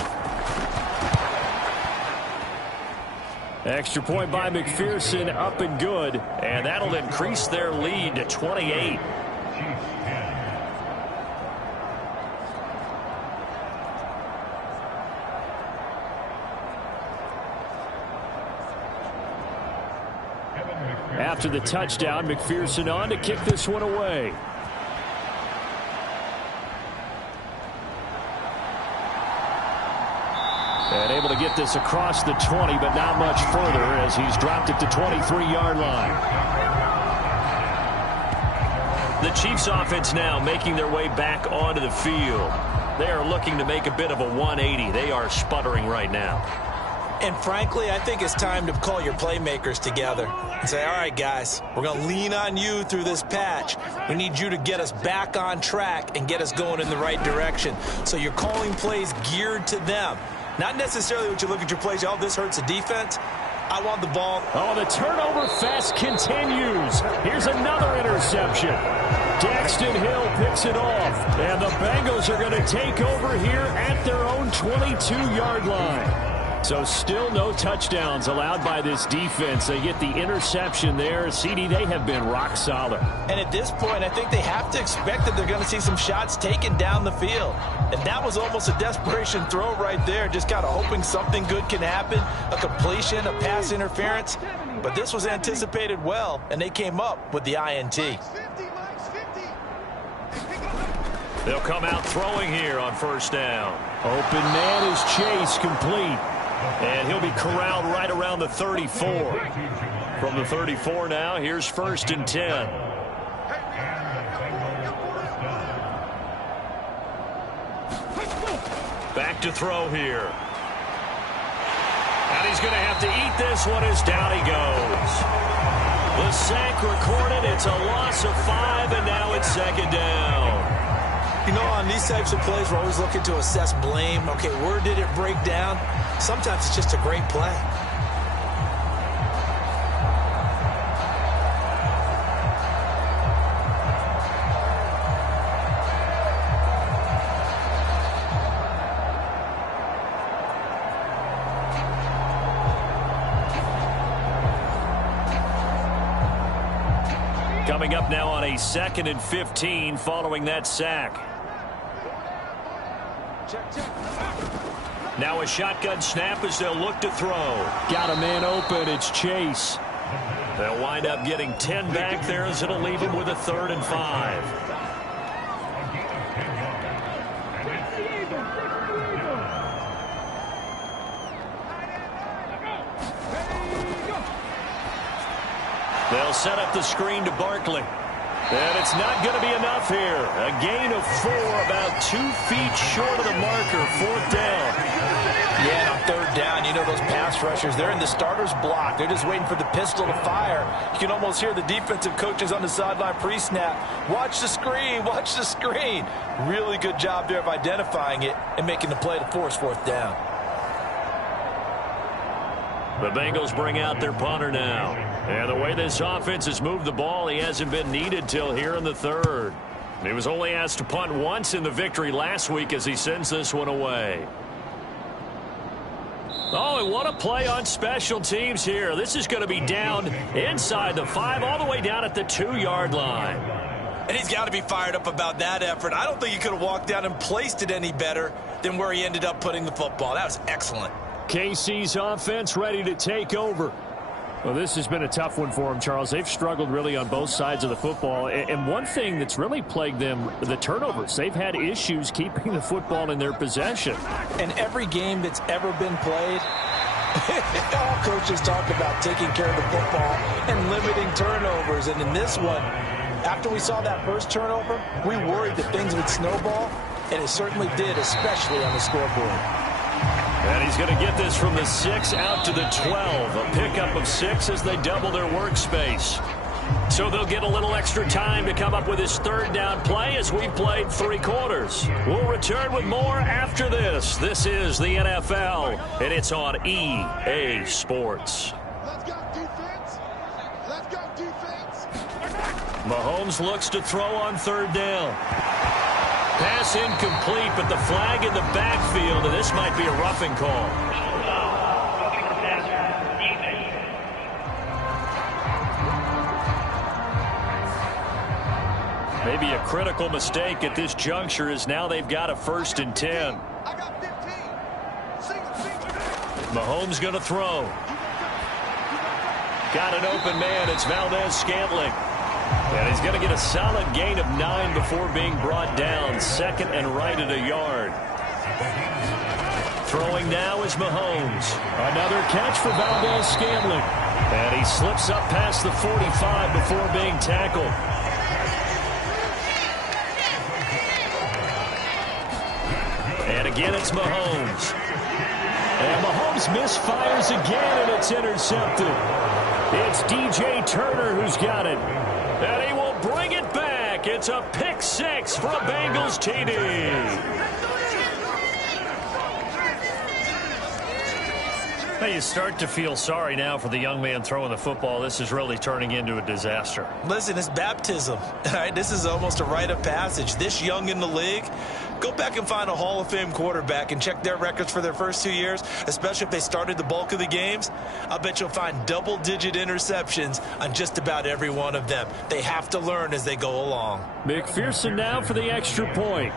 Extra point by McPherson, up and good. And that'll increase their lead to 28. After the touchdown, McPherson on to kick this one away. And able to get this across the 20, but not much further as he's dropped it to 23-yard line. The Chiefs offense now making their way back onto the field. They are looking to make a bit of a 180. They are sputtering right now. And frankly, I think it's time to call your playmakers together and say, all right, guys, we're going to lean on you through this patch. We need you to get us back on track and get us going in the right direction. So you're calling plays geared to them. Not necessarily what you look at your plays, oh, this hurts the defense. I want the ball. Oh, the turnover fest continues. Here's another interception. Daxton Hill picks it off. And the Bengals are going to take over here at their own 22-yard line. So still no touchdowns allowed by this defense. They get the interception there. CD, they have been rock solid. And at this point, I think they have to expect that they're going to see some shots taken down the field. And that was almost a desperation throw right there, just kind of hoping something good can happen, a completion, a pass interference. But this was anticipated well, and they came up with the INT. They'll come out throwing here on first down. Open man is Chase, complete. And he'll be corralled right around the 34. From the 34 now, here's first and 10. Back to throw here. And he's going to have to eat this one as down he goes. The sack recorded. It's a loss of 5, and now it's second down. You know, on these types of plays, we're always looking to assess blame. Okay, where did it break down? Sometimes it's just a great play. Coming up now on a 2nd and 15 following that sack. Now a shotgun snap as they'll look to throw. Got a man open. It's Chase. They'll wind up getting 10 back there as it'll leave them with a 3rd and 5. They'll set up the screen to Barkley. And it's not going to be enough here. A gain of 4, about 2 feet short of the marker. 4th down. Yeah, on 3rd down, you know those pass rushers, they're in the starter's block. They're just waiting for the pistol to fire. You can almost hear the defensive coaches on the sideline pre-snap. Watch the screen, watch the screen. Really good job there of identifying it and making the play to force 4th down. The Bengals bring out their punter now. And the way this offense has moved the ball, he hasn't been needed till here in the 3rd. He was only asked to punt once in the victory last week as he sends this one away. Oh, and what a play on special teams here. This is going to be down inside the 5, all the way down at the 2-yard line. And he's got to be fired up about that effort. I don't think he could have walked down and placed it any better than where he ended up putting the football. That was excellent. KC's offense ready to take over. Well, this has been a tough one for them, Charles. They've struggled really on both sides of the football. And one thing that's really plagued them, the turnovers. They've had issues keeping the football in their possession. And every game that's ever been played, all coaches talk about taking care of the football and limiting turnovers. And in this one, after we saw that first turnover, we worried that things would snowball, and it certainly did, especially on the scoreboard. And he's going to get this from the 6 out to the 12. A pickup of 6 as they double their workspace. So they'll get a little extra time to come up with his 3rd down play as we've played 3 quarters. We'll return with more after this. This is the NFL, and it's on EA Sports. Let's go defense. Let's go defense. Mahomes looks to throw on 3rd down. Pass incomplete, but the flag in the backfield, and this might be a roughing call. Maybe a critical mistake at this juncture is now they've got a 1st and 10. I got 15. Mahomes going to throw. Got an open man. It's Valdez-Scantling. And he's going to get a solid gain of 9 before being brought down. 2nd and right at a yard. Throwing now is Mahomes. Another catch for Valdez-Scantling. And he slips up past the 45 before being tackled. And again, it's Mahomes. And Mahomes misfires again, and it's intercepted. It's DJ Turner who's got it. And he will bring it back. It's a pick six for a Bengals TD. Now you start to feel sorry now for the young man throwing the football. This is really turning into a disaster. Listen, it's baptism. All right, this is almost a rite of passage. This young in the league, go back and find a Hall of Fame quarterback and check their records for their first 2 years, especially if they started the bulk of the games. I'll bet you'll find double-digit interceptions on just about every one of them. They have to learn as they go along. McPherson now for the extra point.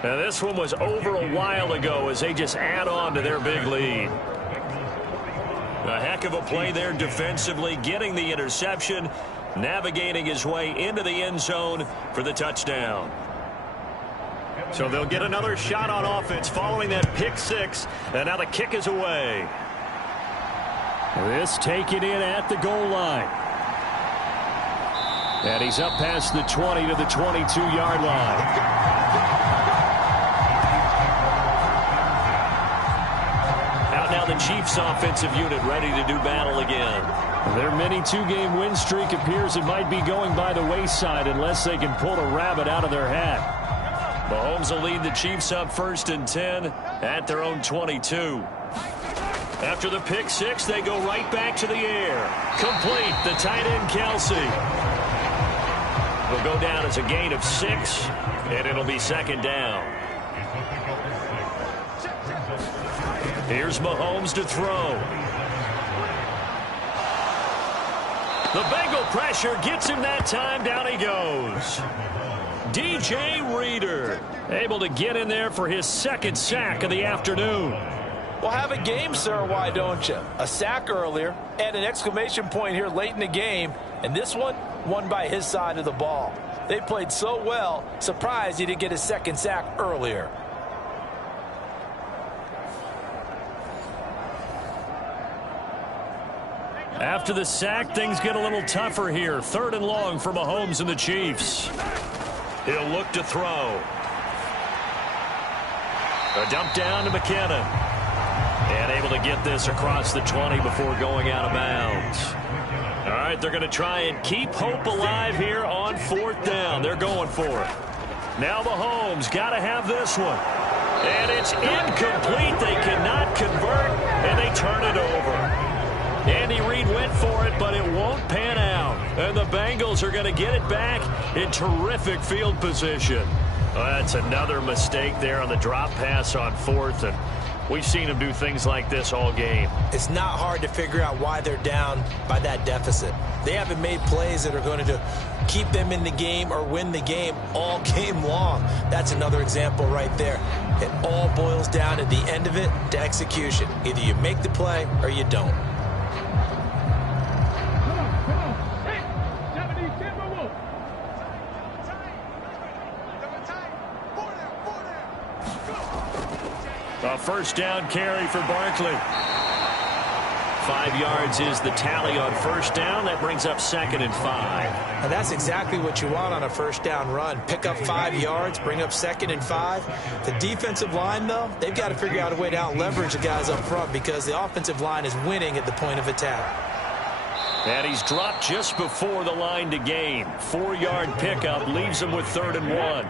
Now this one was over a while ago as they just add on to their big lead. A heck of a play there defensively, getting the interception, navigating his way into the end zone for the touchdown. So they'll get another shot on offense following that pick six, and now the kick is away. This taken in at the goal line. And he's up past the 20 to the 22-yard line. Now the Chiefs offensive unit ready to do battle again. Their mini two-game win streak appears it might be going by the wayside unless they can pull a rabbit out of their hat. Mahomes will lead the Chiefs up 1st and 10 at their own 22. After the pick six, they go right back to the air. Complete, the tight end Kelsey. Will go down as a gain of 6, and it'll be 2nd down. Here's Mahomes to throw. The Bengal pressure gets him that time. Down he goes. DJ Reader able to get in there for his 2nd sack of the afternoon. Well, have a game, sir. Why don't you? A sack earlier and an exclamation point here late in the game. And this one won by his side of the ball. They played so well. Surprised he didn't get his 2nd sack earlier. After the sack, things get a little tougher here. 3rd and long for Mahomes and the Chiefs. He'll look to throw. A dump down to McKinnon. And able to get this across the 20 before going out of bounds. All right, they're going to try and keep hope alive here on 4th down. They're going for it. Now Mahomes got to have this one. And it's incomplete. They cannot convert, and they turn it over. Andy Reid went for it, but it won't pan out. And the Bengals are going to get it back in terrific field position. Well, that's another mistake there on the drop pass on 4th, and we've seen them do things like this all game. It's not hard to figure out why they're down by that deficit. They haven't made plays that are going to keep them in the game or win the game all game long. That's another example right there. It all boils down at the end of it to execution. Either you make the play or you don't. A 1st down carry for Barkley. 5 yards is the tally on 1st down. That brings up 2nd and 5. And that's exactly what you want on a 1st down run. Pick up 5 yards, bring up 2nd and 5. The defensive line, though, they've got to figure out a way to out-leverage the guys up front because the offensive line is winning at the point of attack. And he's dropped just before the line to gain. 4-yard pickup leaves him with 3rd and 1.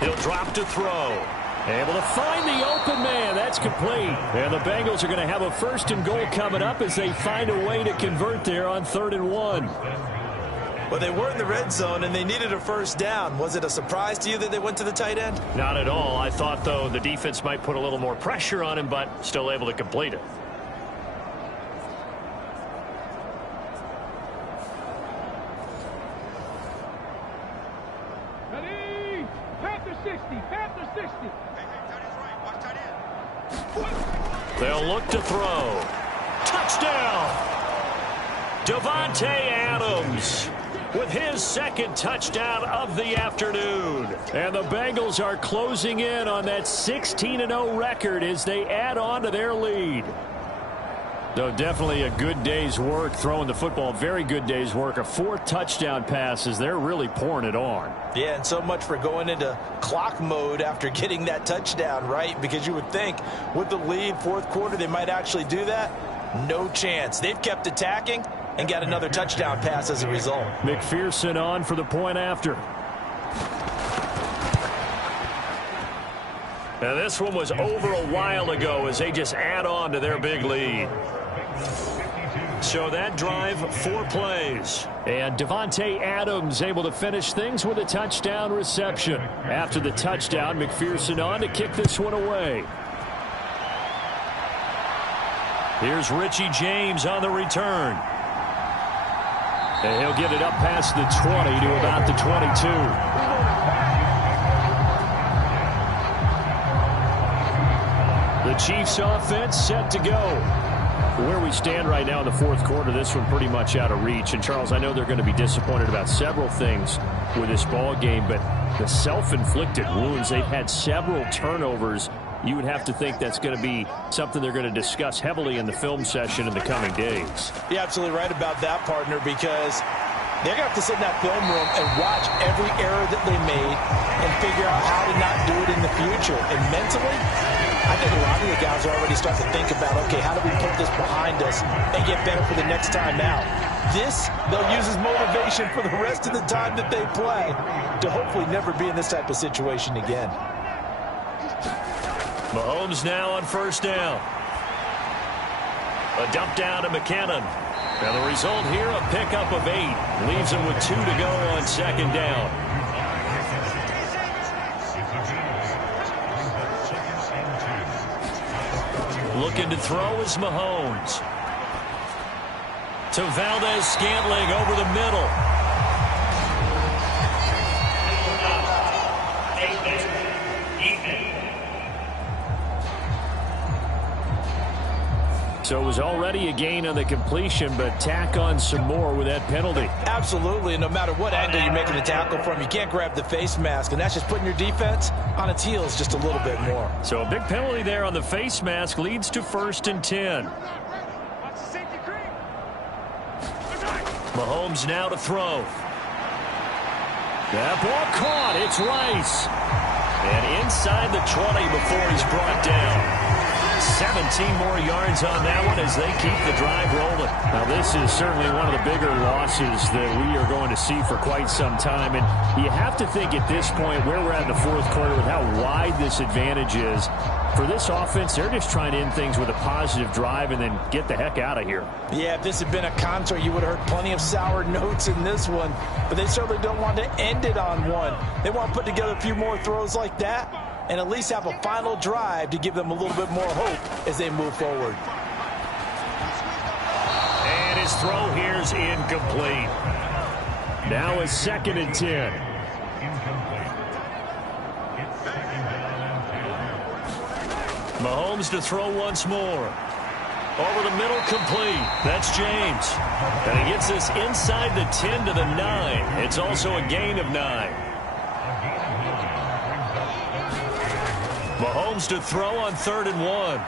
He'll drop to throw. Able to find the open man. That's complete. And the Bengals are going to have a 1st and goal coming up as they find a way to convert there on 3rd and 1. Well, they were in the red zone, and they needed a 1st down. Was it a surprise to you that they went to the tight end? Not at all. I thought, though, the defense might put a little more pressure on him, but still able to complete it. Ready? Panther 60. Panther 60. Hey, tight end's right. Watch tight end. They'll look to throw. Touchdown! Davante Adams with his second touchdown of the afternoon. And the Bengals are closing in on that 16-0 record as they add on to their lead. So definitely a good day's work throwing the football. Very good day's work. A 4th touchdown passes. They're really pouring it on. Yeah, and so much for going into clock mode after getting that touchdown, right? Because you would think with the lead, 4th quarter, they might actually do that. No chance. They've kept attacking and got another touchdown pass as a result. McPherson on for the point after. Now this one was over a while ago as they just add on to their big lead. So that drive, 4 plays. And Davante Adams able to finish things with a touchdown reception. After the touchdown, McPherson on to kick this one away. Here's Richie James on the return. And he'll get it up past the 20 to about the 22. The Chiefs offense set to go. Where we stand right now in the 4th quarter, this one pretty much out of reach. And, Charles, I know they're going to be disappointed about several things with this ball game, but the self-inflicted wounds, they've had several turnovers. You would have to think that's going to be something they're going to discuss heavily in the film session in the coming days. You're absolutely right about that, partner, because they're going to have to sit in that film room and watch every error that they made and figure out how to not do it in the future. And mentally, I think a lot of the guys are already starting to think about, okay, how do we put this behind us and get better for the next time out? This, they'll use as motivation for the rest of the time that they play to hopefully never be in this type of situation again. Mahomes now on 1st down. A dump down to McKinnon. And the result here, a pickup of 8. Leaves him with 2 to go on 2nd down. Looking to throw is Mahomes. To Valdez-Scantling over the middle. So it was already a gain on the completion, but tack on some more with that penalty. Absolutely. No matter what angle you're making a tackle from, you can't grab the face mask, and that's just putting your defense on its heels just a little bit more. So a big penalty there on the face mask leads to 1st and 10. Mahomes now to throw. That ball caught. It's Rice. And inside the 20 before he's brought down. 17 more yards on that one as they keep the drive rolling. Now, this is certainly one of the bigger losses that we are going to see for quite some time. And you have to think at this point where we're at in the 4th quarter with how wide this advantage is. For this offense, they're just trying to end things with a positive drive and then get the heck out of here. Yeah, if this had been a concert, you would have heard plenty of sour notes in this one. But they certainly don't want to end it on one. They want to put together a few more throws like that and at least have a final drive to give them a little bit more hope as they move forward. And his throw here is incomplete. Now it's 2nd and 10. Mahomes to throw once more. Over the middle, complete. That's James. And he gets this inside the 10 to the 9. It's also a gain of 9. Mahomes to throw on 3rd and 1.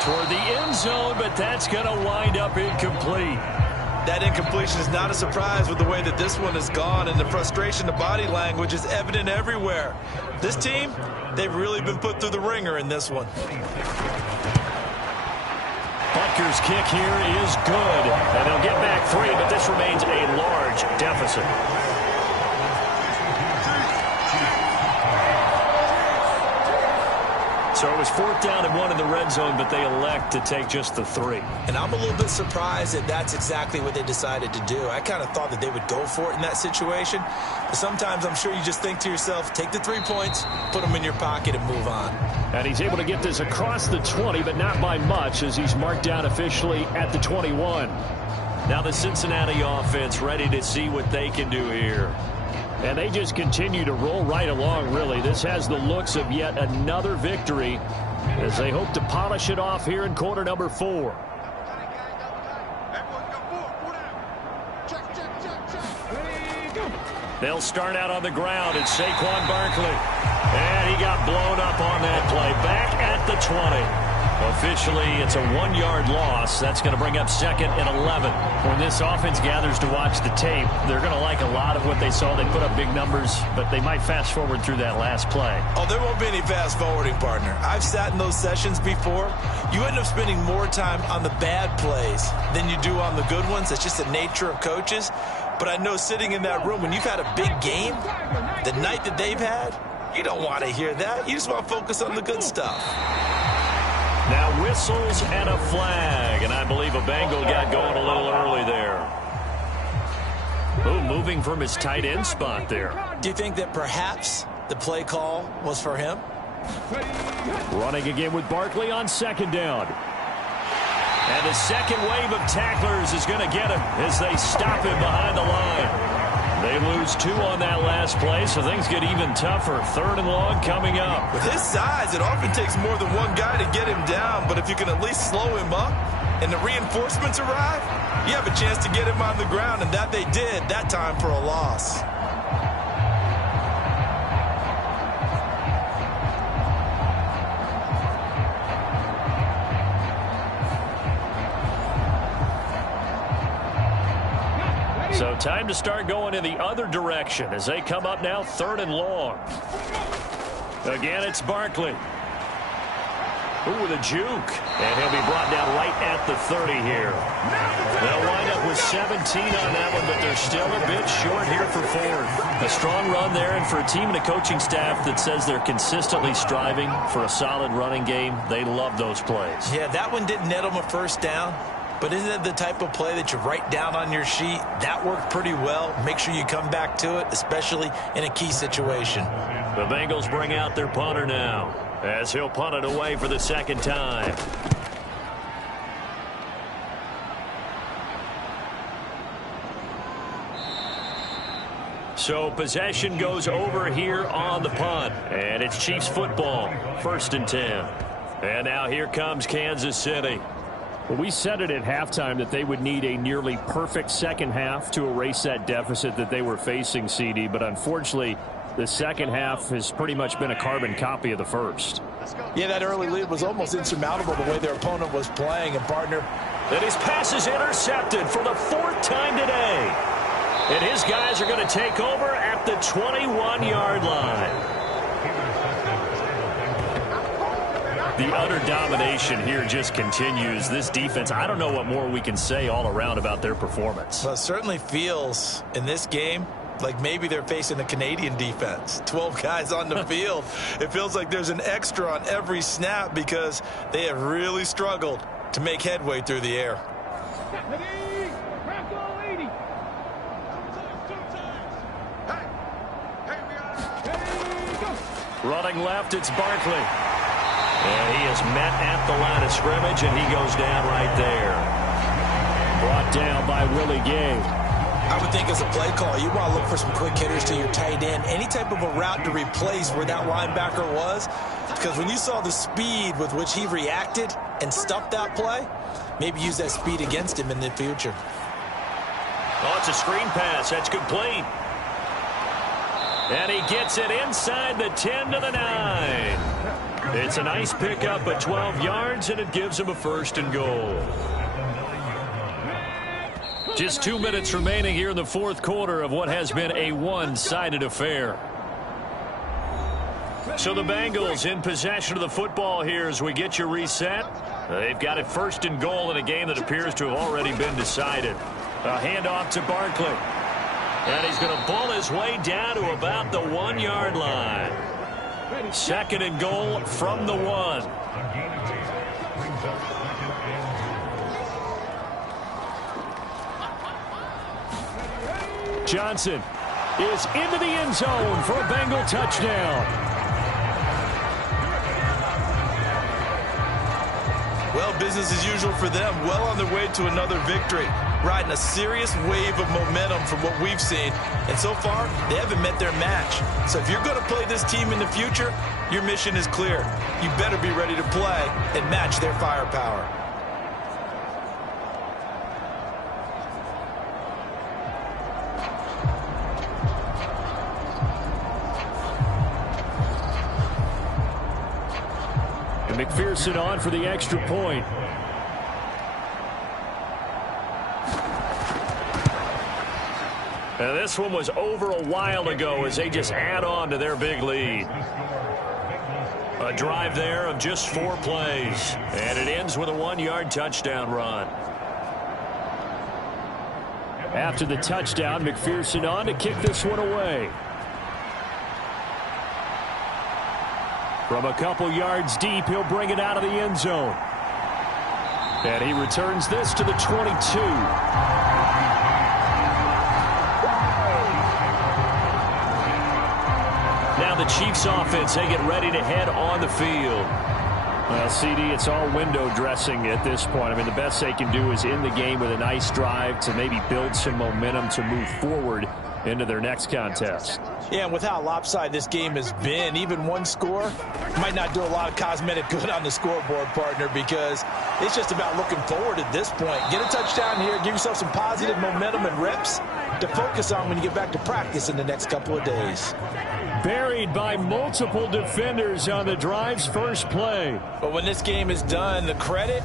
Toward the end zone, but that's going to wind up incomplete. That incompletion is not a surprise with the way that this one has gone, and the frustration, the body language is evident everywhere. This team, they've really been put through the ringer in this one. Butker's kick here is good, and they'll get back 3, but this remains a large deficit. So it was 4th down and 1 in the red zone, but they elect to take just the 3. And I'm a little bit surprised that that's exactly what they decided to do. I kind of thought that they would go for it in that situation. But sometimes I'm sure you just think to yourself, take the 3 points, put them in your pocket, and move on. And he's able to get this across the 20, but not by much, as he's marked down officially at the 21. Now the Cincinnati offense ready to see what they can do here. And they just continue to roll right along, really. This has the looks of yet another victory as they hope to polish it off here in quarter number 4. They'll start out on the ground. It's Saquon Barkley. And he got blown up on that play. Back at the 20. Officially, it's a 1-yard loss. That's going to bring up second and 11. When this offense gathers to watch the tape, they're going to like a lot of what they saw. They put up big numbers, but they might fast forward through that last play. Oh, there won't be any fast forwarding, partner. I've sat in those sessions before. You end up spending more time on the bad plays than you do on the good ones. That's just the nature of coaches. But I know sitting in that room, when you've had a big game, the night that they've had, you don't want to hear that. You just want to focus on the good stuff. Now whistles and a flag, and I believe a Bengal got going a little early there. Ooh, moving from his tight end spot there. Do you think that perhaps the play call was for him? Running again with Barkley on second down. And the second wave of tacklers is going to get him as they stop him behind the line. They lose 2 on that last play, so things get even tougher. Third and long coming up. With his size, it often takes more than one guy to get him down, but if you can at least slow him up and the reinforcements arrive, you have a chance to get him on the ground, and that they did that time for a loss. So time to start going in the other direction as they come up now third and long. Again, it's Barkley. Ooh, with a juke. And he'll be brought down right at the 30 here. They'll wind up with 17 on that one, but they're still a bit short here for fourth. A strong run there, and for a team and a coaching staff that says they're consistently striving for a solid running game, they love those plays. Yeah, that one didn't net them a first down. But isn't it the type of play that you write down on your sheet? That worked pretty well. Make sure you come back to it, especially in a key situation. The Bengals bring out their punter now as he'll punt it away for the second time. So possession goes over here on the punt. And it's Chiefs football, 1st and 10. And now here comes Kansas City. Well, we said it at halftime that they would need a nearly perfect second half to erase that deficit that they were facing, CD. But unfortunately, the second half has pretty much been a carbon copy of the first. Yeah, that early lead was almost insurmountable the way their opponent was playing. And, partner, and his pass is intercepted for the 4th time today. And his guys are going to take over at the 21-yard line. The utter domination here just continues. This defense, I don't know what more we can say all around about their performance. Well, it certainly feels in this game like maybe they're facing a Canadian defense. 12 guys on the field. It feels like there's an extra on every snap because they have really struggled to make headway through the air. Running left, it's Barkley. And he is met at the line of scrimmage, and he goes down right there. Brought down by Willie Gay. I would think as a play call, you want to look for some quick hitters to your tight end. Any type of a route to replace where that linebacker was. Because when you saw the speed with which he reacted and stuffed that play, maybe use that speed against him in the future. Oh, it's a screen pass. That's complete. And he gets it inside the 10 to the 9. It's a nice pickup at 12 yards, and it gives him a 1st and goal. Just 2 minutes remaining here in the 4th quarter of what has been a one-sided affair. So the Bengals in possession of the football here as we get you reset. They've got it 1st and goal in a game that appears to have already been decided. A handoff to Barkley. And he's going to bull his way down to about the 1-yard line. 2nd and goal from the 1. Johnson is into the end zone for a Bengal touchdown. Well, business as usual for them. Well on their way to another victory. riding a serious wave of momentum from what we've seen. And so far, they haven't met their match. So if you're going to play this team in the future, your mission is clear. You better be ready to play and match their firepower. And McPherson on for the extra point. And this one was over a while ago as they just add on to their big lead. A drive there of just 4 plays. And it ends with a 1-yard touchdown run. After the touchdown, McPherson on to kick this one away. From a couple yards deep, he'll bring it out of the end zone. And he returns this to the 22. Now the Chiefs offense, they get ready to head on the field. Well, CD, it's all window dressing at this point. I mean, the best they can do is end the game with a nice drive to maybe build some momentum to move forward into their next contest. Yeah, and with how lopsided this game has been, even one score might not do a lot of cosmetic good on the scoreboard, partner, because it's just about looking forward at this point. Get a touchdown here, give yourself some positive momentum and reps to focus on when you get back to practice in the next couple of days. Buried by multiple defenders on the drive's first play. But when this game is done, the credit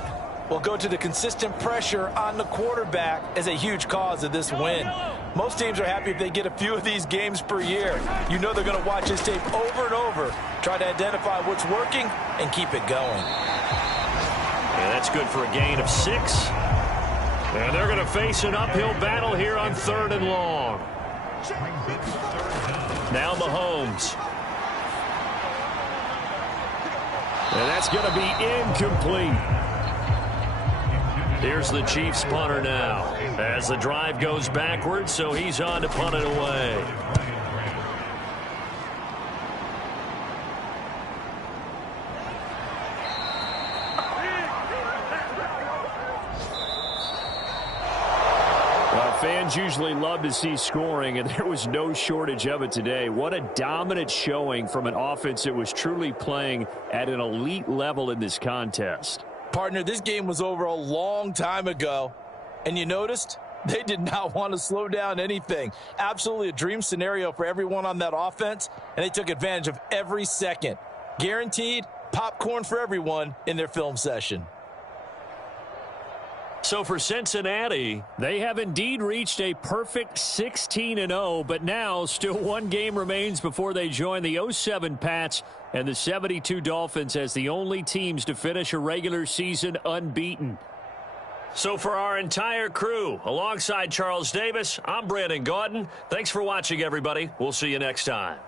will go to the consistent pressure on the quarterback as a huge cause of this win. Most teams are happy if they get a few of these games per year. You know they're going to watch this tape over and over, try to identify what's working, and keep it going. Yeah, that's good for a gain of 6. And they're going to face an uphill battle here on 3rd and long. Now Mahomes. And that's going to be incomplete. Here's the Chiefs punter now as the drive goes backwards, so he's on to punt it away. Fans usually love to see scoring, and there was no shortage of it today. What a dominant showing from an offense that was truly playing at an elite level in this contest. Partner, this game was over a long time ago, and you noticed they did not want to slow down anything. Absolutely a dream scenario for everyone on that offense, and they took advantage of every second. Guaranteed popcorn for everyone in their film session. So for Cincinnati, they have indeed reached a perfect 16-0, but now still one game remains before they join the 07 Pats and the 72 Dolphins as the only teams to finish a regular season unbeaten. So for our entire crew, alongside Charles Davis, I'm Brandon Gaudin. Thanks for watching, everybody. We'll see you next time.